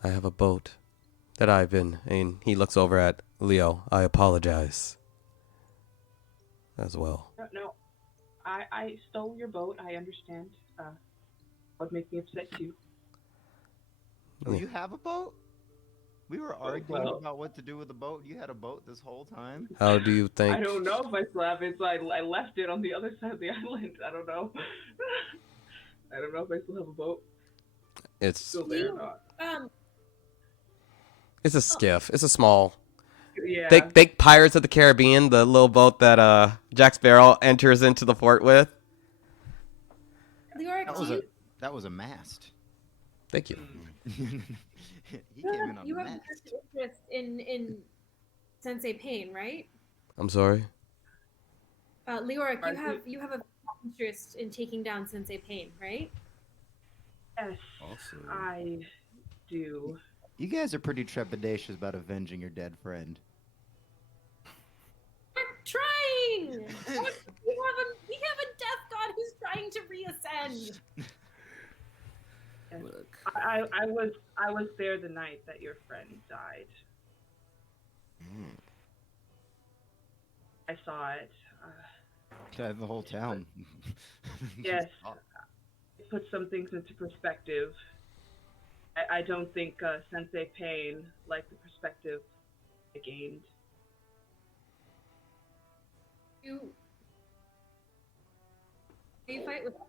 I have a boat that I've been, and he looks over at Leo. I apologize as well. No, I stole your boat. I understand. Would make me upset too. Oh, you have a boat? We were arguing about what to do with the boat. You had a boat this whole time? How do you think? I don't know if I still have it. So I left it on the other side of the island. I don't know. I don't know if I still have a boat. It's Still there or not. it's a skiff. It's a small. Yeah. Think Pirates of the Caribbean, the little boat that Jack Sparrow enters into the fort with. Leoric, That was a mast. Thank you. He came in on you the have mast. interest in Sensei Pain, right? I'm sorry. Leoric, you have a interest in taking down Sensei Pain, right? Yes, Also, I do. You guys are pretty trepidatious about avenging your dead friend. We're trying. we have a death god who's trying to reascend. look, I was there the night that your friend died. I saw it. The whole town. Yes. It puts some things into perspective. I don't think Sensei Pain liked the perspective I gained. You fight with us.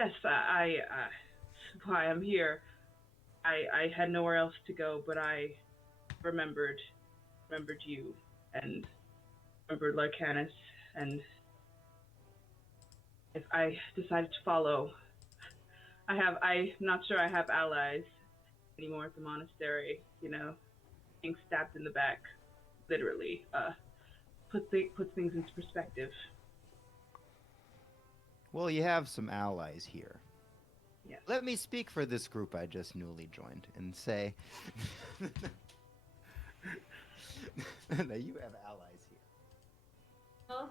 Yes, I why I'm here. I had nowhere else to go, but I remembered you and remembered Larcanus, and if I decided to follow, I'm not sure I have allies anymore at the monastery. You know, being stabbed in the back, literally, puts things into perspective. Well, you have some allies here. Yes. Let me speak for this group I just newly joined and say that you have allies here. Well,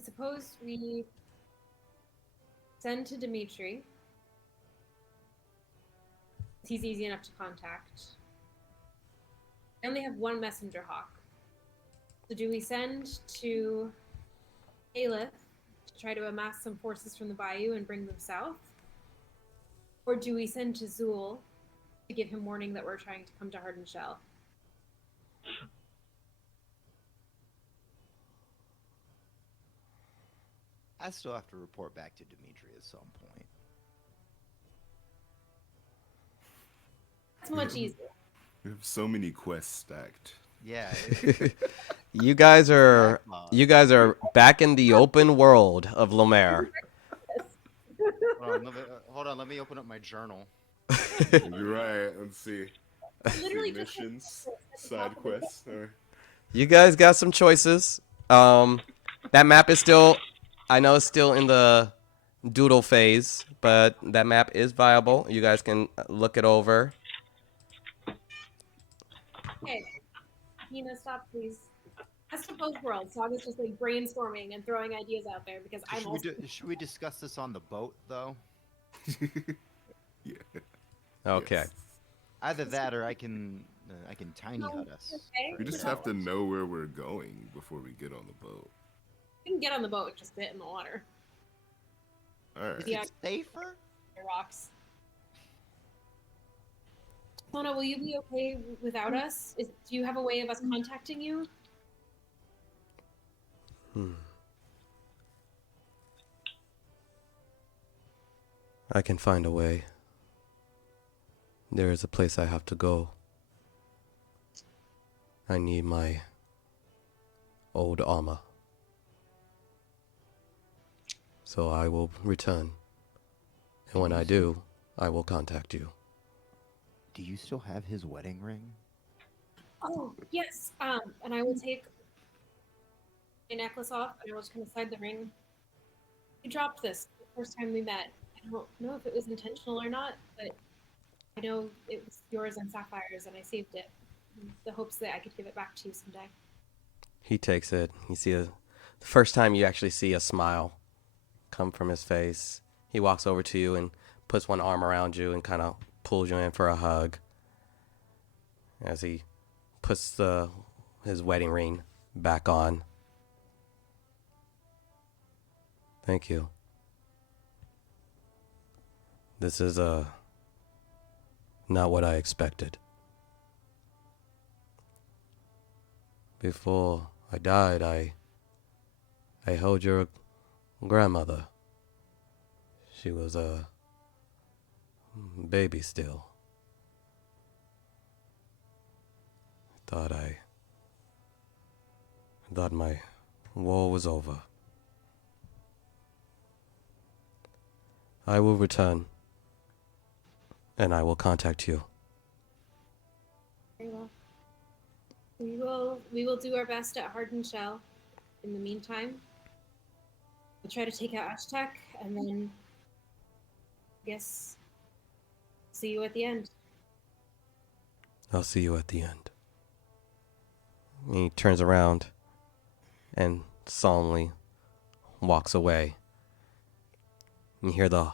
I suppose we send to Dimitri. He's easy enough to contact. I only have one messenger hawk. So do we send to Aelith to try to amass some forces from the bayou and bring them south? Or do we send to Zool to give him warning that we're trying to come to Hardened Shell? I still have to report back to Dimitri at some point. It's much easier. we have so many quests stacked. Yeah. You guys are back in the open world of Lomér. Hold on, let me open up my journal. You're right. Let's see. Literally just Missions, side quests. You guys got some choices. That map is still, I know it's still in the doodle phase, but that map is viable. You guys can look it over. Okay. Nina, stop, please. That's both worlds, so I was just like brainstorming and throwing ideas out there because I'm also. Should we discuss this on the boat, though? Yeah. Okay. Yes. Either that, or I can tiny No, hut us. okay. for We just either have to hours. know where we're going before we get on the boat. You can get on the boat, just sit in the water. All Is right. Yeah. it safer? The rocks. Tizona, will you be okay without us? Do you have a way of us contacting you? I can find a way. There is a place I have to go. I need my old armor. So I will return. And when I do, I will contact you. Do you still have his wedding ring? Oh, yes. And I will take my necklace off and I will just kind of slide the ring. You dropped this the first time we met. I don't know if it was intentional or not, but I know it was yours and Sapphire's and I saved it in the hopes that I could give it back to you someday. He takes it. The first time you actually see a smile come from his face. He walks over to you and puts one arm around you and kind of pulls you in for a hug as he puts his wedding ring back on. Thank you. This is not what I expected. Before I died, I held your grandmother. She was a baby still. I thought my war was over. I will return, and I will contact you. Very well. We will do our best at Hardened Shell. In the meantime, we'll try to take out Ashtek and then I guess see you at the end. I'll see you at the end. And he turns around and solemnly walks away. You hear the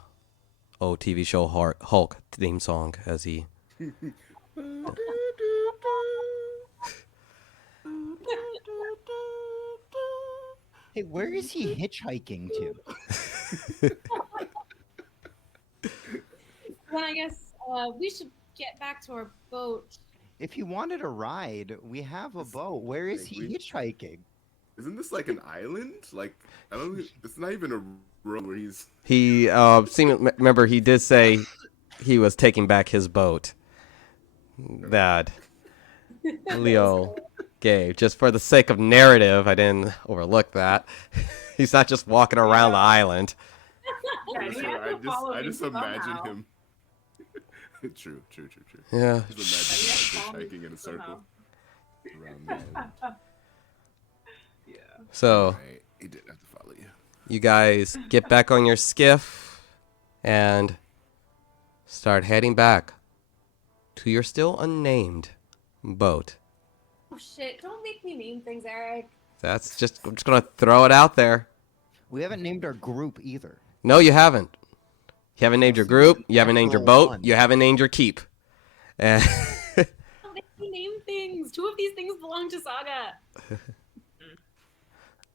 old TV show Hulk theme song as he... Hey, where is he hitchhiking to? Then I guess we should get back to our boat. If he wanted a ride, we have a boat. Where is he hitchhiking? Isn't this like an island? Like I don't. It's not even a road where he's. He remember he did say he was taking back his boat that Leo gave. Just for the sake of narrative, I didn't overlook that. He's not just walking around the island. Yeah, That's he right, has to follow I me just imagine somehow. him. True. Yeah. Just imagine him Yeah, follow me hitchhiking in a circle somehow. around the island. Yeah. So Right, he did have to follow you. you guys get back on your skiff and start heading back to your still unnamed boat. Oh shit! Don't make me name things, Eric. I'm just gonna throw it out there. We haven't named our group either. No, you haven't. You haven't named your group. You haven't named your boat. One. You haven't named your keep. And Don't make me name things. Two of these things belong to Saga.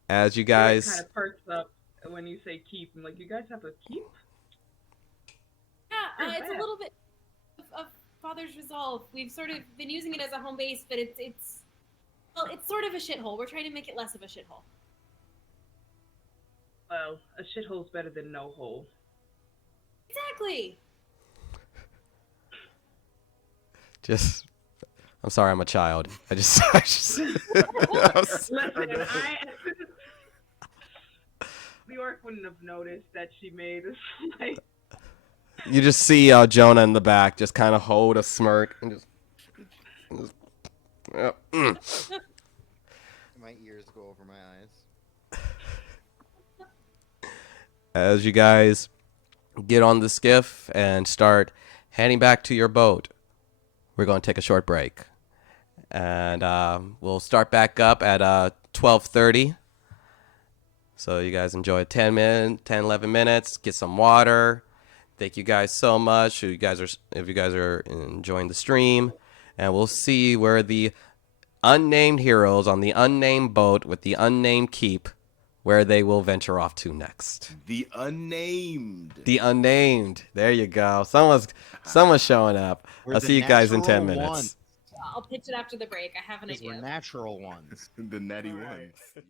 as you Eric guys, kind of perks up when you say keep. I'm like, you guys have a keep? Yeah, it's a little bit of Father's Resolve. We've sort of been using it as a home base, but it's sort of a shithole. We're trying to make it less of a shithole. Well, a shithole's better than no hole. Exactly. I'm sorry, I'm a child. Listen, New York wouldn't have noticed that she made us like. You just see Jonah in the back, just kind of hold a smirk and just My ears go over my eyes. as you guys get on the skiff and start heading back to your boat. We're going to take a short break. And we'll start back up at 12:30. So you guys enjoy 11 minutes, get some water, Thank you guys so much. If you guys are enjoying the stream, and we'll see where the unnamed heroes on the unnamed boat with the unnamed keep, where they will venture off to next. The unnamed. The unnamed. There you go. Someone's showing up. We're I'll the see you guys in 10 natural minutes. ones. I'll pitch it after the break. I have an Because we're idea. natural ones. The natty All right. ones.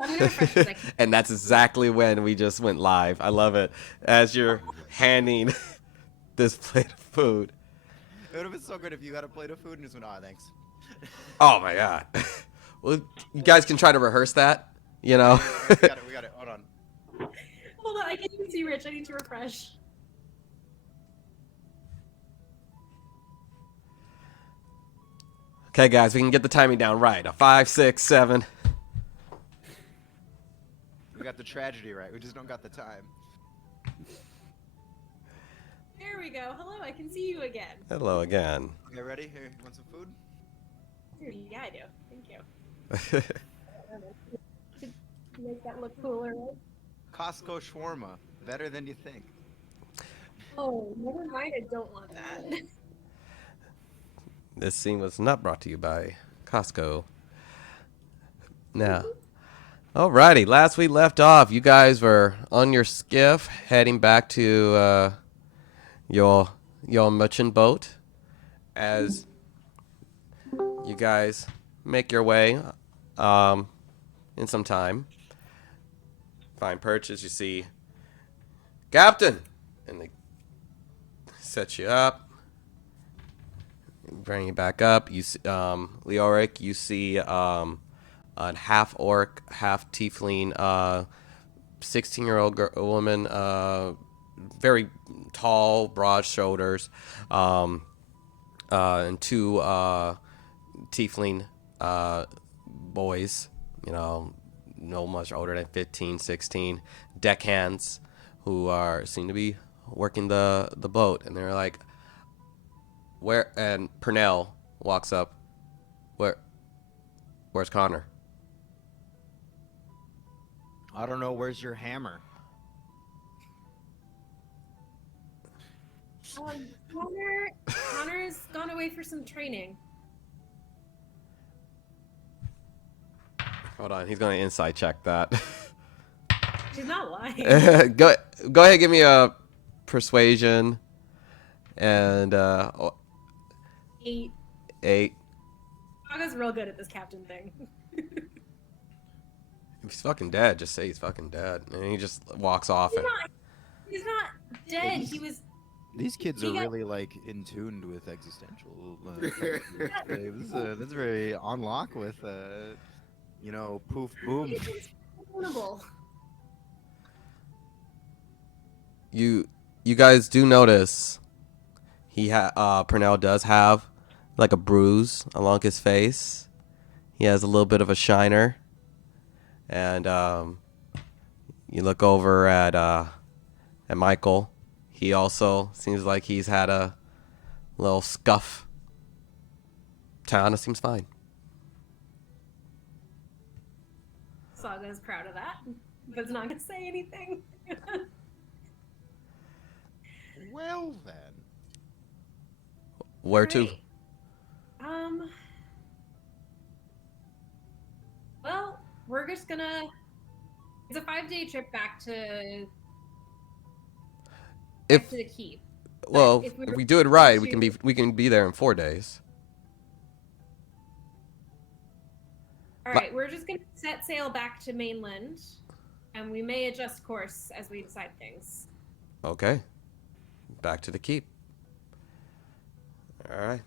I'm gonna refresh this. And that's exactly when we just went live. I love it. As you're handing this plate of food. It would have been so good if you got a plate of food and just went, "Ah, thanks." Oh my god. Well, you guys can try to rehearse that, you know. We got it. We got it. Hold on. Hold on, I can't even see Rich. I need to refresh. Okay, guys, we can get the timing down right. A 5, 6, 7. We got the tragedy right. We just don't got the time. There we go. Hello, I can see you again. Hello again. Okay, ready? Here, you want some food? Yeah, I do. Thank you. Make that look cooler, right? Costco shawarma. Better than you think. Oh, never mind. I don't want that. This scene was not brought to you by Costco. Now, alrighty. Last we left off, you guys were on your skiff heading back to your merchant boat. As you guys make your way in some time, find purchase. You see, Captain, and they set you up. Bring you back up. You see, Leoric, you see a half orc, half tiefling, 16-year-old woman, very tall, broad shoulders, and two tiefling boys, no much older than 15, 16, deckhands who seem to be working the boat, and they're like, where? And Purnell walks up. Where's Connor? I don't know. Where's your hammer? Connor's gone away for some training. Hold on, he's gonna inside check that. She's not lying. Go ahead, give me a persuasion, and 8. 8. Saga's real good at this captain thing. If he's fucking dead, just say he's fucking dead, and he just walks off. He's not dead. He was. These kids He are got- really like in tuned with existential. That's very on lock with poof boom. He's vulnerable. You guys do notice Purnell does have like a bruise along his face. He has a little bit of a shiner, and you look over at Michael. He also seems like he's had a little scuff. Tana seems fine. Saga's proud of that, but is not gonna say anything. Well then. Where to? Right. Well, we're just gonna. It's a 5-day trip back to the keep. Well, if if we we do it right, we to- can be there in 4 days. All right, we're just gonna set sail back to mainland, and we may adjust course as we decide things. Okay. Back to the keep. All right.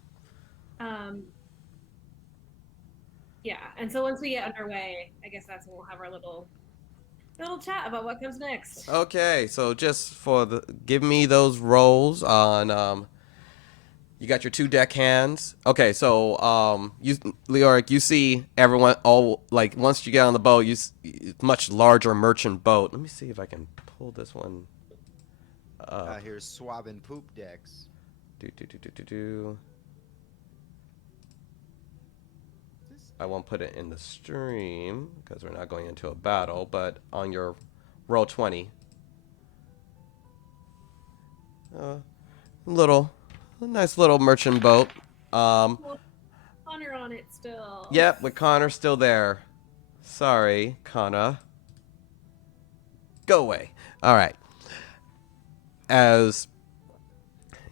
Yeah, and so once we get underway, I guess that's when we'll have our little chat about what comes next. Okay, so just give me those rolls on you got your 2 deck hands. Okay, so Leoric, you see everyone once you get on the boat, much larger merchant boat. Let me see if I can pull this one. Here's swabbing poop decks. Do. I won't put it in the stream because we're not going into a battle, but on your roll 20. A nice little merchant boat. Well, Connor on it still. Yep, with Connor still there. Sorry, Connor. Go away. All right. As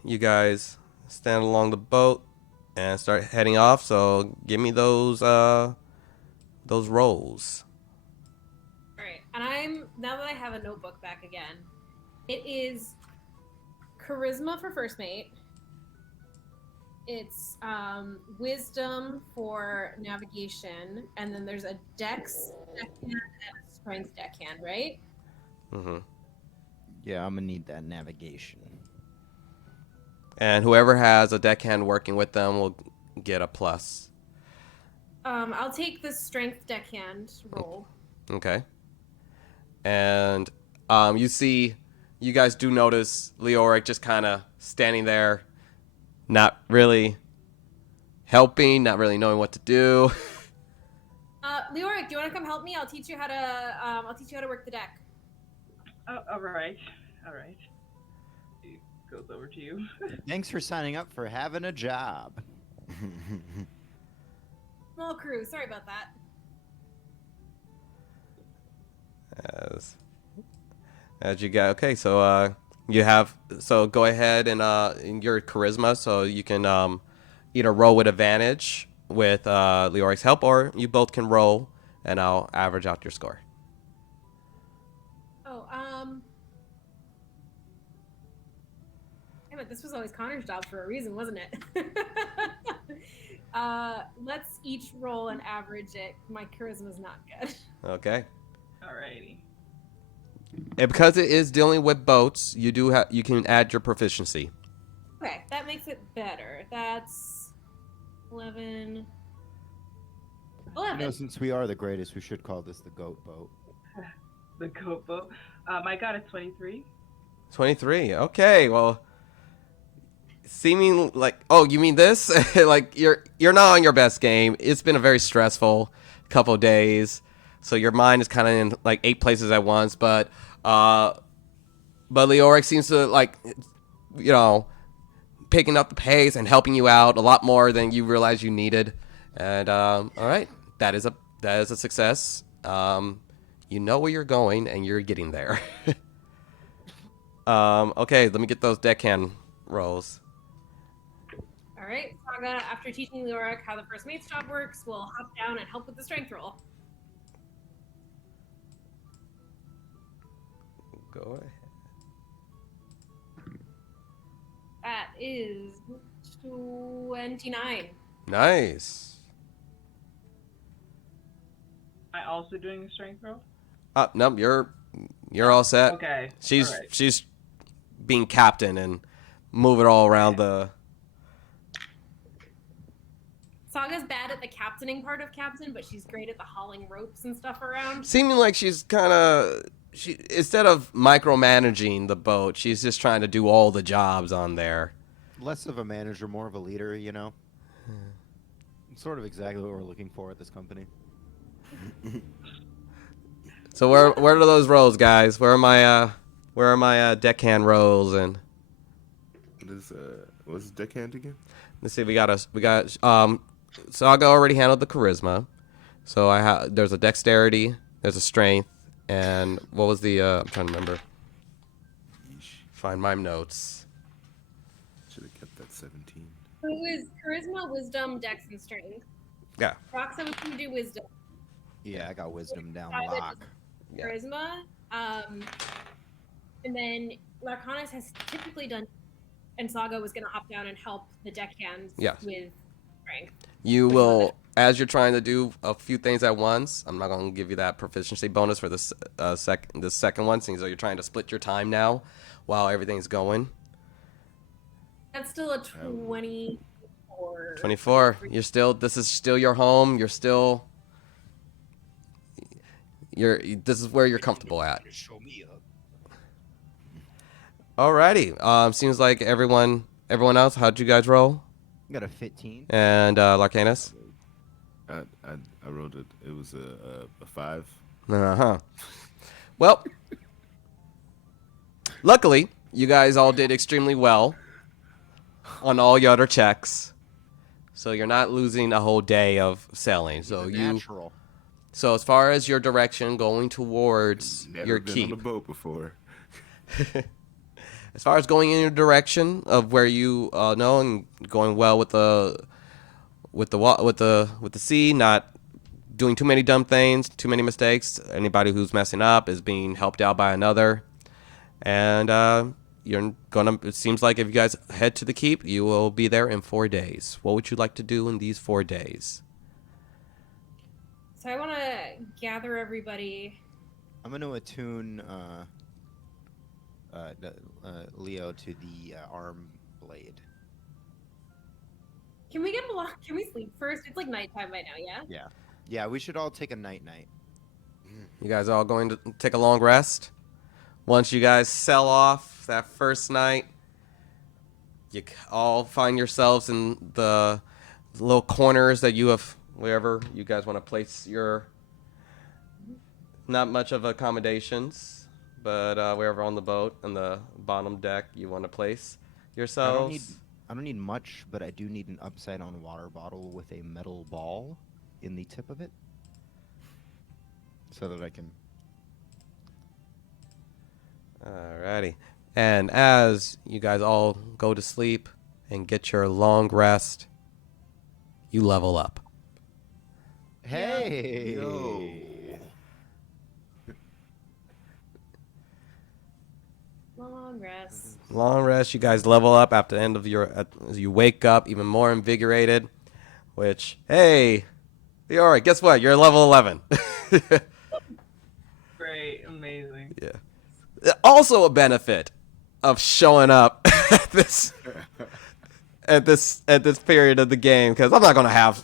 you guys stand along the boat and start heading off, so give me those rolls. And now that I have a notebook back again, it is charisma for first mate. It's wisdom for navigation, and then there's a dex deckhand and a strength deckhand, right? Mm-hmm. Yeah, I'm gonna need that navigation. And whoever has a deckhand working with them will get a plus. I'll take the strength deckhand roll. Okay. And you guys do notice Leoric just kind of standing there, not really helping, not really knowing what to do. Leoric, do you want to come help me? I'll teach you how to work the deck. Oh, all right. He goes over to you. Thanks for signing up for having a job. Small crew. Sorry about that. As you get okay, so go ahead and in your charisma, so you can either roll with advantage with Leoric's help, or you both can roll, and I'll average out your score. Oh, damn it, this was always Connor's job for a reason, wasn't it? Let's each roll and average it. My charisma's not good. Okay. Alrighty. And because it is dealing with boats, you can add your proficiency. Okay, that makes it better. That's 11. You know, since we are the greatest, we should call this the goat boat. The goat boat. I got a 23. 23. Okay, well, seeming like, oh, you mean this? Like you're not on your best game. It's been a very stressful couple of days, so your mind is kind of in like 8 places at once. But Leoric seems to like, picking up the pace and helping you out a lot more than you realized you needed. And all right, that is a success. You know where you're going, and you're getting there. Okay, let me get those deckhand rolls. All right, Saga, after teaching Leoric how the first mate's job works, we'll hop down and help with the strength roll. Go ahead. That is 29. Nice. I also doing a strength roll? Nope, you're all set. Okay. She's being captain and moving all around the. Saga's bad at the captaining part of captain, but she's great at the hauling ropes and stuff around. Seeming like she's kind of instead of micromanaging the boat, she's just trying to do all the jobs on there. Less of a manager, more of a leader, you know? Sort of exactly what we're looking for at this company. So where are those rolls, guys? Where are my deckhand rolls? And what's deckhand again? let's see, we got Saga already handled the charisma, so there's a dexterity, there's a strength, and what was the I'm trying to remember. Find my notes. Should have kept that 17. So it was charisma, wisdom, dex, and strength. Yeah. Roxa was going to do wisdom. Yeah, I got wisdom down lock. Yeah. Charisma. And then Larcanis has typically done, and Saga was going to hop down and help the deckhands Yes. with strength. You will, as you're trying to do a few things at once. I'm not going to give you that proficiency bonus for the second one, since you're trying to split your time now while everything's going. That's still a 24. 24. This is still your home. This is where you're comfortable at. Alrighty. Seems like everyone else, how'd you guys roll? Got a 15. And Larcanus? I rolled it. It was a 5. Uh-huh. Well, luckily, you guys all did extremely well on all your other checks. So you're not losing a whole day of sailing. Natural. So as far as your direction going towards Never your been keep. on a boat before. As far as going in your direction of where you know and going well with the sea, not doing too many dumb things, too many mistakes. Anybody who's messing up is being helped out by another. And you're gonna. It seems like if you guys head to the keep, you will be there in 4 days. What would you like to do in these 4 days? So I want to gather everybody. I'm going to attune Leo to the arm blade. Can we get blocked? Can we sleep first? It's like nighttime by now, yeah? Yeah. Yeah, we should all take a night. You guys all going to take a long rest? Once you guys sell off that first night, you all find yourselves in the little corners that you have, wherever you guys want to place your, not much of accommodations, but wherever on the boat, on the bottom deck you want to place yourselves. I don't need much, but I do need an upside down water bottle with a metal ball in the tip of it, so that I can. Alrighty. And as you guys all go to sleep and get your long rest, you level up. Hey. Yo. Long rest. Long rest, you guys level up after the end of your. You wake up even more invigorated. Which, hey, all right. Guess what? You're level 11. Great, amazing. Yeah. Also a benefit of showing up at this period of the game, because I'm not gonna have.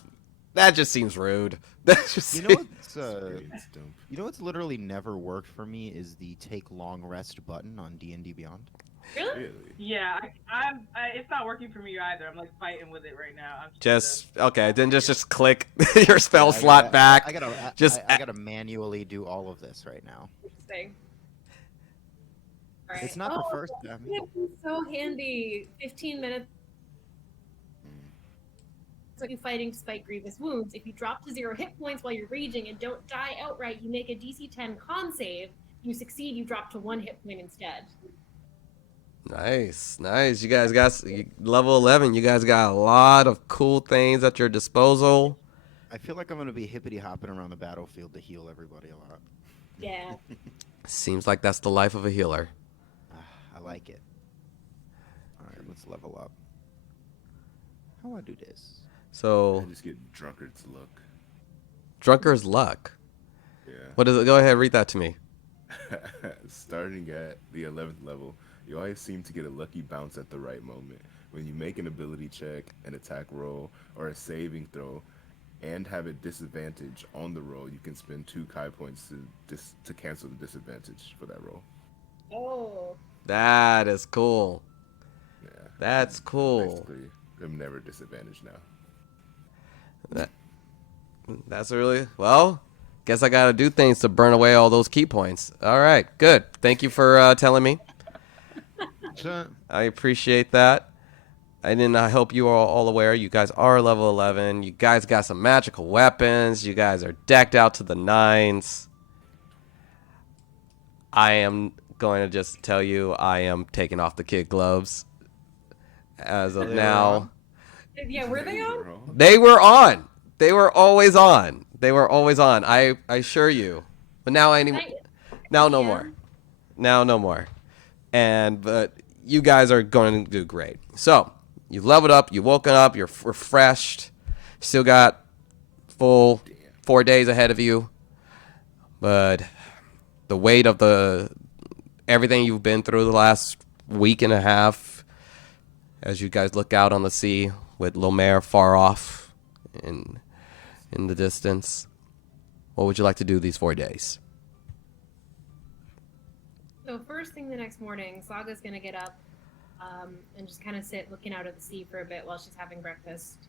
That just seems rude. That just You know what's Experience dump. you know what's literally never worked for me is the take long rest button on D&D Beyond. Really? Really? Yeah, it's not working for me either. I'm like fighting with it right now. I'm just okay. Then just click your spell I slot gotta- back. I gotta Just I gotta manually do all of this right now. Interesting. All right. It's not the first time. It'd be so handy. 15 minutes. So you fighting despite grievous wounds. If you drop to 0 hit points while you're raging and don't die outright, you make a DC 10 con save. You succeed, you drop to 1 hit point instead. Nice. You guys got level 11. You guys got a lot of cool things at your disposal. I feel like I'm gonna be hippity hopping around the battlefield to heal everybody a lot. Yeah. Seems like that's the life of a healer. I like it. All right, let's level up. How do I do this? So, I just get drunkard's luck. Drunkard's Luck. Yeah. What is it? Go ahead, read that to me. Starting at the 11th level, you always seem to get a lucky bounce at the right moment. When you make an ability check, an attack roll, or a saving throw, and have a disadvantage on the roll, you can spend 2 Kai points to cancel the disadvantage for that roll. Oh. That is cool. Yeah. That's cool. Basically, I'm never disadvantaged now. That's really well. Guess I gotta do things to burn away all those key points. All right, good. Thank you for telling me. I appreciate that. I hope you are all aware. You guys are level 11. You guys got some magical weapons. You guys are decked out to the nines. I am going to just tell you, I am taking off the kid gloves as of They were now. on? Yeah, were they on? They were on. They were always on. They were always on. I assure you. But now now no more. Now no more. But you guys are going to do great. So you leveled up. You woken up. You're refreshed. Still got full 4 days ahead of you. But the weight of everything you've been through the last week and a half, as you guys look out on the sea with Lomér far off in the distance, what would you like to do these 4 days? So first thing the next morning, Saga's gonna get up and just kind of sit looking out at the sea for a bit while she's having breakfast.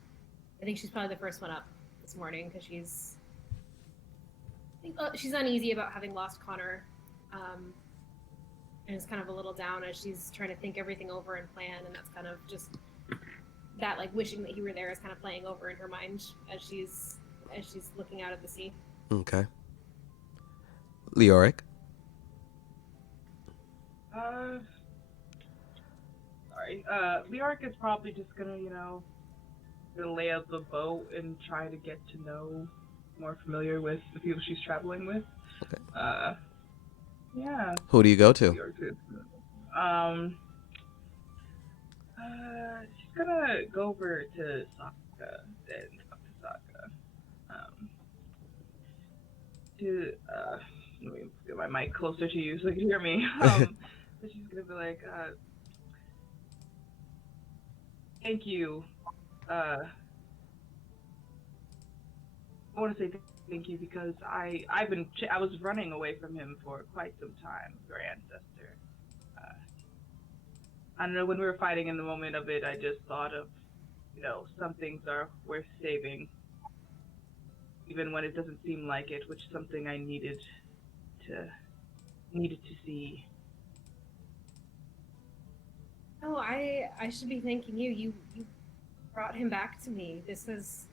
I think she's probably the first one up this morning because she's uneasy about having lost Connor, and is kind of a little down as she's trying to think everything over and plan, and that's kind of just that like wishing that he were there is kind of playing over in her mind as she's looking out at the sea. Okay. Leoric? Sorry. Leoric is probably just gonna, gonna lay out the boat and try to get to know more familiar with the people she's traveling with. Okay. Yeah. Who do you go New to? York is. Um, she's gonna go over to Sokka and talk to Sokka. Um, let me get my mic closer to you so you can hear me. So she's gonna be like, thank you. I want to say thank you because I was running away from him for quite some time, your ancestor. Uh, I don't know, when we were fighting in the moment of it, I just thought of, some things are worth saving, even when it doesn't seem like it, which is something I to needed to see. Oh, I should be thanking you. You brought him back to me. This has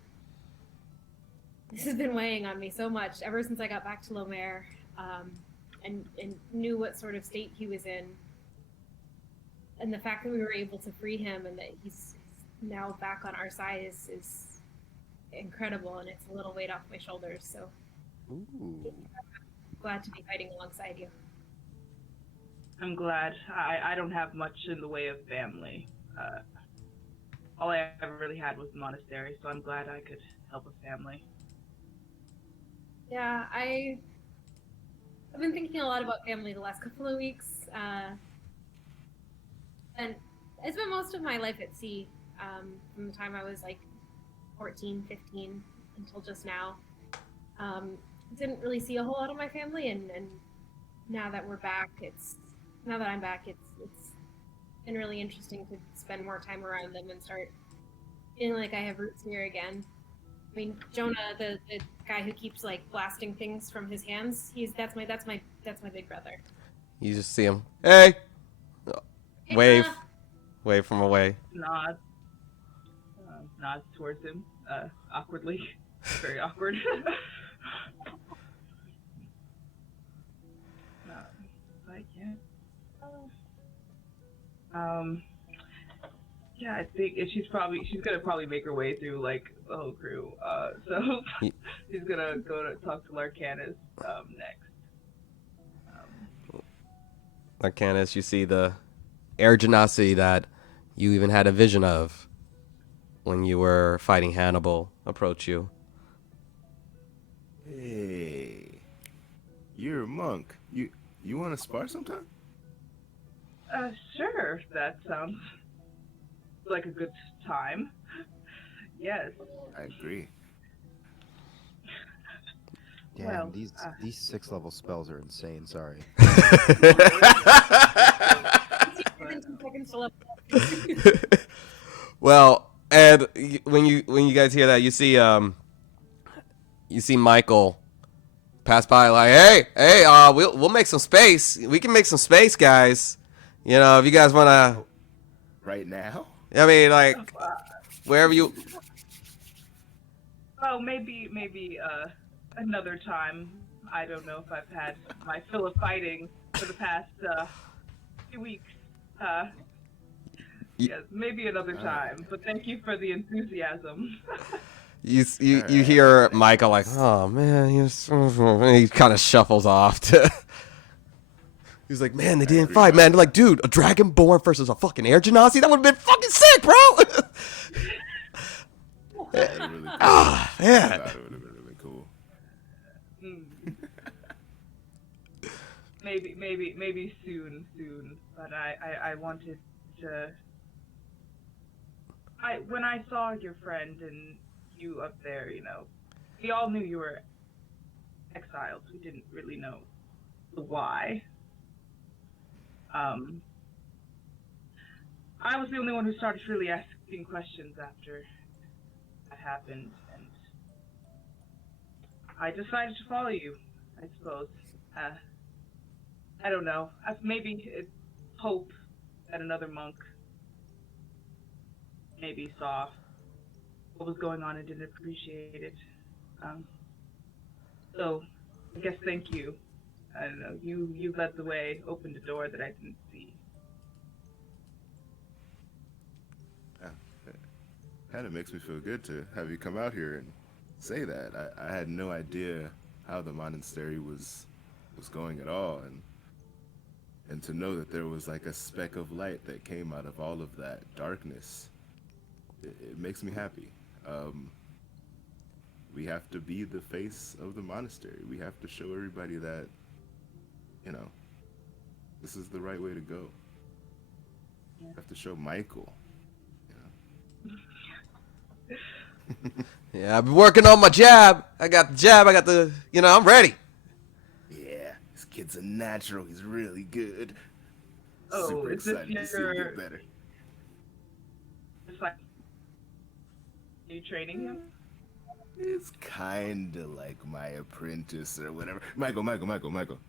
been weighing on me so much ever since I got back to Lomér, and knew what sort of state he was in, and the fact that we were able to free him and that he's now back on our side is incredible, and it's a little weight off my shoulders. So Ooh. glad to be fighting alongside you. I'm glad. I don't have much in the way of family. All I ever really had was the monastery, so I'm glad I could help a family. Yeah, I've been thinking a lot about family the last couple of weeks, and I spent most of my life at sea, from the time I was like 14, 15 until just now. Um, didn't really see a whole lot of my family, and now that we're back, now that I'm back, it's been really interesting to spend more time around them and start feeling like I have roots here again. I mean, Jonah, the guy who keeps like blasting things from his hands, that's my big brother. You just see him. Hey, Hey, wave, Jonah. wave from away. Nods towards him, awkwardly. Very awkward. But yeah. Um, yeah, I think she's gonna probably make her way through like the whole crew. So Ye- she's gonna go to talk to Larcanis next. Arcanus, you see the air genasi that you even had a vision of when you were fighting Hannibal approach you. Hey, you're a monk. You want to spar sometime? Sure. That sounds like a good time. Yes. I agree. Damn, Well, these 6 level spells are insane. Sorry. Within 2 seconds to level Well, and when you guys hear that, you see Michael pass by like, hey, we'll make some space. We can make some space, guys. You know, if you guys wanna, Right now? I mean, like wherever you. well, maybe another time. I don't know if I've had my fill of fighting for the past few weeks. Yes, maybe another time. But thank you for the enthusiasm. You hear Michael like, oh man, he kind of shuffles off. He's like, man, they didn't agree, fight, man. man. They're like, dude, a dragonborn versus a fucking air genasi? That would have been fucking sick, bro. That would really cool. Ah, I yeah. thought it would have been really cool. Maybe soon. But I wanted to. When I saw your friend and you up there, we all knew you were exiled. We didn't really know the why. I was the only one who started really asking questions after that happened, and I decided to follow you, I suppose. I don't know. Maybe it's hope that another monk maybe saw what was going on and didn't appreciate it. So, I guess thank you. I don't know. You led the way, opened a door that I didn't see. Yeah. Kind of makes me feel good to have you come out here and say that. I had no idea how the monastery was going at all, and to know that there was like a speck of light that came out of all of that darkness, it makes me happy. Um, we have to be the face of the monastery. We have to show everybody that, you know, this is the right way to go. We have to show Michael. You Yeah, I've been working on my jab. I got the jab. I got the, I'm ready. Yeah, this kid's a natural. He's really good. Oh, Super is this excited to see him your? get better. It's like you training him? It's kinda like my apprentice or whatever. Michael.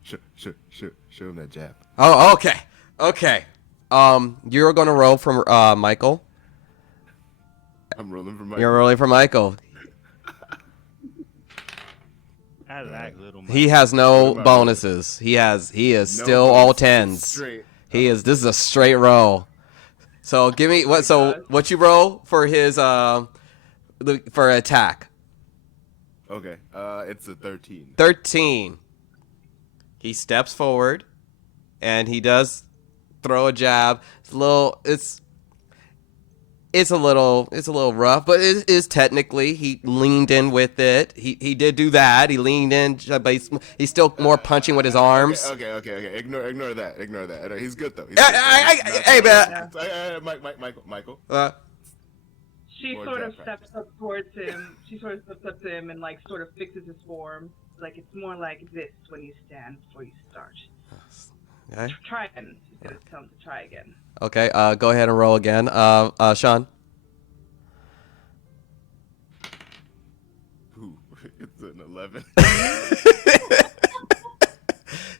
Show him that jab. Oh, okay. You're gonna roll from Michael. I'm rolling for Michael. You're rolling for Michael. I like little Mike. He has no What am I bonuses. He is No still all bonuses, tens. Straight. This is a straight roll. So give me what? So God. what you roll for his for attack? Okay. It's a 13. 13. He steps forward, and he does throw a jab. It's a little rough, but it is technically. He leaned in with it. He did do that. He leaned in, but he's still more punching with his arms. Okay. Ignore that. He's good though. Hey, man. Michael. She More sort of jab steps up towards him. She sort of steps up to him and like sort of fixes his form. Like it's more like this when you stand before you start. Okay. Try again. She's gonna tell him to try again. Okay. Go ahead and roll again. Sean. Ooh, it's an 11.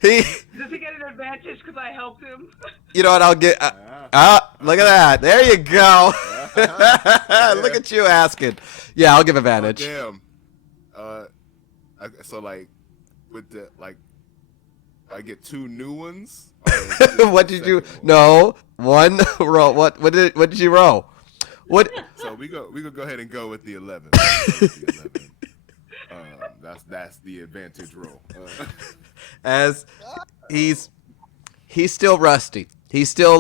Does he get an advantage because I helped him? You know what? I'll get. Look at that. There you go. Look at you asking. Yeah, I'll give advantage. Oh, damn. So like, with the I get 2 new ones. What did you? No, one roll. What did you roll? What? So we go ahead and go with the 11. That's the advantage roll. As he's still rusty. He's still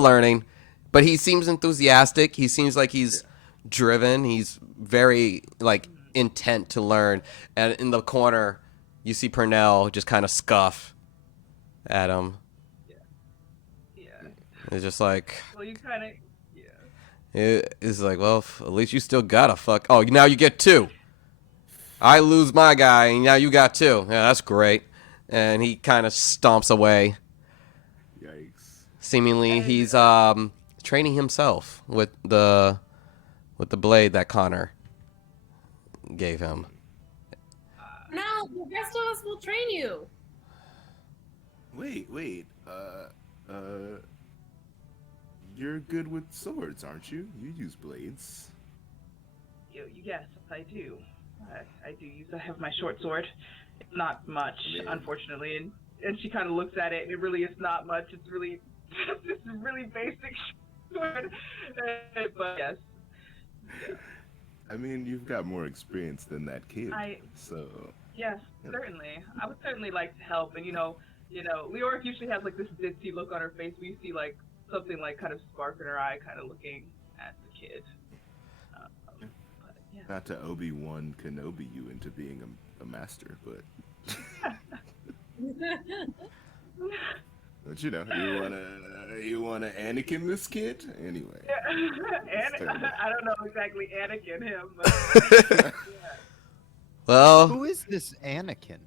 learning, but he seems enthusiastic. He seems like he's driven. He's very intent to learn. And in the corner, you see Purnell just kind of scuff at him. Yeah. It's just like Well, you kind of. Yeah. it's like, well, at least you still got a fuck. Oh, now you get 2. I lose my guy, and now you got 2. Yeah, that's great. And he kind of stomps away. Yikes. Seemingly, he's training himself with the blade that Connor gave him. No, the rest of us will train you. Wait. You're good with swords, aren't you? You use blades. Yes, I do. I do use. I have my short sword. It's not much, unfortunately, and she kind of looks at it, and it really is not much. It's really just a really basic sword, but yes. Yeah. I mean, you've got more experience than that kid. So. Yes, certainly. I would certainly like to help, and Leoric usually has like this ditzy look on her face. We see like something like kind of spark in her eye, kind of looking at the kid. But, yeah. Not to Obi-Wan Kenobi you into being a master, but. But you wanna Anakin this kid anyway. Yeah. I don't know exactly Anakin him, but yeah. Well, Who is this Anakin?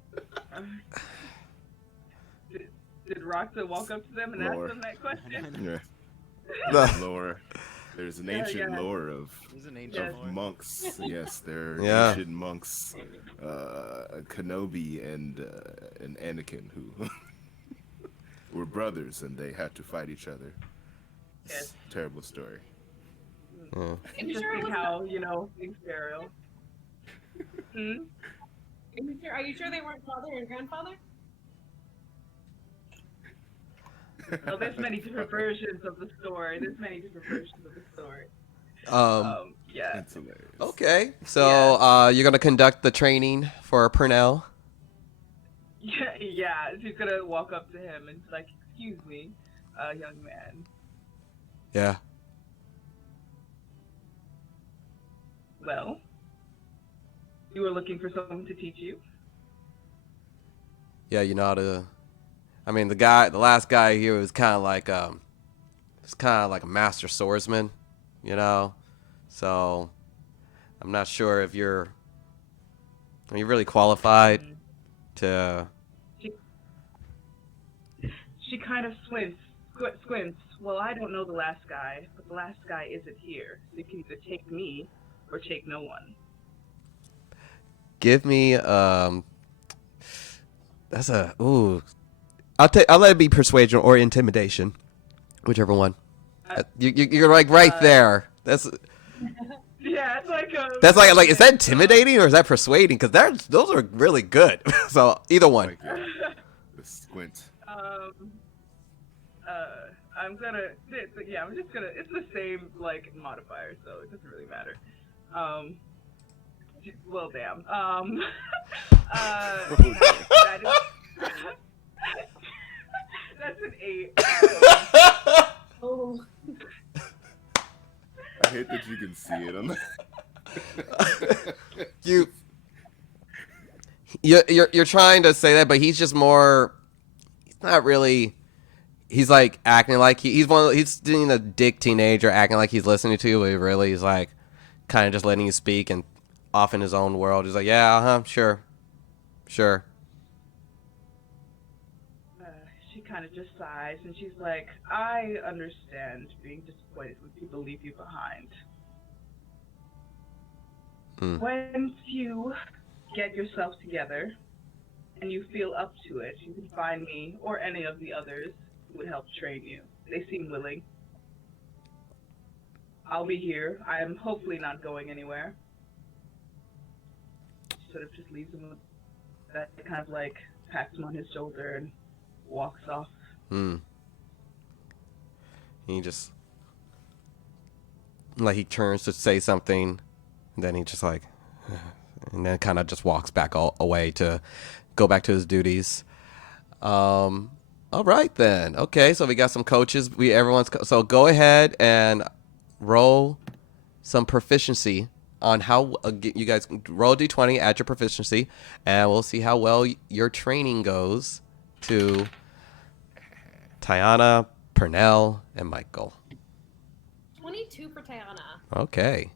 Did Roxa walk up to them and Lore. ask them that question? Yeah. Lore. There's an Yeah, ancient yeah. lore of There's an ancient Yes. lore. monks. Yes, they're Yeah. ancient monks, Kenobi and Anakin, who were brothers, and they had to fight each other. Yes. Terrible story. yeah. Are you sure it Interesting was how, things burial. Are you sure they weren't father and grandfather? Well, there's many different versions of the story. Yeah. It's hilarious. Okay. So you're gonna conduct the training for Purnell. Yeah. She's gonna walk up to him and be like, "Excuse me, young man. Yeah. Well, you were looking for someone to teach you." Yeah, you know how to. I mean, the last guy here was kind of like a master swordsman, you know. So I'm not sure if you're really qualified Mm. to. She kind of squints. Well, I don't know the last guy, but the last guy isn't here. So you can either take me or take no one. Give me That's a ooh. I'll let it be persuasion or intimidation, whichever one. Uh, You're like right there. Yeah, it's like a. That's like is that intimidating or is that persuading? Because those are really good. So either one. Like the squint. I'm gonna. Yeah, I'm just gonna. It's the same like modifier, so it doesn't really matter. Well, damn. That is. That's an 8. Oh, I hate that you can see it on the. You're trying to say that, but he's just more. He's not really. He's like acting like he's doing a dick teenager, acting like he's listening to you, but really he's like kind of just letting you speak and off in his own world. He's like, yeah, sure. She kind of just sighs and she's like, I understand being disappointed when people leave you behind. Once you get yourself together and you feel up to it, you can find me or any of the others who would help train you. They seem willing. I'll be here. I am hopefully not going anywhere. Sort of just leaves him with that, kind of like pats him on his shoulder and walks off. He just like he turns to say something, and then he just like, and then kind of just walks back away to go back to his duties. All right then. Okay, so we got some coaches. So go ahead and roll some proficiency on how you guys roll a d20, add your proficiency, and we'll see how well your training goes to Tiana, Purnell, and Michael. 22 for Tiana. Okay.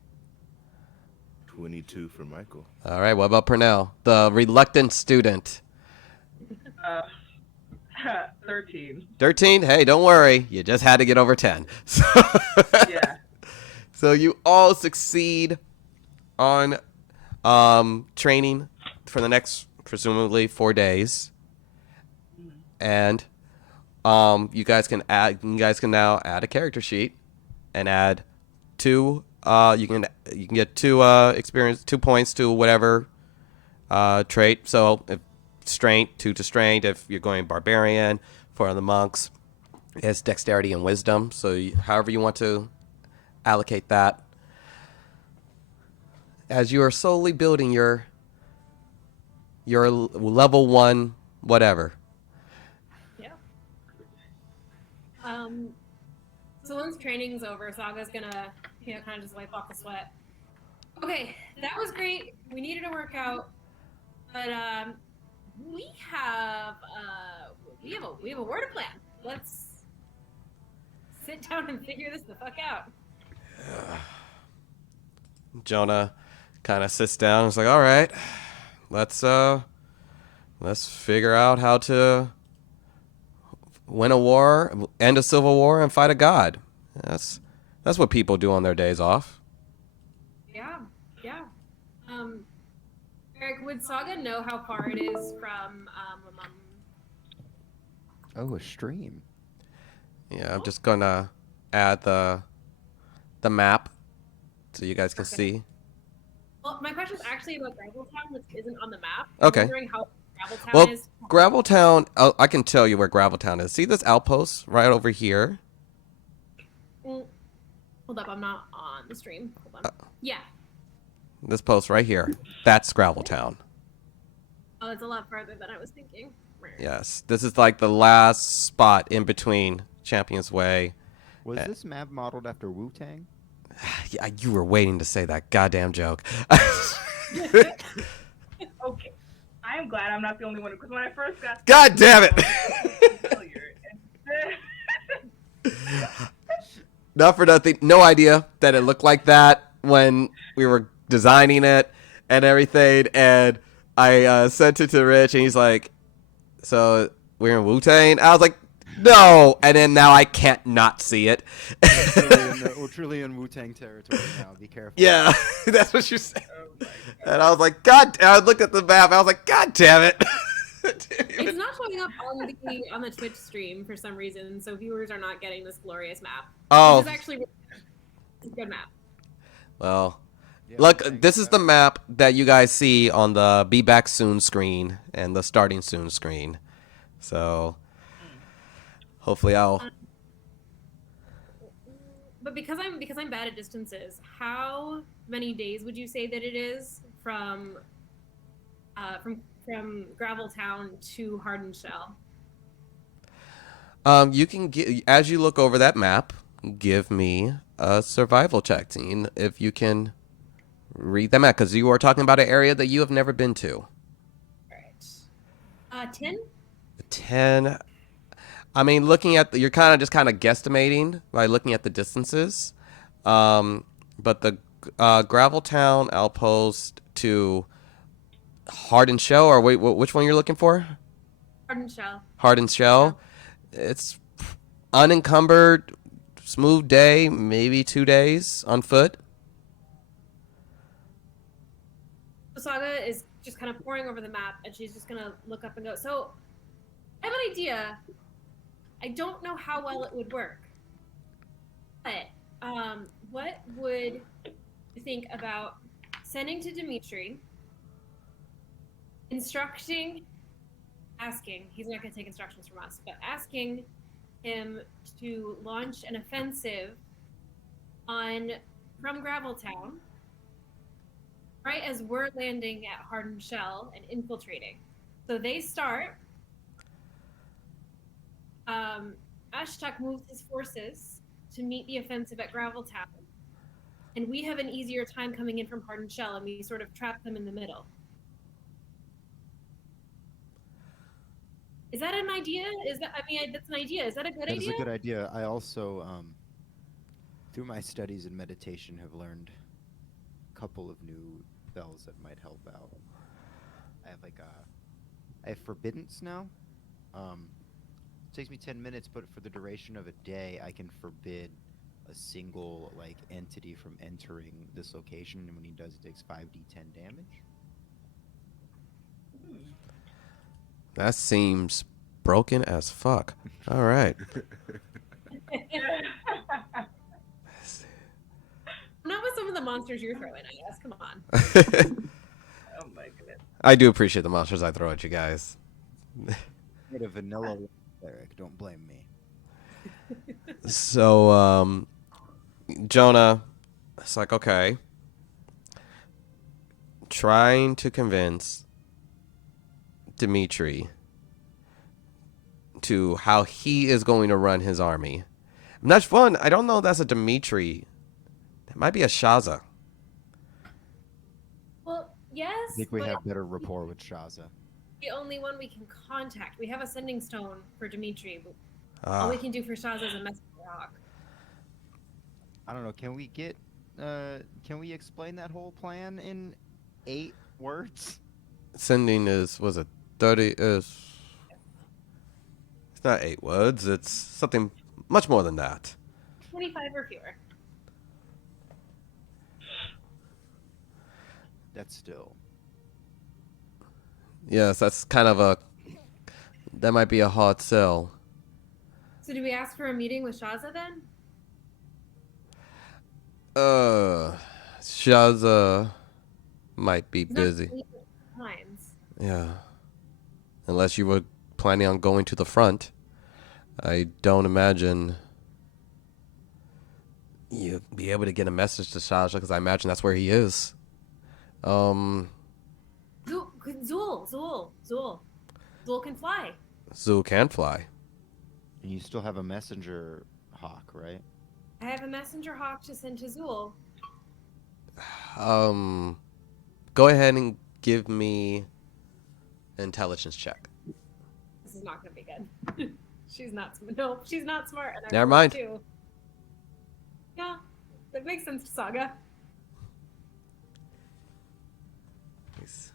22 for Michael. All right. What about Purnell, the reluctant student? 13. 13. Hey, don't worry. You just had to get over 10. So, Yeah. so you all succeed on training for the next presumably 4 days, and you guys can now add a character sheet and add 2. You can get 2 experience, 2 points to whatever trait. So if strength, 2 to strength. If you're going barbarian, for the monks, it's dexterity and wisdom. So however you want to allocate that, as you are slowly building your level 1 whatever. Yeah. So once training's over, Saga's gonna, kind of just wipe off the sweat. Okay, that was great. We needed a workout, but we have a word plan. Let's sit down and figure this the fuck out. Jonah kind of sits down and is like, all right, let's figure out how to win a war, end a civil war, and fight a god. That's what people do on their days off. Yeah. Eric, would Saga know how far it is from Oh, a stream. Yeah, I'm just gonna add the map so you guys can see. Well, my question is actually about Graveltown, which isn't on the map. Okay. I'm wondering how Graveltown Well, is. Graveltown, I can tell you where Graveltown is. See this outpost right over here? Hold up, I'm not on the stream. Hold on. Yeah. This post right here. That's Gravel Town. Oh, it's a lot farther than I was thinking. Yes, this is like the last spot in between Champions Way. Was this map modeled after Wu Tang? Yeah, you were waiting to say that goddamn joke. Okay. I am glad I'm not the only one because when I first got God damn it! Not for nothing. No idea that it looked like that when we were designing it and everything. And I sent it to Rich, and he's like, "So we're in Wu-Tang?" I was like, "No!" And then now I can't not see it. We're truly in Wu Tang territory now. Be careful. Yeah, that's what you said. And I was like, God. I looked at the map. I was like, God damn it. It's not showing up on the Twitch stream for some reason, so viewers are not getting this glorious map. Oh. Which is actually a good map. Well, Yeah, look, thanks, this is the map that you guys see on the Be Back Soon screen and the Starting Soon screen. So, hopefully I'll... But because I'm bad at distances, how many days would you say that it is from Gravel Town to Hardened Shell? You can get, as you look over that map, give me a survival check, Teen, if you can read that map, because you are talking about an area that you have never been to. All right. 10? 10. I mean, looking at you're kind of guesstimating by looking at the distances. But the Gravel Town outpost to Hardened Shell, or wait, which one you're looking for? Hardened Shell. Hardened Shell. It's unencumbered, smooth day, maybe 2 days on foot. Saga is just kind of poring over the map, and she's just gonna look up and go. So, I have an idea. I don't know how well it would work, but what would you think about sending to Dimitri, asking, he's not going to take instructions from us, but asking him to launch an offensive from Graveltown right as we're landing at Hardened Shell and infiltrating. So they start. Ashtak moves his forces to meet the offensive at Graveltown, and we have an easier time coming in from Hardened Shell, and we sort of trap them in the middle. Is that an idea? That's an idea. Is that a good idea? That is a good idea. I also, through my studies in meditation, have learned a couple of new spells that might help out. I have forbiddance now. It takes me 10 minutes, but for the duration of a day, I can forbid a single entity from entering this location, and when he does, it takes 5d10 damage. That seems broken as fuck. All right. Not with some of the monsters you're throwing at us. Come on. Oh my goodness. I do appreciate the monsters I throw at you guys. Made a vanilla cleric. Don't blame me. So, Jonah, it's like, okay. Trying to convince Dimitri to how he is going to run his army. Not fun. I don't know if that's a Dimitri. It might be a Shaza. Well, yes. I think we but have better rapport with Shaza. the only one we can contact. We have a sending stone for Dimitri. But all we can do for Shaza is a messenger rock. I don't know. Can we explain that whole plan in 8 words? Sending was it 30 is... It's not 8 words. It's something much more than that. 25 or fewer. That's still. Yes, that's kind of that might be a hard sell. So do we ask for a meeting with Shaza then? Shaza might be He's not busy. free at times. Yeah. Unless you were planning on going to the front. I don't imagine you be able to get a message to Shaja because I imagine that's where he is. Um, Zool can fly. Zoo can fly. And you still have a messenger hawk, right? I have a messenger hawk to send to Zool. Go ahead and give me an intelligence check. This is not going to be good. She's not. No, she's not smart. And I Never rolled mind. 2. Yeah, that makes sense to Saga. Nice.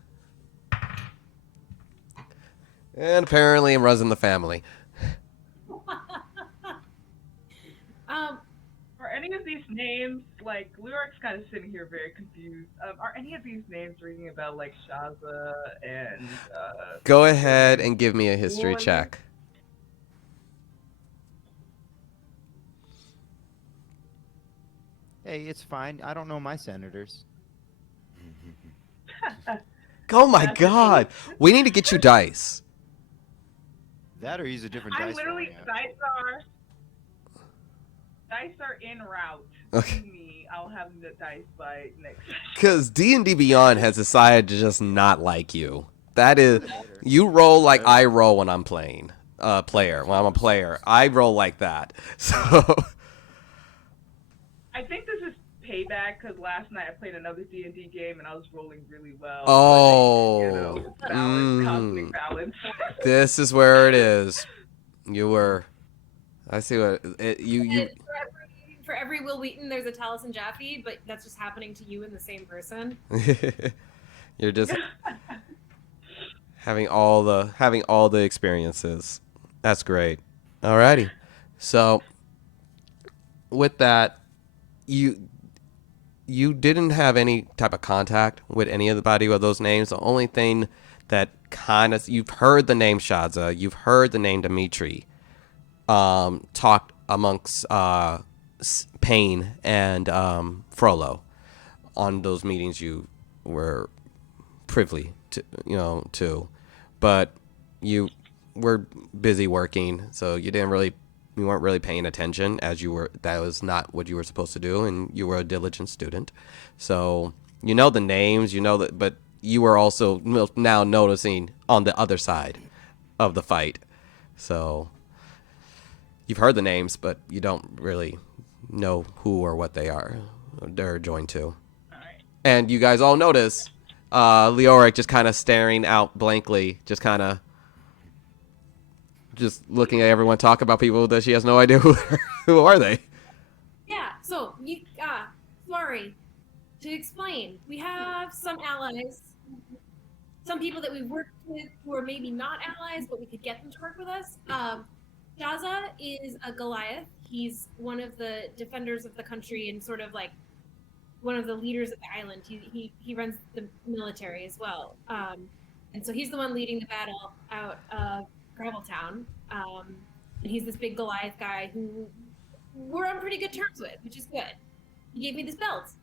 And apparently, it runs in the family. Are any of these names, like, Lurik's kind of sitting here very confused. Are any of these names ringing about, like, Shaza and, Go ahead and give me a history Zool in check. Hey, it's fine. I don't know my senators. Oh my That's god. We need to get you dice. That or use a different I'm dice literally, rolling app. dice are en route Okay. to me. I'll have the dice by next session. Because D&D Beyond has decided to just not like you. That is, Later. you roll like I roll when I'm playing. When I'm a player. I roll like that. So, I think this is payback because last night I played another D&D game and I was rolling really well. oh. Balance, cosmic balance. This is where it is. You were. I see what you. And for every Will Wheaton, there's a Taliesin Jaffe, but that's just happening to you in the same person. You're just having all the experiences. That's great. Alrighty. So with that, you didn't have any type of contact with anybody with those names. The only thing that kind of you've heard the name Shaza, you've heard the name Dimitri, talked amongst Payne and Frollo on those meetings you were privy to, but you were busy working, so you weren't really paying attention as you were. That was not what you were supposed to do, and you were a diligent student, so you know the names, but you were also now noticing on the other side of the fight, so you've heard the names, but you don't really know who or what they're joined to. All right. And you guys all notice Leoric just kind of staring out blankly, just looking at everyone talk about people that she has no idea who are they. Yeah, so, Flurry, to explain, we have some allies, some people that we've worked with who are maybe not allies, but we could get them to work with us. Jaza is a Goliath. He's one of the defenders of the country and sort of like one of the leaders of the island. He runs the military as well. And so he's the one leading the battle out of Graveltown. And he's this big Goliath guy who we're on pretty good terms with, which is good. He gave me this belt.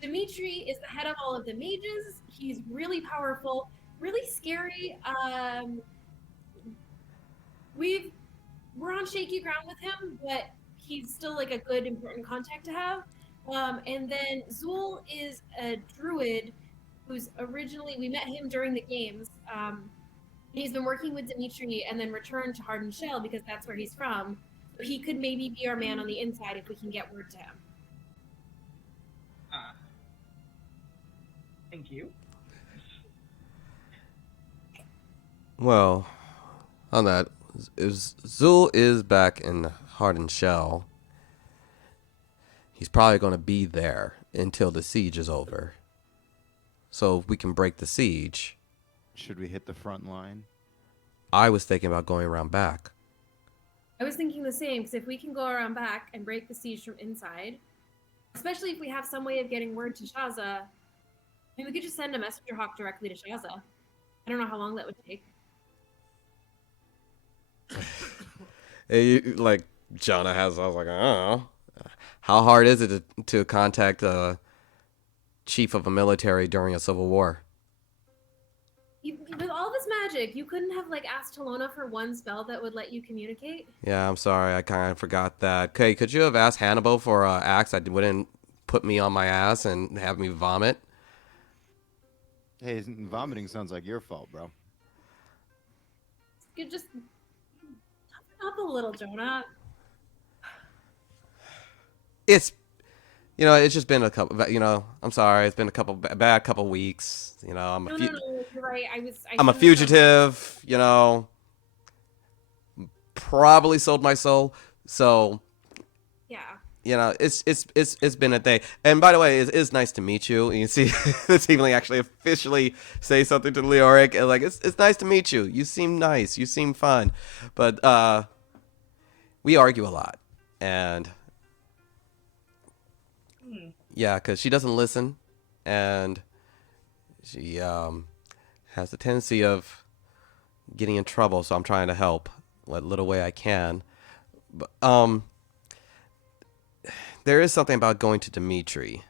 Dimitri is the head of all of the mages. He's really powerful, really scary. We're on shaky ground with him, but he's still like a good, important contact to have. And then Zool is a druid who's originally, we met him during the games. He's been working with Dimitri and then returned to Hardened Shell because that's where he's from. So he could maybe be our man on the inside if we can get word to him. Thank you. Well, on that, Zul is back in Hardened Shell. He's probably going to be there until the siege is over. So if we can break the siege. Should we hit the front line? I was thinking about going around back. I was thinking the same, because if we can go around back and break the siege from inside, especially if we have some way of getting word to Shaza, we could just send a messenger hawk directly to Shaza. I don't know how long that would take. Like Jonah has, I was like, I don't know. How hard is it to contact a chief of a military during a civil war? With all this magic. You couldn't have like asked Tizona for one spell that would let you communicate? Yeah, I'm sorry. I kind of forgot that. Okay, could you have asked Hannibal for axe? I wouldn't put me on my ass and have me vomit. Hey, vomiting sounds like your fault, bro. You could just toughen up a little, Jonah. It's it's just been a couple. I'm sorry. It's been a bad couple weeks. I'm No, you're right. I I'm a shouldn't have done that. fugitive. Probably sold my soul. So Yeah. it's been a day. And by the way, it is nice to meet you. You see, this evening actually officially say something to Leoric, and like it's nice to meet you. You seem nice. You seem fun, but we argue a lot, and yeah, because she doesn't listen, and she has the tendency of getting in trouble. So I'm trying to help what little way I can. But there is something about going to Dimitri,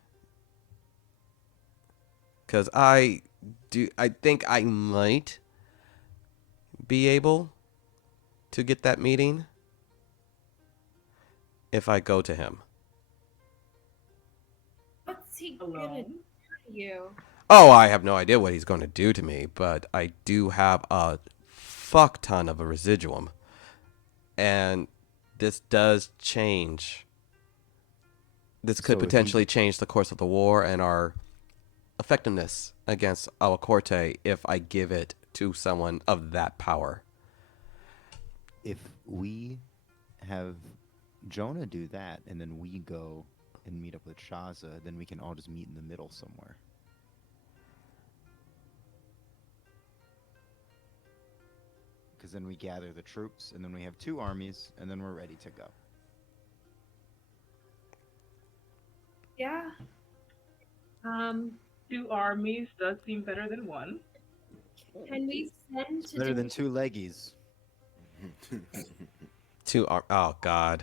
because I think I might be able to get that meeting if I go to him. What's he gonna Alone? do to you? Oh, I have no idea what he's going to do to me, but I do have a fuck ton of a residuum. And this does change. This could So if he- potentially change the course of the war and our effectiveness against Alacorte if I give it to someone of that power. If we have Jonah do that, and then we go and meet up with Shaza, then we can all just meet in the middle somewhere. Because then we gather the troops, and then we have 2 armies, and then we're ready to go. Yeah. 2 armies does seem better than 1. Can we send to Better than 2 leggies. Oh, God.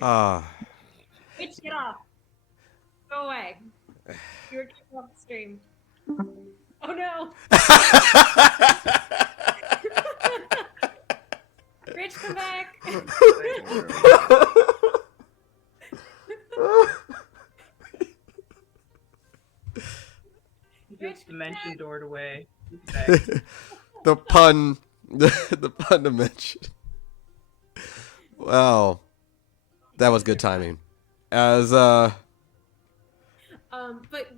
Ah. Bitch, get off. Go away. You're kicking off the stream. Oh no. Rich, come back. He Rich, just come back. dimension doored away. He's back. the pun dimension. Wow. That was good timing. As But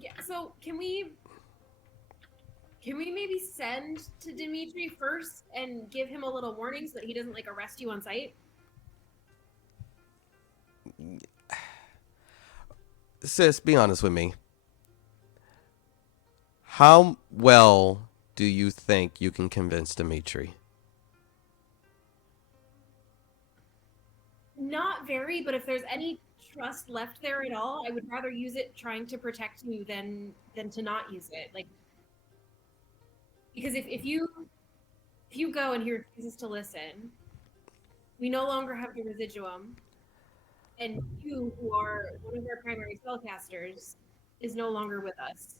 yeah, so can we maybe send to Dimitri first and give him a little warning so that he doesn't like arrest you on sight? sis, be honest with me. How well do you think you can convince Dimitri? Not very, but if there's any trust left there at all, I would rather use it trying to protect you than to not use it. Like, because if you go and he refuses to listen, we no longer have the residuum, and you, who are one of our primary spellcasters, is no longer with us.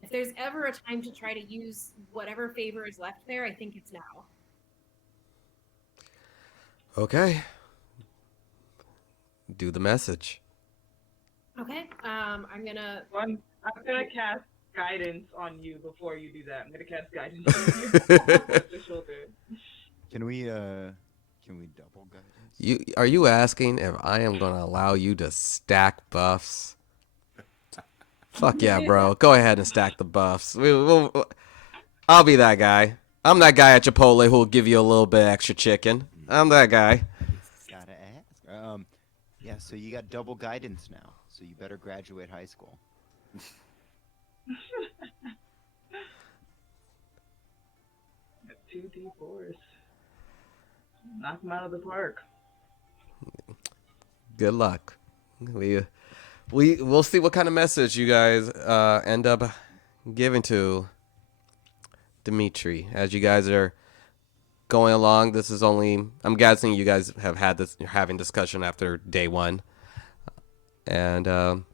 If there's ever a time to try to use whatever favor is left there, I think it's now. Okay. Do the message. Okay. I'm gonna. I'm gonna cast guidance on you before you do that. I'm gonna cast guidance on you. The shoulder. Can we double guidance? Are you asking if I am going to allow you to stack buffs? Fuck yeah, bro. Go ahead and stack the buffs. I'll be that guy. I'm that guy at Chipotle who'll give you a little bit extra chicken. I'm that guy. Gotta ask. Yeah, so you got double guidance now, so you better graduate high school. 2 D4s. Knock them out of the park. Good luck. We'll see what kind of message you guys end up giving to Dimitri as you guys are going along. This is only, I'm guessing you guys have had this, you're having discussion after day 1, and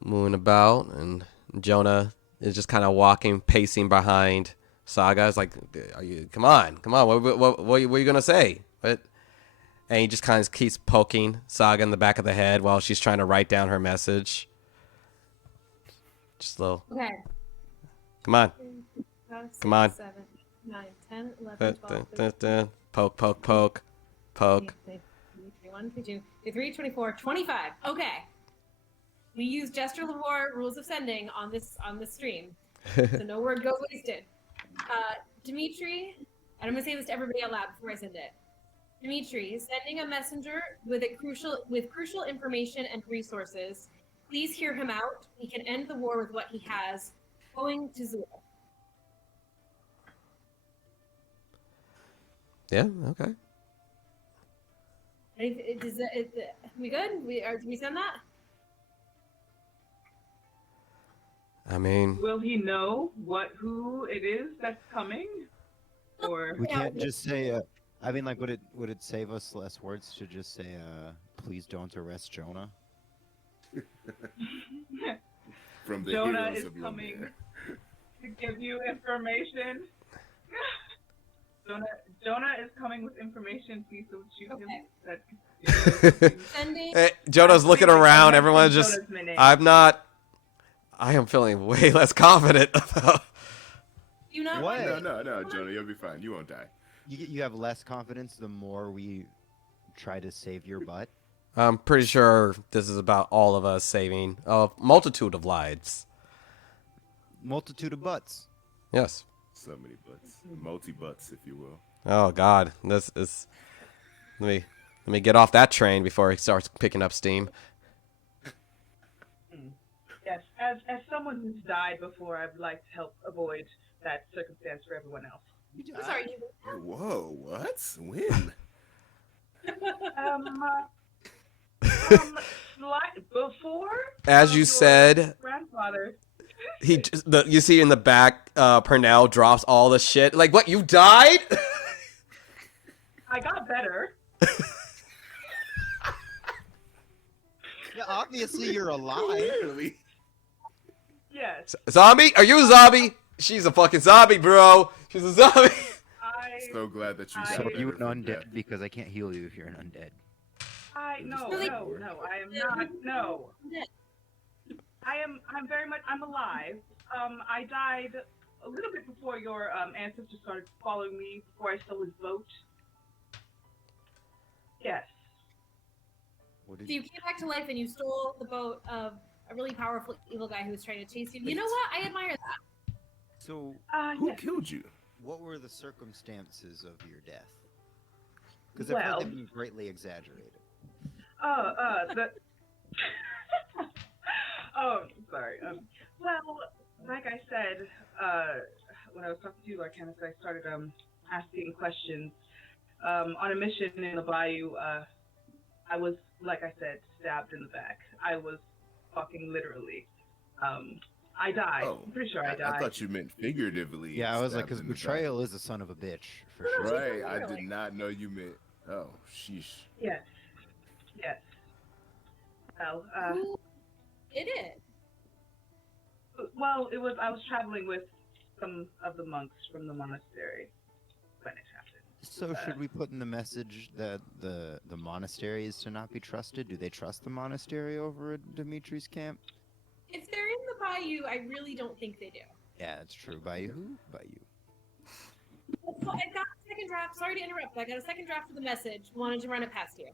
moving about, and Jonah is just kind of walking, pacing behind Saga's like, "Are you? Come on. What are you gonna say?" But and he just kind of keeps poking Saga in the back of the head while she's trying to write down her message. Just a little. Okay. Come on. 5, 6, Come on. 7, 9, 10, 11, 12, Poke, poke, poke, poke. 21, 22, 23, 24, 25. Okay. We use gesture of war, rules of sending on this stream, so no word goes wasted. Dimitri, and I'm gonna say this to everybody out loud before I send it. Dimitri, sending a messenger with crucial information and resources. Please hear him out. We can end the war with what he has. Going to Zula. Yeah. Okay. We good? Did we send that? I mean, Will he know who it is that's coming? Or We can't just say. I mean, like, would it save us less words to just say, "Please don't arrest Jonah"? From the Jonah heroes is of coming Lomér. to give you information. Jonah is coming with information. Please don't shoot him. Okay. Sending. Jonah's looking around. Everyone's just. Jonah's minute. I am feeling way less confident about. You not What? No, Jonah, you'll be fine. You won't die. You have less confidence the more we try to save your butt. I'm pretty sure this is about all of us saving a multitude of lives. Multitude of butts. Yes. So many butts. Multi-butts, if you will. Oh God, this is. Let me get off that train before it starts picking up steam. Yes, as someone who's died before, I'd like to help avoid that circumstance for everyone else. I'm sorry. Whoa, what? When? Before. As you your said, grandfather. you see in the back, Purnell drops all the shit. Like, what? You died? I got better. Yeah, obviously you're alive. Clearly. Yes. Zombie? Are you a zombie? She's a fucking zombie, bro. She's a zombie. So glad that you got So are better you an from death. undead? Because I can't heal you if you're an undead. No, Really? I am not. No. I'm very much. I'm alive. I died a little bit before your ancestors started following me. Before I stole his boat. Yes. What So did you came back to life and you stole the boat of a really powerful evil guy who was trying to chase you. You know what? I admire that. So Who Yes. killed you? what were the circumstances of your death? Because I've heard them be greatly exaggerated. The. Oh, sorry. Well, like I said, when I was talking to you, I started asking questions. On a mission in the bayou, I was, like I said, stabbed in the back. I was fucking literally. I died. Oh, I'm pretty sure I died. I thought you meant figuratively. Yeah, I was like, stabbed because in the back. betrayal is a son of a bitch, for sure. Right, I did not know you meant. Oh, sheesh. Yes. Yes. Well, Who did it? it was. I was traveling with some of the monks from the monastery when it happened. So should we put in the message that the monastery is to not be trusted? Do they trust the monastery over at Dimitri's camp? If they're in the bayou, I really don't think they do. Yeah, that's true. By who? By you. So I got a second draft. Sorry to interrupt, but I got a second draft of the message. Wanted to run it past you.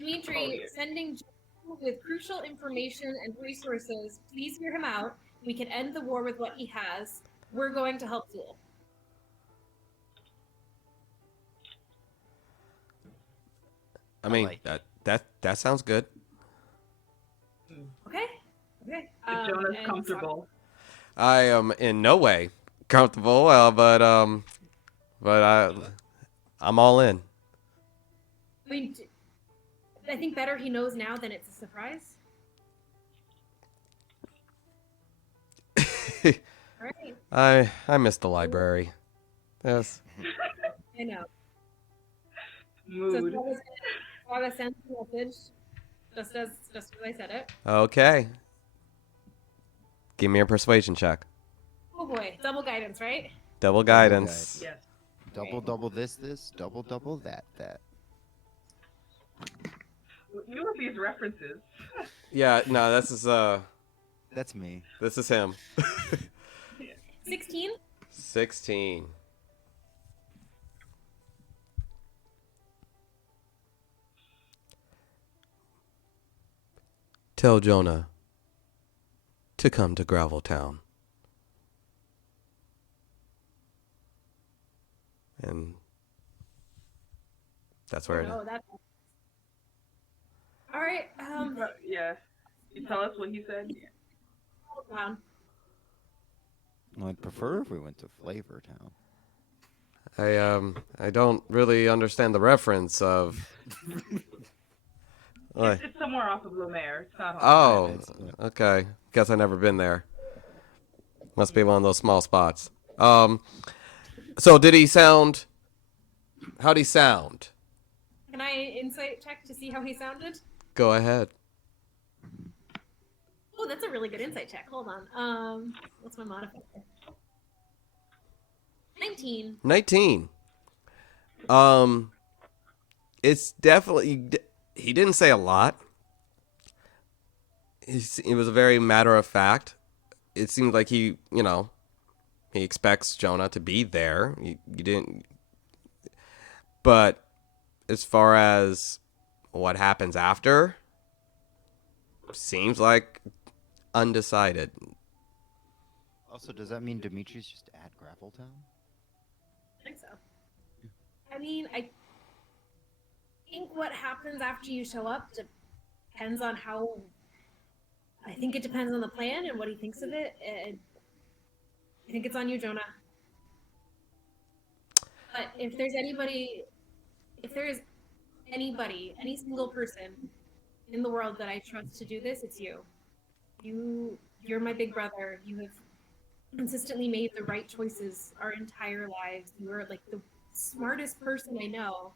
Dimitri, Oh, yeah. sending with crucial information and resources. Please hear him out. We can end the war with what he has. We're going to help Zool. I mean, like that sounds good. Okay? Okay. If Jonah's and comfortable. I am in no way comfortable, but I'm all in. I mean, I think better he knows now than it's a surprise. All right. I missed the library. Yes. I know. Mood. So Saga sends the message, just as I said it. Okay. Give me a persuasion check. Oh, Oh boy, double guidance, right? Double guidance. Yes. Double this, double that. You with these references. Yeah, no, That's me. this is him. 16. 16. Tell Jonah to come to Gravel Town. And that's where it is. No, that's all right. Yeah. You tell us what he said. Hold on. Well, I'd prefer if we went to Flavor Town. I don't really understand the reference of. It's somewhere off of Lomér. It's not. Oh, okay. Guess I've never been there. Must be one of those small spots. So did he sound? How'd he sound? Can I insight check to see how he sounded? Go ahead. Oh, that's a really good insight check. Hold on. What's my modifier? 19. 19. It's definitely. He didn't say a lot. It was a very matter of fact. It seemed like he expects Jonah to be there. You didn't. But as far as what happens after, seems like undecided. Also, does that mean Dimitri's just at Gravel Town? I think so. I mean, I think what happens after you show up depends on how. I think it depends on the plan and what he thinks of it. And I think it's on you, Jonah. But if there's anybody, any single person in the world that I trust to do this, it's you. You're my big brother. You have consistently made the right choices our entire lives. You are like the smartest person I know,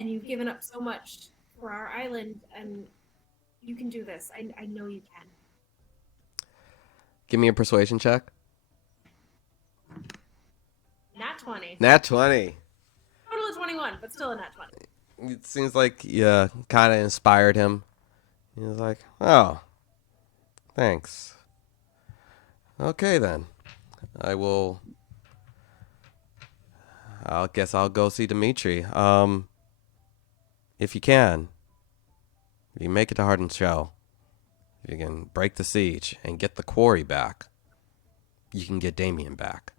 and you've given up so much for our island, and you can do this. I know you can. Give me a persuasion check. Nat 20. Nat 20. Total of 21, but still a nat 20. It seems like kind of inspired him. He was like, "Oh, thanks. Okay then, I'll guess I'll go see Dimitri. If you can, if you make it to Hardin Shell, if you can break the siege and get the quarry back, you can get Damien back.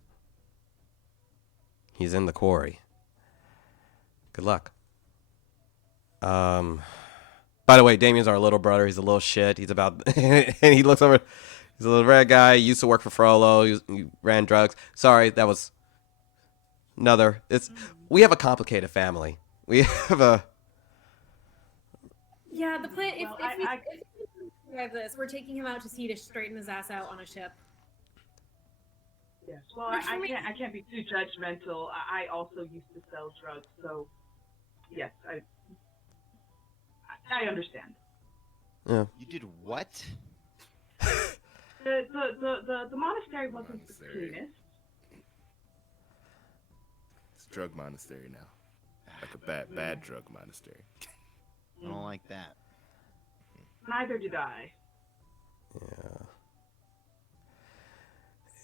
He's in the quarry. Good luck." By the way, Damien's our little brother. He's a little shit. He's about, and he looks over. He's a little red guy. He used to work for Frollo. He ran drugs. Sorry, that was another. We have a complicated family. We have a. Yeah, the plan. If Well, we survive this, we're taking him out to sea to straighten his ass out on a ship. Yes. Well, I can't be too judgmental. I also used to sell drugs, so yes, I understand. Yeah. You did what? The monastery wasn't the cleanest. It's a drug monastery now. Like a bad drug monastery. I don't like that. Neither did I.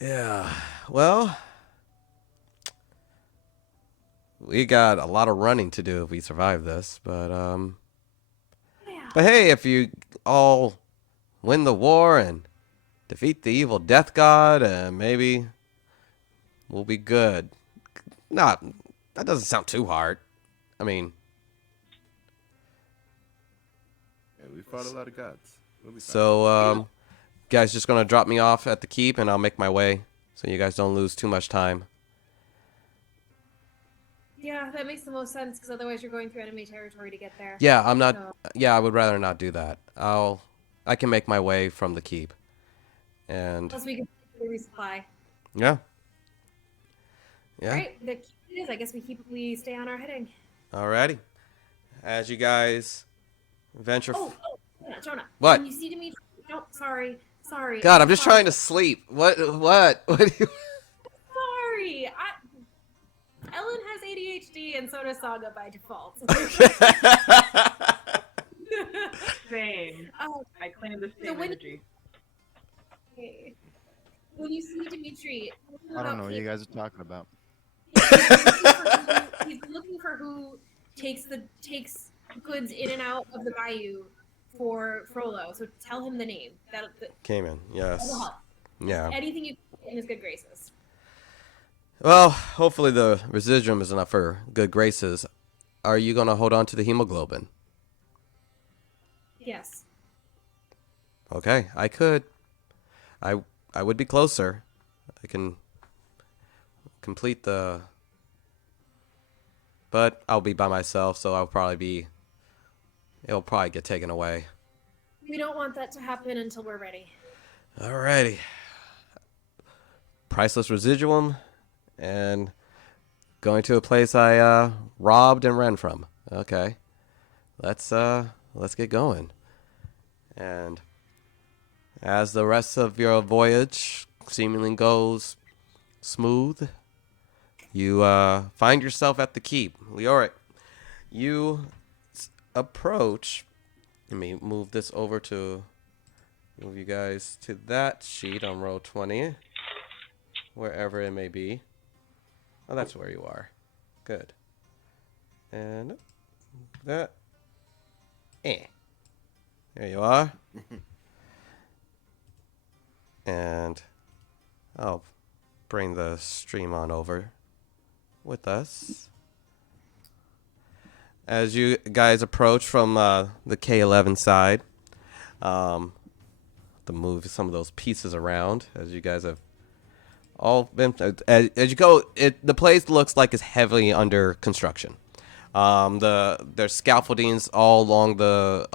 Yeah. Well, we got a lot of running to do if we survive this, but hey, if you all win the war and defeat the evil death god, maybe we'll be good. That doesn't sound too hard. I mean, Yeah, we fought a lot of gods. We'll be fine. so guys, just gonna drop me off at the keep, and I'll make my way, so you guys don't lose too much time. Yeah, that makes the most sense because otherwise you're going through enemy territory to get there. Yeah, I'm not. So, Yeah, I would rather not do that. I can make my way from the keep, and plus we can resupply. yeah. All right, the key is I guess we stay on our heading. Alrighty. As you guys venture. Oh, Jonah. What? When you see Dimitri, don't. Sorry, Sorry. God, I'm just sorry. trying to sleep. What do you... Sorry. Ellen has ADHD, and so does Saga by default. Same. Oh, I claim the so same when energy. when you see Dimitri, tell him I don't about know what Kate. you guys are talking about. He's looking for who takes goods in and out of the bayou for Frollo. So tell him the name. That Cayman, will yes. help. Yeah. Anything you can get in his good graces. Well, hopefully the residuum is enough for good graces. Are you going to hold on to the hemoglobin? Yes. Okay, I could. I would be closer. I can complete the... But I'll be by myself, so it'll probably get taken away. We don't want that to happen until we're ready. Alrighty. Priceless residuum and going to a place I robbed and ran from. Okay. Let's get going. And as the rest of your voyage seemingly goes smooth, you find yourself at the keep. Leoric, you approach. Let me move you guys to that sheet on roll 20, wherever it may be. Oh, that's where you are. Good. And that. There you are. And I'll bring the stream on over with us. As you guys approach from the K11 side, to move some of those pieces around as you guys have all been. As you go, the place looks like it's heavily under construction. There's scaffoldings all along the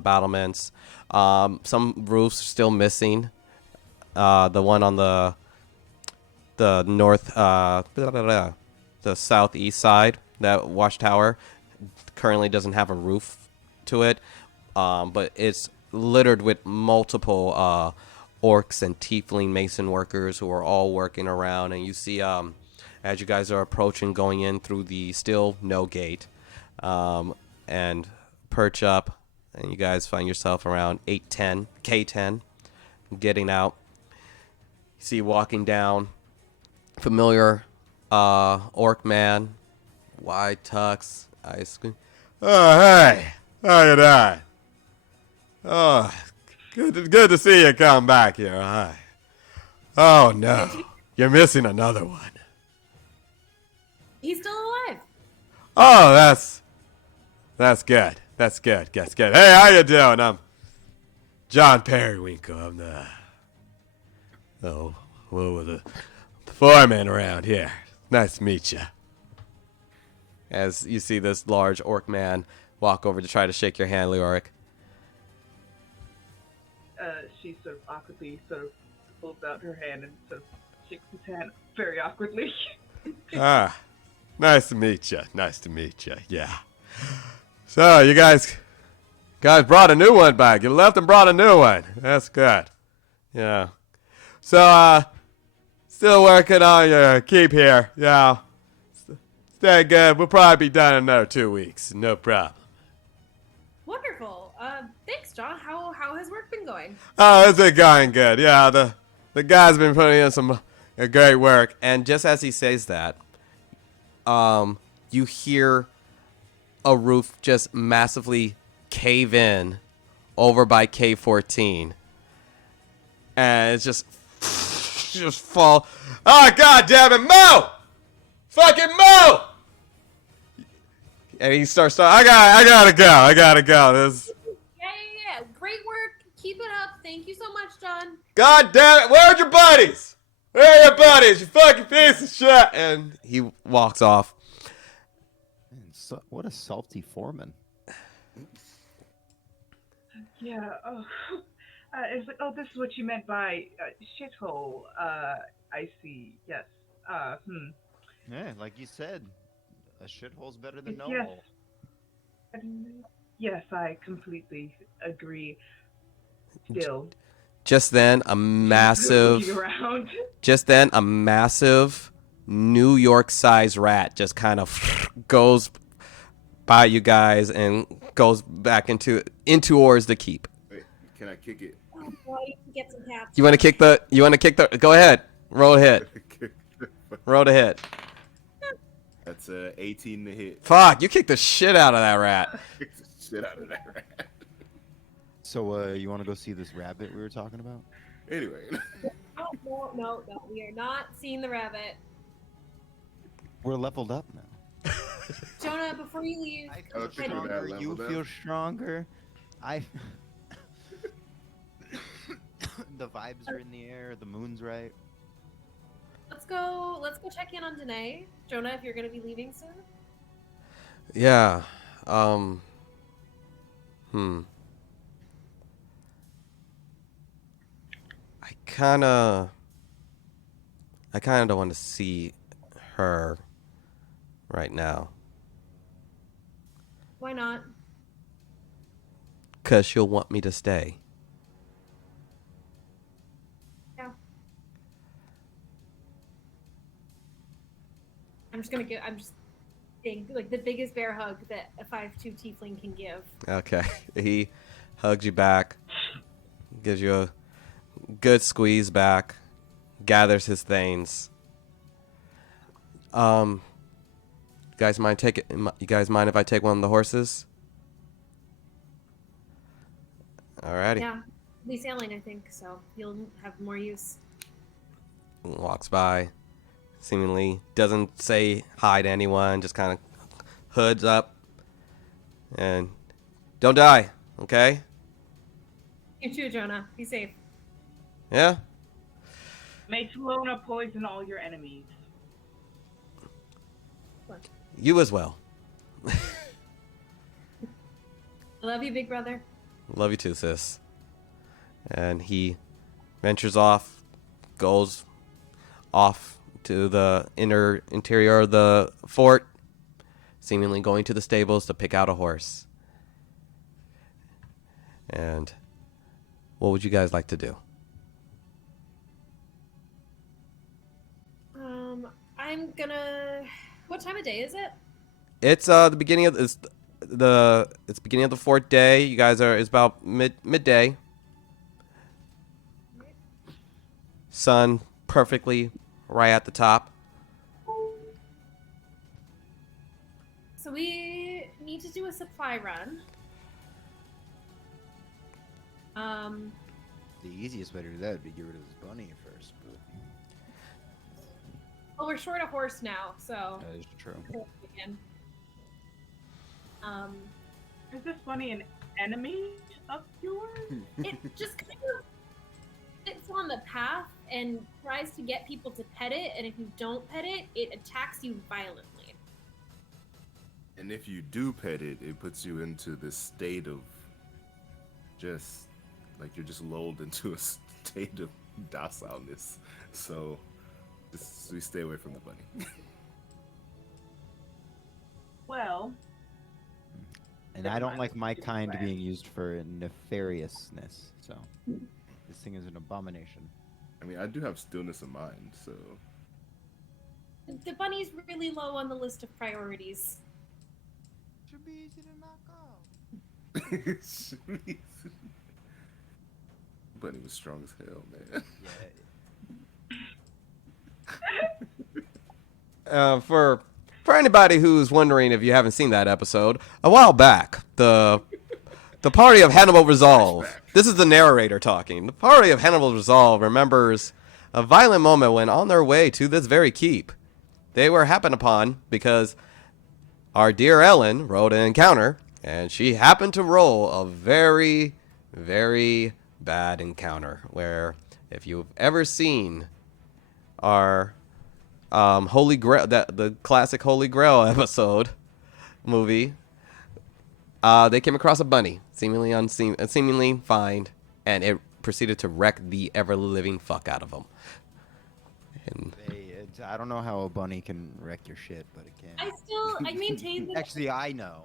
battlements. Some roofs are still missing. The one on the north, the southeast side, that watchtower, currently doesn't have a roof to it, but it's littered with multiple orcs and tiefling mason workers who are all working around. And you see, as you guys are approaching, going in through the still no gate, and perch up, and you guys find yourself around 810 K10, getting out. You see walking down, familiar orc man, wide tux, ice cream. Oh, hey, how you doing? Oh, good to see you come back here. Hi. Oh no, you're missing another one. He's still alive. Oh, that's good. That's good. That's good. Hey, how you doing? I'm John Periwinkle. I'm the foreman around here. Nice to meet you. As you see this large orc man walk over to try to shake your hand, Leoric. She sort of awkwardly pulls out her hand and sort of shakes his hand very awkwardly. Ah, nice to meet you. Nice to meet you. Yeah. So you guys brought a new one back. You left and brought a new one. That's good. Yeah. So still working on your keep here. Yeah. Stay good. We'll probably be done in another 2 weeks. No problem. Wonderful. Thanks, John. How has work been going? Oh, it's been going good. Yeah, the guy's been putting in some great work. And just as he says that, you hear a roof just massively cave in over by K14, and it's just fall. Oh, God damn it, Mo! Fucking Mo! And he starts. I gotta go. This. Yeah. Great work. Keep it up. Thank you so much, John. God damn it! Where's your buddies? Where are your buddies? You fucking piece of shit! And he walks off. Man, what a salty foreman. Yeah. Oh, it's like, oh, this is what you meant by shithole. I see. Yes. Yeah, like you said, a shithole's better than no Yes. hole. Yes, I completely agree. Still. Just then, a Looking massive, around. New York-sized rat just kind of goes by you guys and goes back into towards the keep. Wait, can I kick it? Oh boy, you can get some cats. You want to kick the? Go ahead. Roll a hit. Roll a hit. That's 18 to hit. Fuck! You kicked the shit out of that rat. Kick the shit out of that rat. So, you want to go see this rabbit we were talking about? Anyway. No. We are not seeing the rabbit. We're leveled up now. Jonah, before you leave, I Oh, feel chicken stronger. rat You leveled feel up. stronger. The vibes are in the air. The moon's right. let's go check in on Danae. Jonah, if you're gonna be leaving soon. Yeah. I kinda don't want to see her right now, Why not? 'cause she'll want me to stay. Yeah. I'm just big, like the biggest bear hug that a 5'2" tiefling can give. Okay. He hugs you back, gives you a good squeeze back, gathers his things. You guys mind if I take one of the horses? Alrighty. Yeah, be sailing, I think, so you'll have more use. Walks by, seemingly doesn't say hi to anyone, just kind of hoods up, and don't die, okay? You too, Jonah. Be safe. Yeah? May Tizona poison all your enemies. You as well. I love you, big brother. Love you too, sis. And he ventures off, goes off to the interior of the fort, seemingly going to the stables to pick out a horse. And what would you guys like to do? I'm gonna. What time of day is it? It's the beginning of it's beginning of the fourth day. You guys it's about midday. Sun perfectly right at the top. So we need to do a supply run. The easiest way to do that would be get rid of this bunny first. But Well, we're short a horse now, so. that is true. Is this bunny an enemy of yours? It just kind of sits on the path and tries to get people to pet it, and if you don't pet it, it attacks you violently. And if you do pet it, it puts you into this state of just like you're just lulled into a state of docileness. So we stay away from the bunny. Well, And I don't like my kind being used for nefariousness. So this thing is an abomination. I mean, I do have stillness of mind, so The bunny's really low on the list of priorities. Should be easy to knock off. bunny was strong as hell, man. Yeah. For anybody who's wondering if you haven't seen that episode, a while back, the party of Hannibal Resolve. This is the narrator talking. The party of Hannibal Resolve remembers a violent moment when on their way to this very keep, they were happened upon because our dear Ellen rode an encounter, and she happened to roll a very, very bad encounter. Where, if you've ever seen our Holy Grail, the classic Holy Grail episode movie, they came across a bunny, seemingly fine, and it proceeded to wreck the ever living fuck out of them. And I don't know how a bunny can wreck your shit, but it can. I maintain that Actually, I know.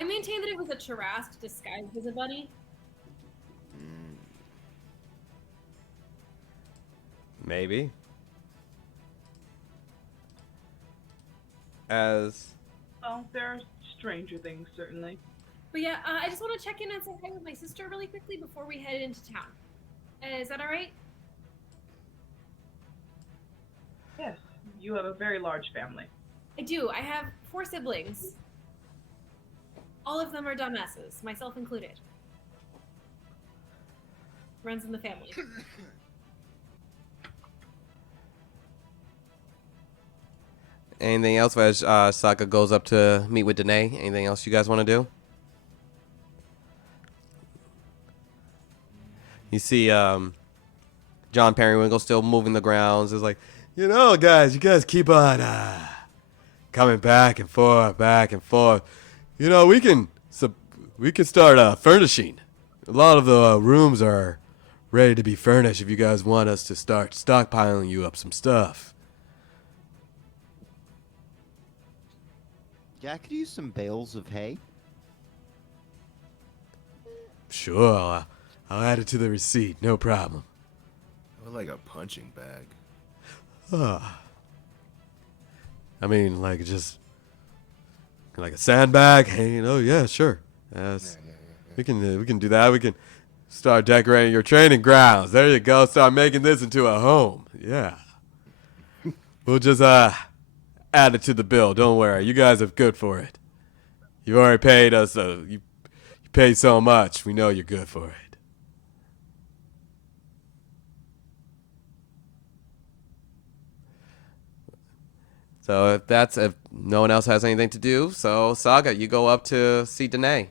it was a Charask disguised as a bunny. Maybe. As Well, there are stranger things, certainly. But yeah, I just want to check in and say hi with my sister really quickly before we head into town. Is that all right? Yes, you have a very large family. I do. I have 4 siblings. All of them are dumbasses, myself included. Runs in the family. anything else as Sokka goes up to meet with Danae? Anything else you guys want to do? You see John Periwinkle still moving the grounds. Is like, guys, you guys keep on coming back and forth, back and forth. We can start furnishing. A lot of the rooms are ready to be furnished if you guys want us to start stockpiling you up some stuff. Yeah, I could use some bales of hay. Sure, I'll add it to the receipt. No problem. I would like a punching bag. I mean, like a sandbag. Hey, yeah, sure. Yes. We can do that. We can start decorating your training grounds. There you go. Start making this into a home. Yeah. We'll just add it to the bill. Don't worry. You guys are good for it. You already paid us. You paid so much. We know you're good for it. So if no one else has anything to do, so Saga, you go up to see Danae.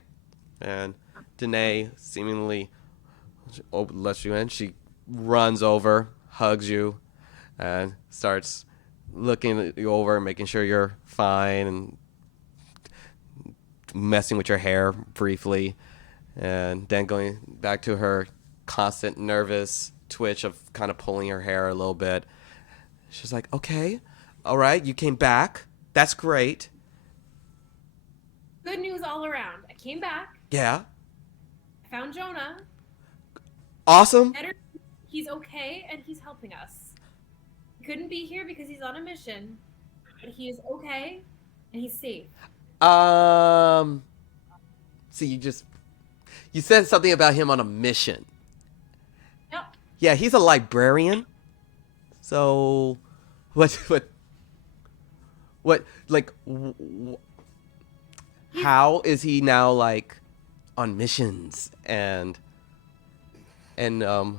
And Danae seemingly lets you in. She runs over, hugs you, and starts looking you over, making sure you're fine, and messing with your hair briefly, and then going back to her constant nervous twitch of kind of pulling her hair a little bit. She's like, okay, all right, you came back. That's great. Good news all around. I came back. Yeah. I found Jonah. Awesome. He's okay, and he's helping us. He couldn't be here because he's on a mission, but he is okay, and he's safe. See, you said something about him on a mission. Yep. Yeah, he's a librarian. So, how is he now like on missions and The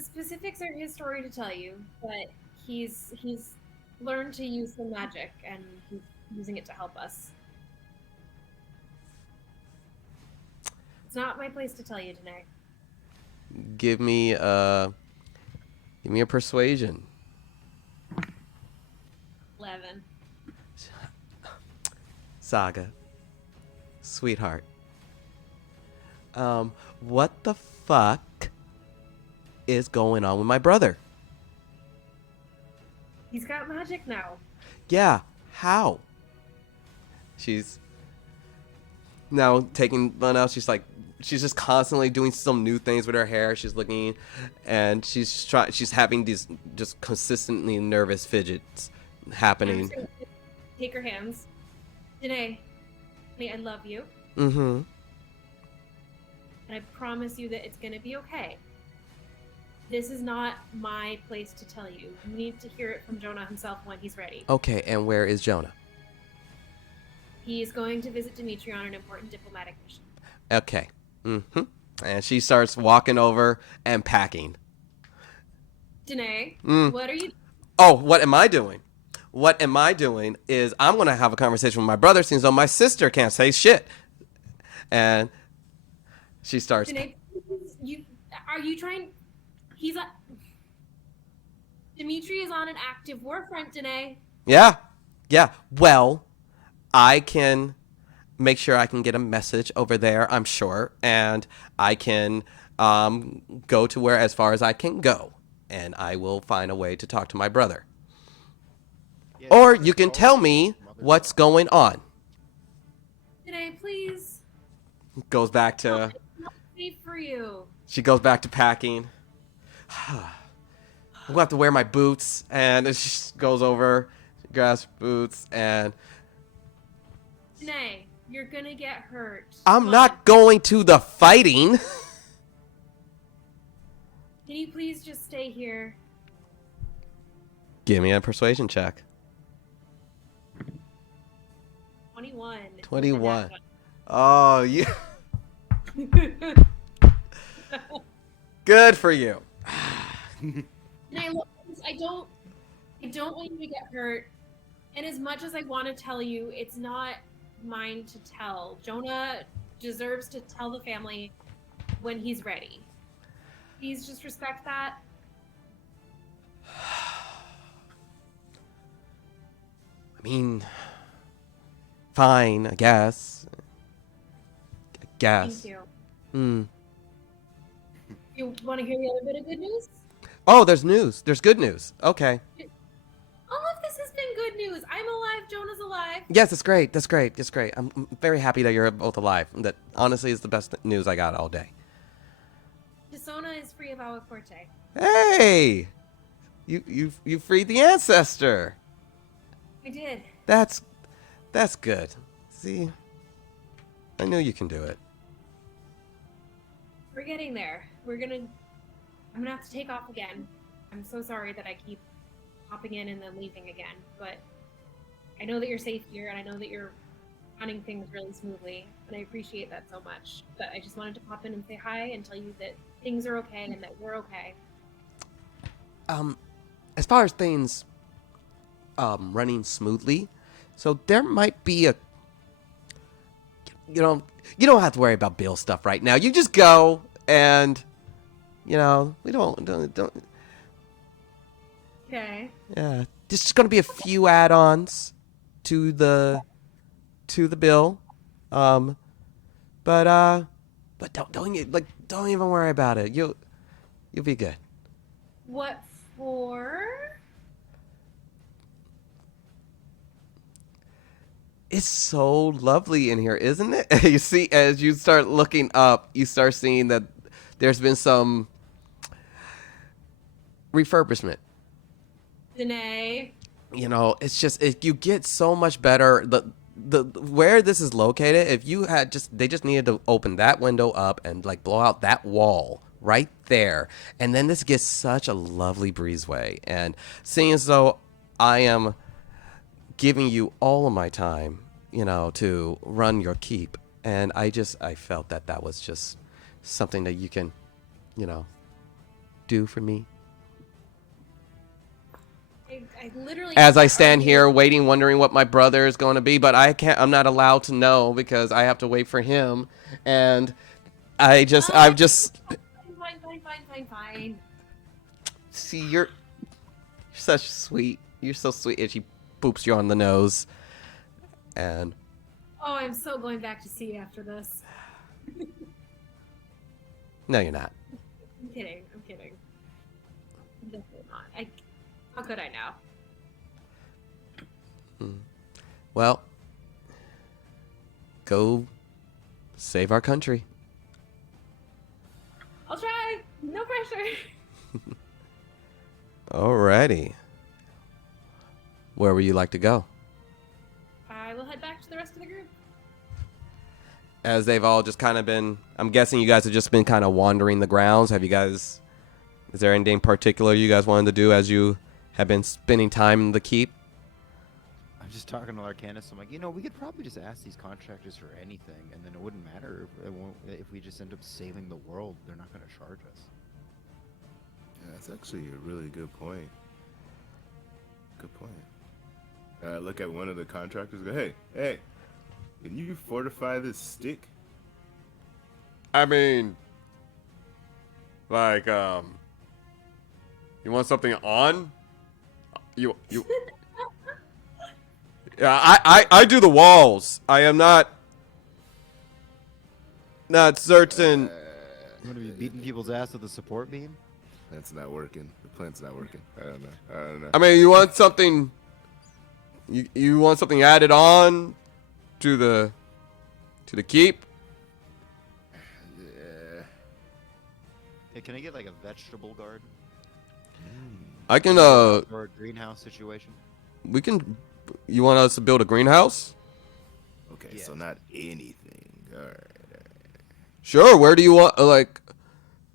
specifics are his story to tell you, but he's learned to use some magic, and he's using it to help us. It's not my place to tell you, Danae. give me a persuasion. 11. Saga, sweetheart. What the fuck is going on with my brother? He's got magic now. Yeah, how? She's now taking one out. She's just constantly doing some new things with her hair. She's looking, and she's having these just consistently nervous fidgets happening. I'm just gonna take her hands. Danae, I love you. Mm-hmm. And I promise you that it's gonna be okay. This is not my place to tell you. You need to hear it from Jonah himself when he's ready. Okay, and where is Jonah? He is going to visit Dimitri on an important diplomatic mission. Okay. Mm-hmm. And she starts walking over and packing. Danae, Mm. what are you... Oh, what am I doing? What am I doing is I'm going to have a conversation with my brother since my sister can't say shit. And she starts... Danae, are you trying... Dimitri is on an active war front, Danae. Yeah. Well, I can make sure I can get a message over there, I'm sure. And I can go to where as far as I can go. And I will find a way to talk to my brother. Yeah, Or just you can call tell his me mother. what's going on. Danae, please. Goes back to... It's not safe for you. She goes back to packing. I'm gonna have to wear my boots, and she goes over, grabs boots, and Nay, you're gonna get hurt. I'm Come on. not going to the fighting. Can you please just stay here? Give me a persuasion check. 21. 21. Oh, you. Good for you. Nay, look, I don't want you to get hurt. And as much as I want to tell you, it's not mine to tell. Jonah deserves to tell the family when he's ready. Please just respect that. I mean, fine, I guess. Thank you. Hmm. You want to hear the other bit of good news? Oh, there's news. There's good news. Okay. All of this has been good news. I'm alive. Jonah's alive. Yes, that's great. That's great. That's great. I'm very happy that you're both alive. That honestly is the best news I got all day. Tizona is free of Agua Forte. Hey, you freed the ancestor. I did. That's good. See, I knew you can do it. We're getting there. I'm gonna have to take off again. I'm so sorry that I keep hopping in and then leaving again, but I know that you're safe here, and I know that you're running things really smoothly, and I appreciate that so much. But I just wanted to pop in and say hi and tell you that things are okay and that we're okay. As far as things running smoothly, so there might be a, you don't have to worry about bill stuff right now. You just go and, we don't. Okay. Yeah, there's just gonna be a few add-ons to the bill, but don't even worry about it. You'll be good. What for? It's so lovely in here, isn't it? You see, as you start looking up, you start seeing that there's been some refurbishment. Danae. It's just you get so much better. The where this is located, if you had they just needed to open that window up and like blow out that wall right there, and then this gets such a lovely breezeway. And seeing as though I am giving you all of my time, to run your keep, and I felt that was just something that you can, do for me. I literally. As I stand here waiting, wondering what my brother is going to be, but I'm not allowed to know because I have to wait for him, and I've just. Fine. See, you're such sweet. You're so sweet, and she poops you on the nose, and. Oh, I'm so going back to see you after this. No, you're not. I'm kidding. I'm definitely not. How could I now? Well, go save our country. I'll try. No pressure. Alrighty. Where would you like to go? I will head back to the rest of the group. As they've all just kind of been, I'm guessing you guys have just been kind of wandering the grounds. Is there anything particular you guys wanted to do as you have been spending time in the keep? I'm just talking to Larcanus. I'm like, we could probably just ask these contractors for anything, and then it wouldn't matter if we just end up saving the world. They're not going to charge us. Yeah, that's actually a really good point. Good point. Look at one of the contractors and go, hey, can you fortify this stick? I mean, like, you want something on? You. Yeah, I do the walls. I am not certain. You want to be beating people's ass with a support beam? That's not working. The plan's not working. I don't know. I mean, you want something? You want something added on to the keep? Yeah. Hey, can I get like a vegetable garden I can or a greenhouse situation? we can. You want us to build a greenhouse? Okay, Yeah. so not anything. All right. Sure. Where do you want?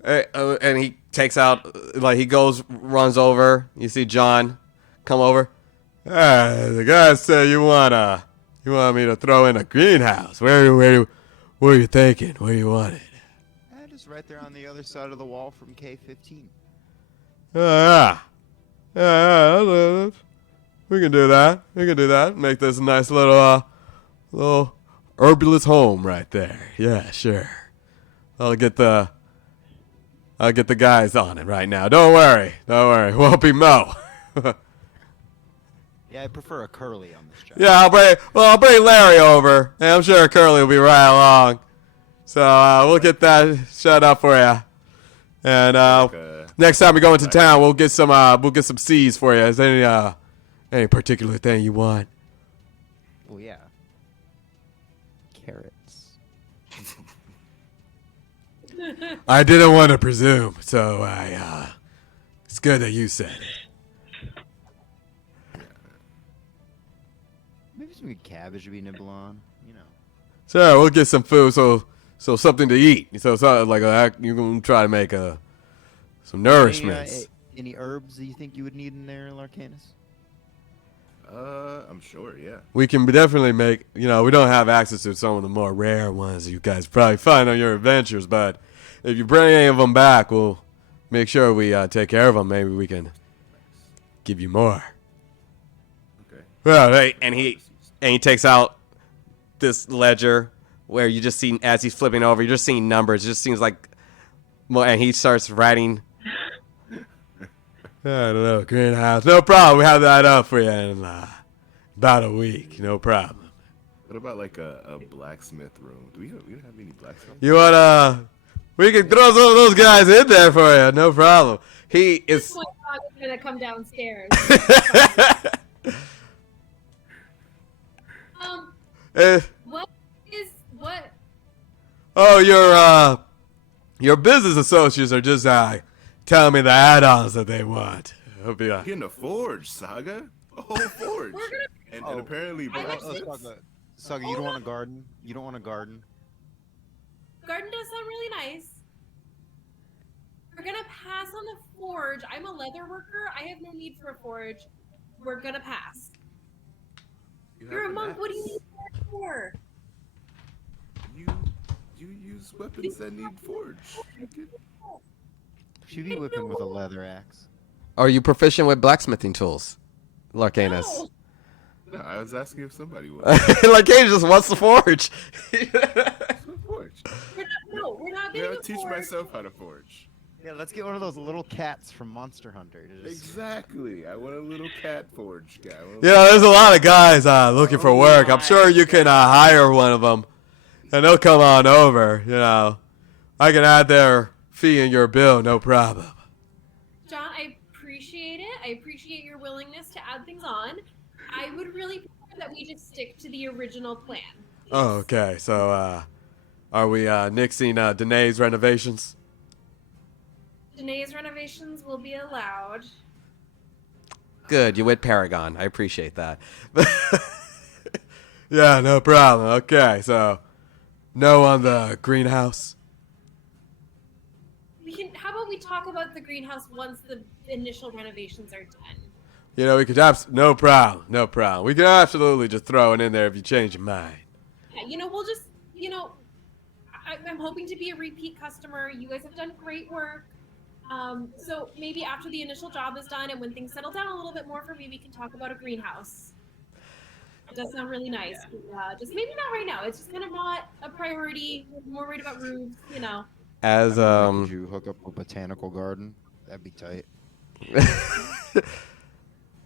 And he takes out, he goes, runs over. You see John come over. The guy said you want me to throw in a greenhouse. What are you thinking? Where you want it? Just right there on the other side of the wall from K15. Yeah. Yeah. We can do that. We can do that. Make this a nice little herbalist home right there. Yeah, sure. I'll get the guys on it right now. Don't worry. Won't be Mo. Yeah, I prefer a curly on this job. Yeah, I'll bring Larry over. And I'm sure Curly will be right along. So we'll get that shut up for you. And next time we go into town, we'll get some C's for you. Is there any particular thing you want? Oh yeah. Carrots. I didn't want to presume, so it's good that you said it. Maybe some good cabbage to be nibble on. You know. Sure, we'll get some food, so something to eat. So like you can try to make some nourishments. Any herbs that you think you would need in there, Larcanus? I'm sure, yeah. We can definitely make. We don't have access to some of the more rare ones you guys probably find on your adventures, but if you bring any of them back, we'll make sure we take care of them. Maybe we can give you more. Okay. Well, hey, and he takes out this ledger where you just see, as he's flipping over, you're just seeing numbers. It just seems like more, and he starts writing. I don't know, greenhouse. No problem. We have that up for you in about a week. No problem. What about like a blacksmith room? We don't have any blacksmith? You want we can throw some of those guys in there for you. No problem. He is. This one dog is gonna come downstairs. What? Oh, your business associates are just telling me the add-ons that they want. It'll be Getting a forge, Saga. A whole forge. And apparently, Saga, you don't want a garden? You don't want a garden? Garden does sound really nice. We're gonna pass on the forge. I'm a leather worker. I have no need for a forge. We're gonna pass. You're a monk. What do you need a forge for? You use weapons that need forge. Should be whipping with a leather axe. Are you proficient with blacksmithing tools, Larcanus? No. No, I was asking if somebody was. Larcanus just wants the forge. Forge. We're not I getting gotta a teach forge. myself how to forge. Yeah, let's get one of those little cats from Monster Hunter. Exactly. I want a little cat forge guy. There's a lot of guys looking for work. I'm sure you can hire one of them, and they'll come on over. I can add their fee in your bill, no problem. John, I appreciate it. I appreciate your willingness to add things on. I would really prefer that we just stick to the original plan. Oh, okay. So, are we nixing Danae's renovations? Danae's renovations will be allowed. Good. You went Paragon. I appreciate that. Yeah, no problem. Okay, so no on the greenhouse. How about we talk about the greenhouse once the initial renovations are done? We could no problem. We can absolutely just throw it in there if you change your mind. Yeah, we'll just, I'm hoping to be a repeat customer. You guys have done great work. So maybe after the initial job is done and when things settle down a little bit more for me, we can talk about a greenhouse. It does sound really nice. Just maybe not right now. It's just kind of not a priority. We're more worried about roofs, As Could you hook up a botanical garden? That'd be tight.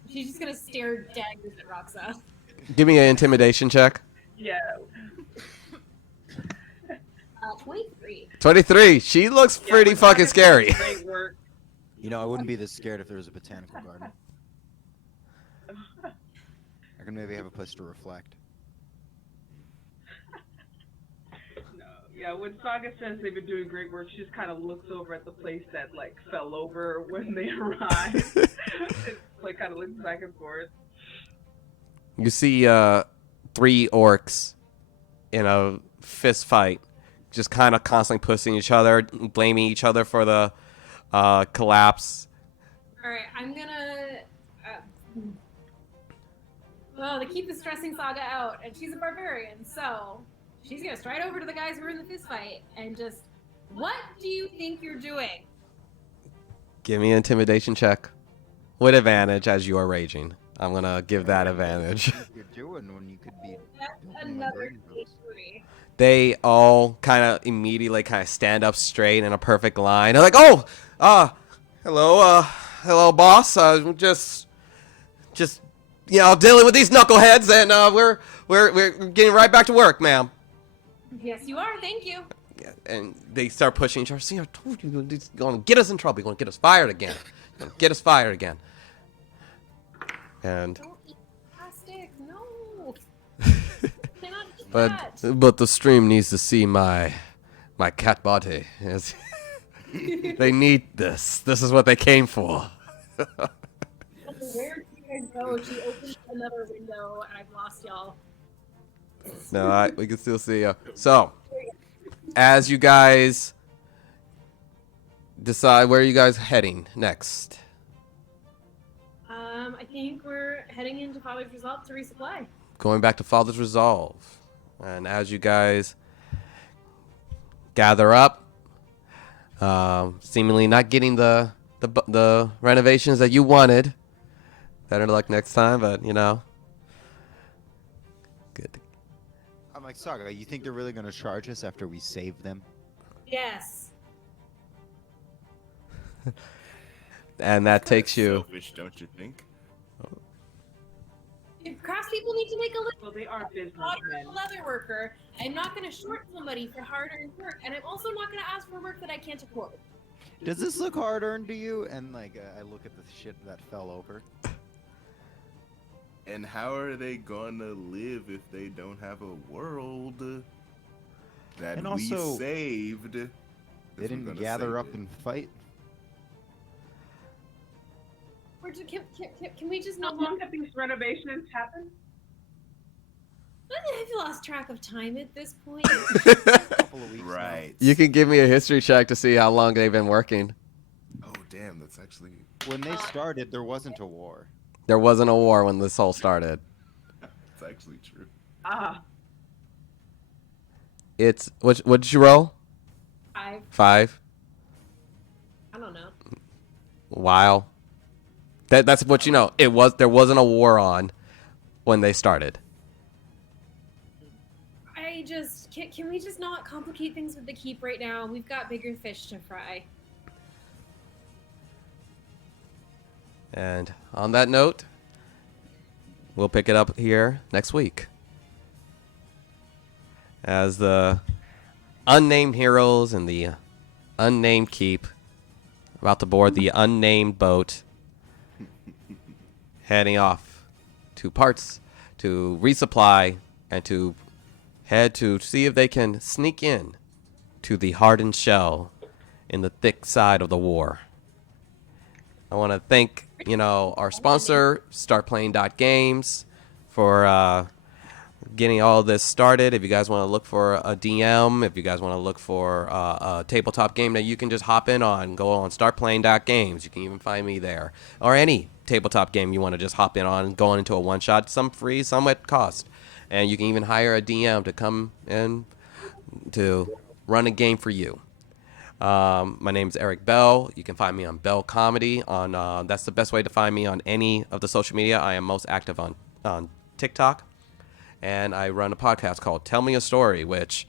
She's just gonna stare daggers at Roxa. give me an intimidation check. Yeah. 23. 23. She looks pretty we're fucking talking scary. Great work. I wouldn't be this scared if there was a botanical garden. I can maybe have a place to reflect. No, Yeah, when Saga says they've been doing great work, she just kind of looks over at the place that like fell over when they arrived. It's like kind of looks back and forth. You see 3 orcs in a fist fight, just kind of constantly pushing each other, blaming each other for the collapse. All right, I'm gonna. Well, they keep the stressing Saga out, and she's a barbarian, so she's gonna stride over to the guys who are in the fist fight and just. What do you think you're doing? Give me an intimidation check with advantage as you are raging. I'm gonna give that advantage. What you're doing when you could be That's doing my another brain moves. D3. They all kind of immediately kind of stand up straight in a perfect line. They're like, "Oh, hello, boss. Just dealing with these knuckleheads, and we're getting right back to work, ma'am." Yes, you are. Thank you. Yeah, and they start pushing each other. See, I told you, he's going to get us in trouble. He's going to get us fired again. He's going to get us fired again. And Don't eat plastic. No. Cannot eat but that. the stream needs to see my cat body. Yes. They need this. This is what they came for. Where did you guys go? She opened another window, and I've lost y'all. No, we can still see you. So, as you guys decide where you guys heading next. I think we're heading into Father's Resolve to resupply. Going back to Father's Resolve. And as you guys gather up, seemingly not getting the renovations that you wanted. Better luck next time, but good. I'm like, Saga, you think they're really gonna charge us after we save them? Yes. And that takes you. Selfish, don't you think? If craftspeople need to make a living, Well, they are I'm businessmen. a leather worker. I'm not going to short somebody for hard-earned work, and I'm also not going to ask for work that I can't afford. Does this look hard earned to you? And like, I look at the shit that fell over. And how are they gonna live if they don't have a world that And we also, saved? They If we're didn't gonna gather save up it. and fight. Can we just How not? long have these renovations happened? I've lost track of time at this point. Couple of weeks. now. Right. You can give me a history check to see how long they've been working. Oh damn, that's actually. When they started, there wasn't a war. There wasn't a war when this all started. It's actually true. Ah, It's what did you roll? 5. 5. I don't know. Wow. That's what you know. There wasn't a war on when they started. I just can we just not complicate things with the keep right now? We've got bigger fish to fry. And on that note, we'll pick it up here next week. As the unnamed heroes and the unnamed keep about to board the unnamed boat, heading off to parts to resupply and to head to see if they can sneak in to the hardened shell in the thick side of the war. I want to thank, our sponsor, StartPlaying.Games, for getting all this started. If you guys want to look for a DM, if you guys want to look for a tabletop game that you can just hop in on, go on StartPlaying.Games. You can even find me there. Or any tabletop game you want to just hop in on, going into a one-shot, some free, some at cost. And you can even hire a DM to come in to run a game for you. My name's Eric Bell. You can find me on Bell Comedy. That's the best way to find me on any of the social media. I am most active on TikTok. And I run a podcast called Tell Me a Story, which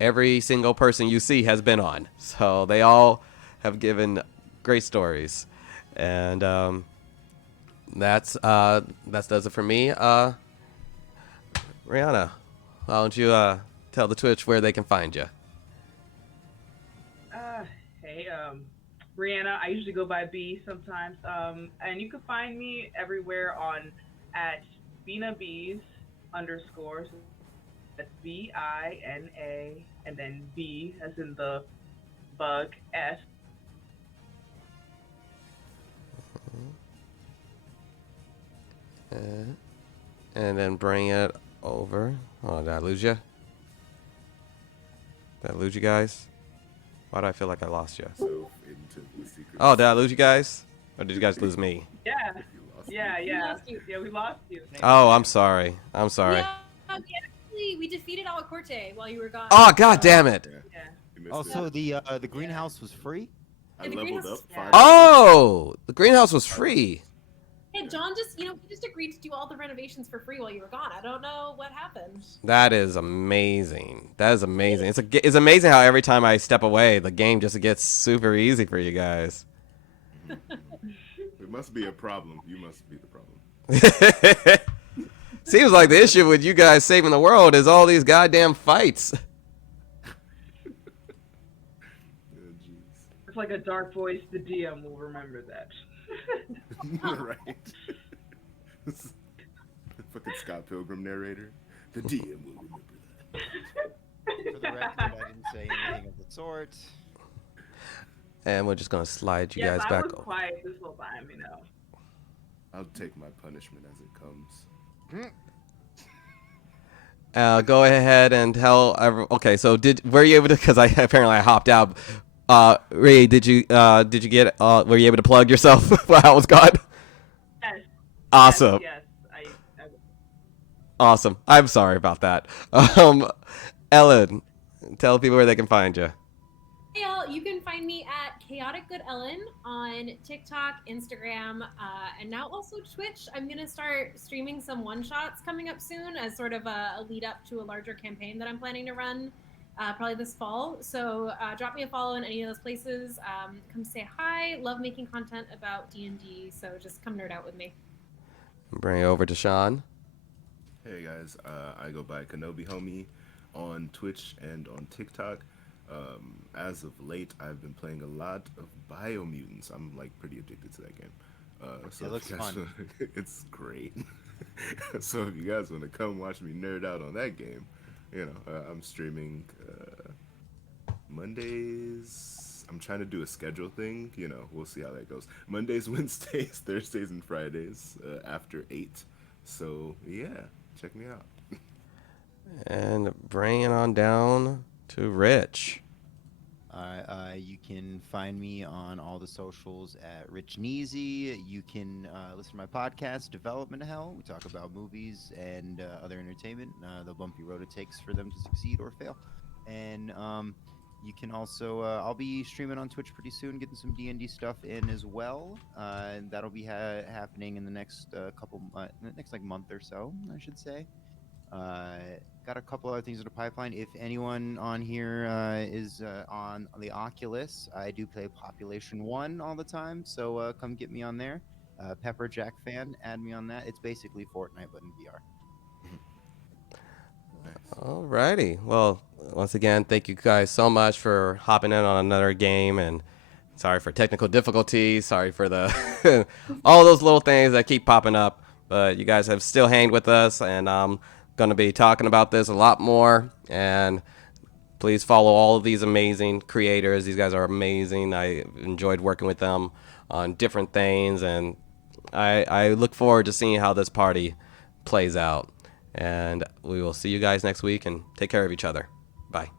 every single person you see has been on. So they all have given great stories. And that does it for me. Rihanna, why don't you tell the Twitch where they can find you? hey, Brianna. I usually go by B sometimes. And you can find me everywhere at BinaBees _ That's Vina, and then B as in the bug, S. And then bring it over. Oh, did I lose you? Did I lose you guys? Why do I feel like I lost you? So into the secret. Oh, did I lose you guys? Or did you guys lose me? Yeah, You lost yeah, me. We yeah. lost you. Yeah, we lost you. Oh, I'm sorry. I'm sorry. Yeah, we defeated Alacorte while you were gone. Oh, god damn it. Yeah, Yeah. you missed Also, it. the greenhouse was free. I the leveled greenhouse up is 5 levels. Oh, the greenhouse was free. Yeah, John just, he just agreed to do all the renovations for free while you were gone. I don't know what happened. That is amazing. That is amazing. It's amazing how every time I step away, the game just gets super easy for you guys. It must be a problem. You must be the problem. Seems like the issue with you guys saving the world is all these goddamn fights. Oh, jeez. It's like a dark voice. The DM will remember that. Right. Fucking Scott Pilgrim narrator. The DM will remember that. For the record, I didn't say anything of the sort. And we're just gonna slide you Yes, guys I back was over. quiet this whole time, I'll take my punishment as it comes. Go ahead and tell. Okay, so were you able to? Because I apparently I hopped out. Ray, did you get? Were you able to plug yourself while I was gone? Yes. Awesome. Yes. Awesome. I'm sorry about that. Ellen, tell people where they can find you. Hey, all, you can find me at Chaotic Good Ellen on TikTok, Instagram, and now also Twitch. I'm going to start streaming some one-shots coming up soon as sort of a lead up to a larger campaign that I'm planning to run probably this fall. So drop me a follow in any of those places. Come say hi. Love making content about D&D, so just come nerd out with me. Bring it over to Sean. Hey guys, I go by Kenobi Homie on Twitch and on TikTok. As of late, I've been playing a lot of Biomutants. I'm like pretty addicted to that game. So It if looks you guys fun. it's great. So if you guys want to come watch me nerd out on that game, I'm streaming Mondays. I'm trying to do a schedule thing. We'll see how that goes. Mondays, Wednesdays, Thursdays, and Fridays after 8. So yeah, check me out. And bring it on down to Rich. You can find me on all the socials at Rich Neasy. You can listen to my podcast, Development Hell. We talk about movies and other entertainment, the bumpy road it takes for them to succeed or fail. And you can also, I'll be streaming on Twitch pretty soon, getting some D&D stuff in as well. And that'll be happening in the next next month or so, I should say. Got a couple other things in the pipeline. If anyone on here is on the Oculus, I do play Population 1 all the time, so come get me on there. Pepper Jack fan, add me on that. It's basically Fortnite, but in VR. Alrighty. Well, once again, thank you guys so much for hopping in on another game, and sorry for technical difficulties. Sorry for the all those little things that keep popping up, but you guys have still hanged with us, and I'm going to be talking about this a lot more. And please follow all of these amazing creators. These guys are amazing. I enjoyed working with them on different things, and I look forward to seeing how this party plays out. And we will see you guys next week, and take care of each other. Bye.